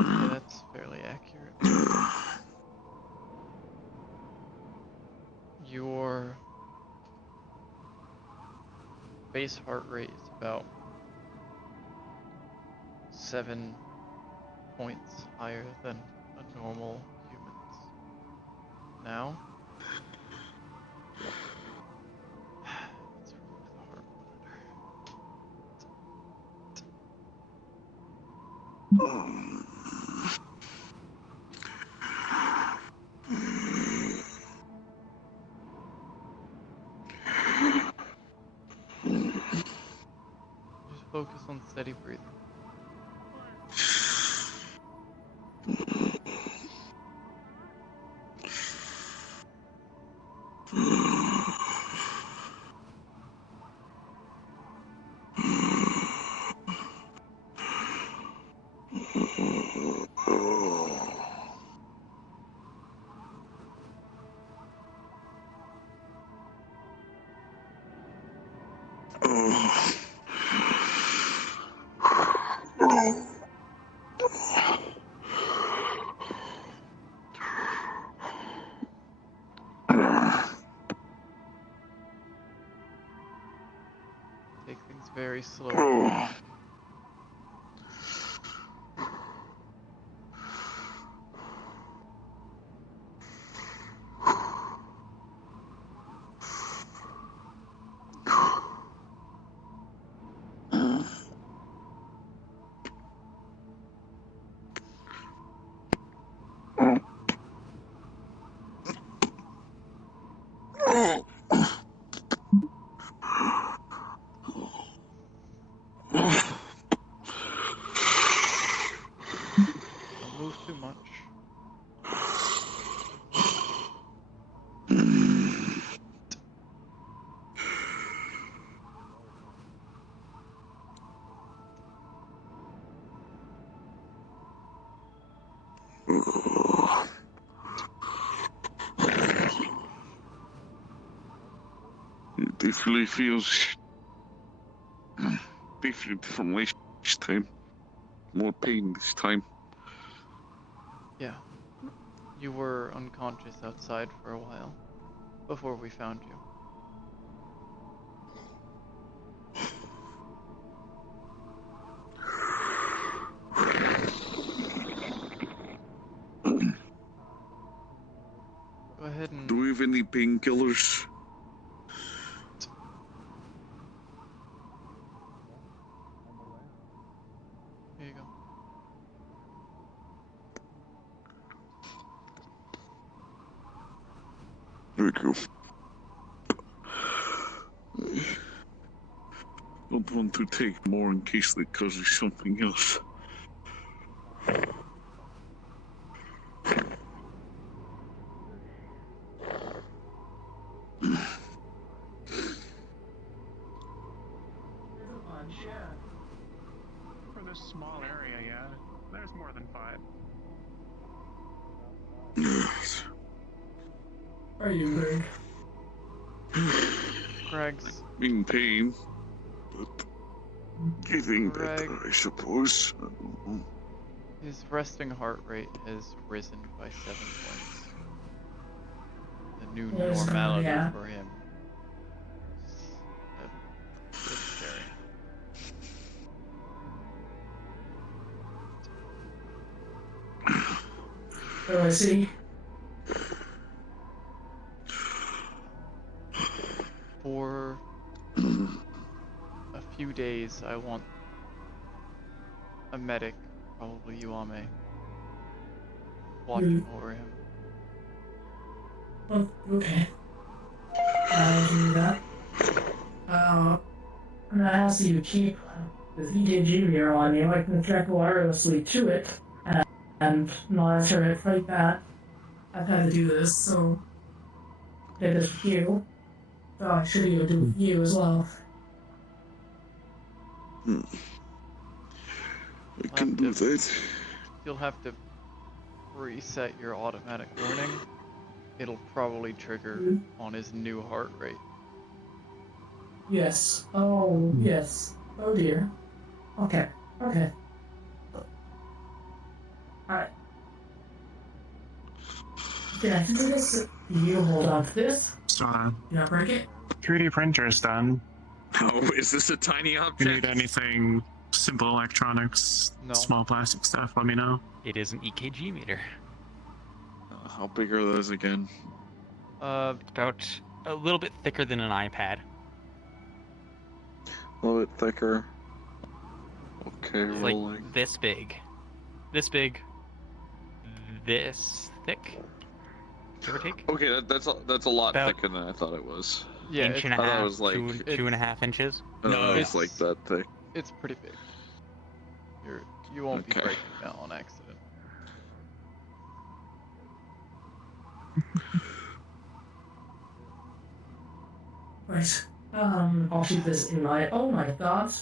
Yeah, that's fairly accurate. Your base heart rate is about 7 points higher than a normal human's. Now, let's remove the heart monitor. Just focus on steady breathing. Take things very slowly. It definitely feels definitely different this time. More pain this time. Yeah. You were unconscious outside for a while before we found you. Go ahead and... Do we have any painkillers? Here you go. There we go. Don't want to take more in case they cause you something else. For this small area, yeah. There's more than 5. Are you Greg? Greg's... in pain, but getting better, I suppose. I don't know. His resting heart rate has risen by 7 points. The new normality for him. It's scary. Oh, I see. For a few days, I want a medic, probably Yuame, watching over him. Oh, okay. I'll do that. I'm gonna ask you to keep this EKG mirror on you. I can connect wirelessly to it and monitor it like that. I've had to do this, so I did this with you. So I should even do it with you as well. I can do that. You'll have to reset your automatic warning. It'll probably trigger on his new heart rate. Yes. Oh, yes. Oh dear. Okay. Okay. Alright. Yeah, I can do this. You hold on to this. So, Do not break it. 3D printer's done. Oh, is this a tiny object? If you need anything, simple electronics, small plastic stuff, let me know. It is an EKG meter. How big are those again? It's about a little bit thicker than an iPad. A little bit thicker. Okay, It's rolling. like this big. This big. This thick. Give or take. Okay, that's a lot About thicker than I thought it was. Yeah, inch and a I thought half, it was like 2.5 inches. No, it's like that thick. It's pretty big. You won't be Okay. breaking that on accident. Right. I'll keep this in mind. Oh my god.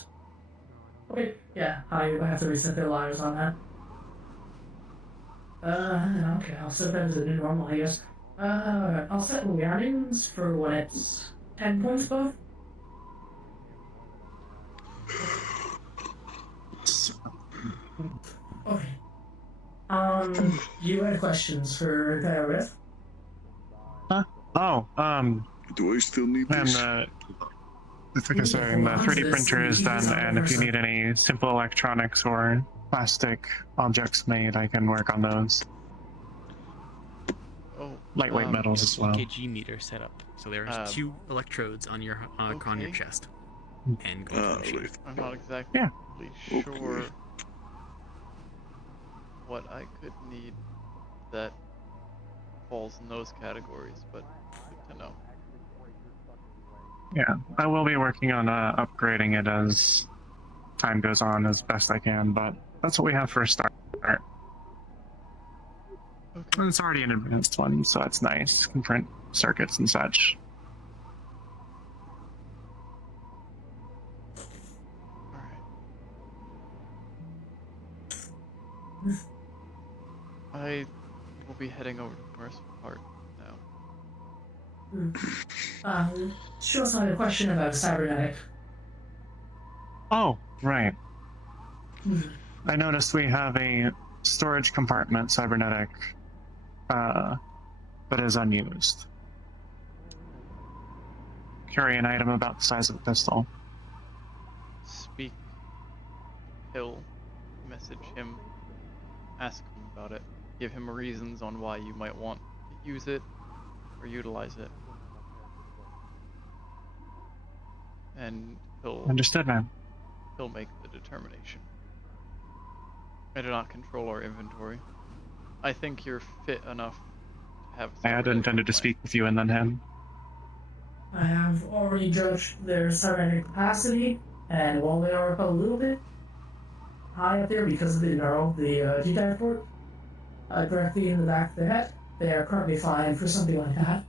Okay, yeah, I have to reset their lives on that. Okay, I'll set that as a new normal, I guess. I'll set warnings for when it's 10 points above. Okay. You had questions for Tyrus? Huh? Oh, do I still need this? this? Like I said, the 3D printer is done, and if you need any simple electronics or plastic objects made, I can work on those. Lightweight metals as well. EKG meter set up. So there's 2 electrodes on your on your chest. And go to the machine. I'm not exactly sure what I could need that falls in those categories, but good to know. Yeah, I will be working on upgrading it as time goes on as best I can, but that's what we have for a start. Okay. It's already an advanced one, so it's nice. Can print circuits and such. I will be heading over to Morris Park now. Sure, I had a question about cybernetic. Oh, right. Mhm. I noticed we have a storage compartment cybernetic that is unused. Carry an item about the size of a pistol. Speak Hill, message him, ask him about it, give him reasons on why you might want to use it or utilize it. And Understood, man. he'll make the determination. I do not control our inventory. I think you're fit enough to have I had intended to speak with you and then him. I have already judged their cybernetic capacity, and while they are a little bit high up there because of the G-type port, directly in the back of the head, they are currently fine for something like that.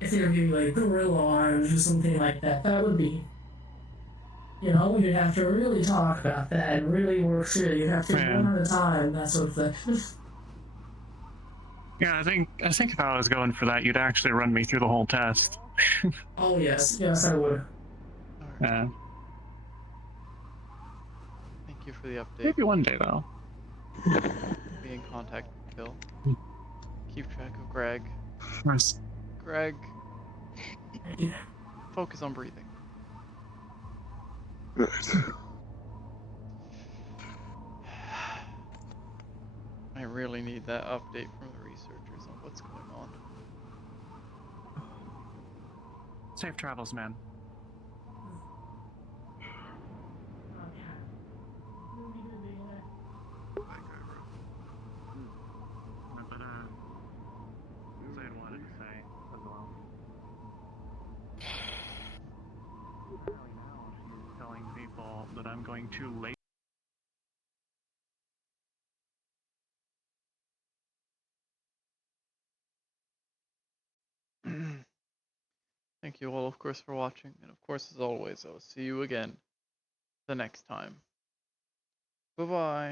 If they're giving like gorilla arms or something like that, that would be, you'd have to really talk about that and really work through it. You'd have to one at a time, that sort of thing. Yeah, I think if I was going for that, you'd actually run me through the whole test. Oh yes, I would. Yeah. Thank you for the update. Maybe one day though. Be in contact with Bill. Keep track of Greg. Nice. Greg, focus on breathing. Right. I really need that update from the researchers on what's going on. Safe travels, man. But I had wanted to say as well. Apparently now she's telling people that I'm going too late. Thank you all, of course, for watching, and of course, as always, I will see you again the next time. Bye-bye.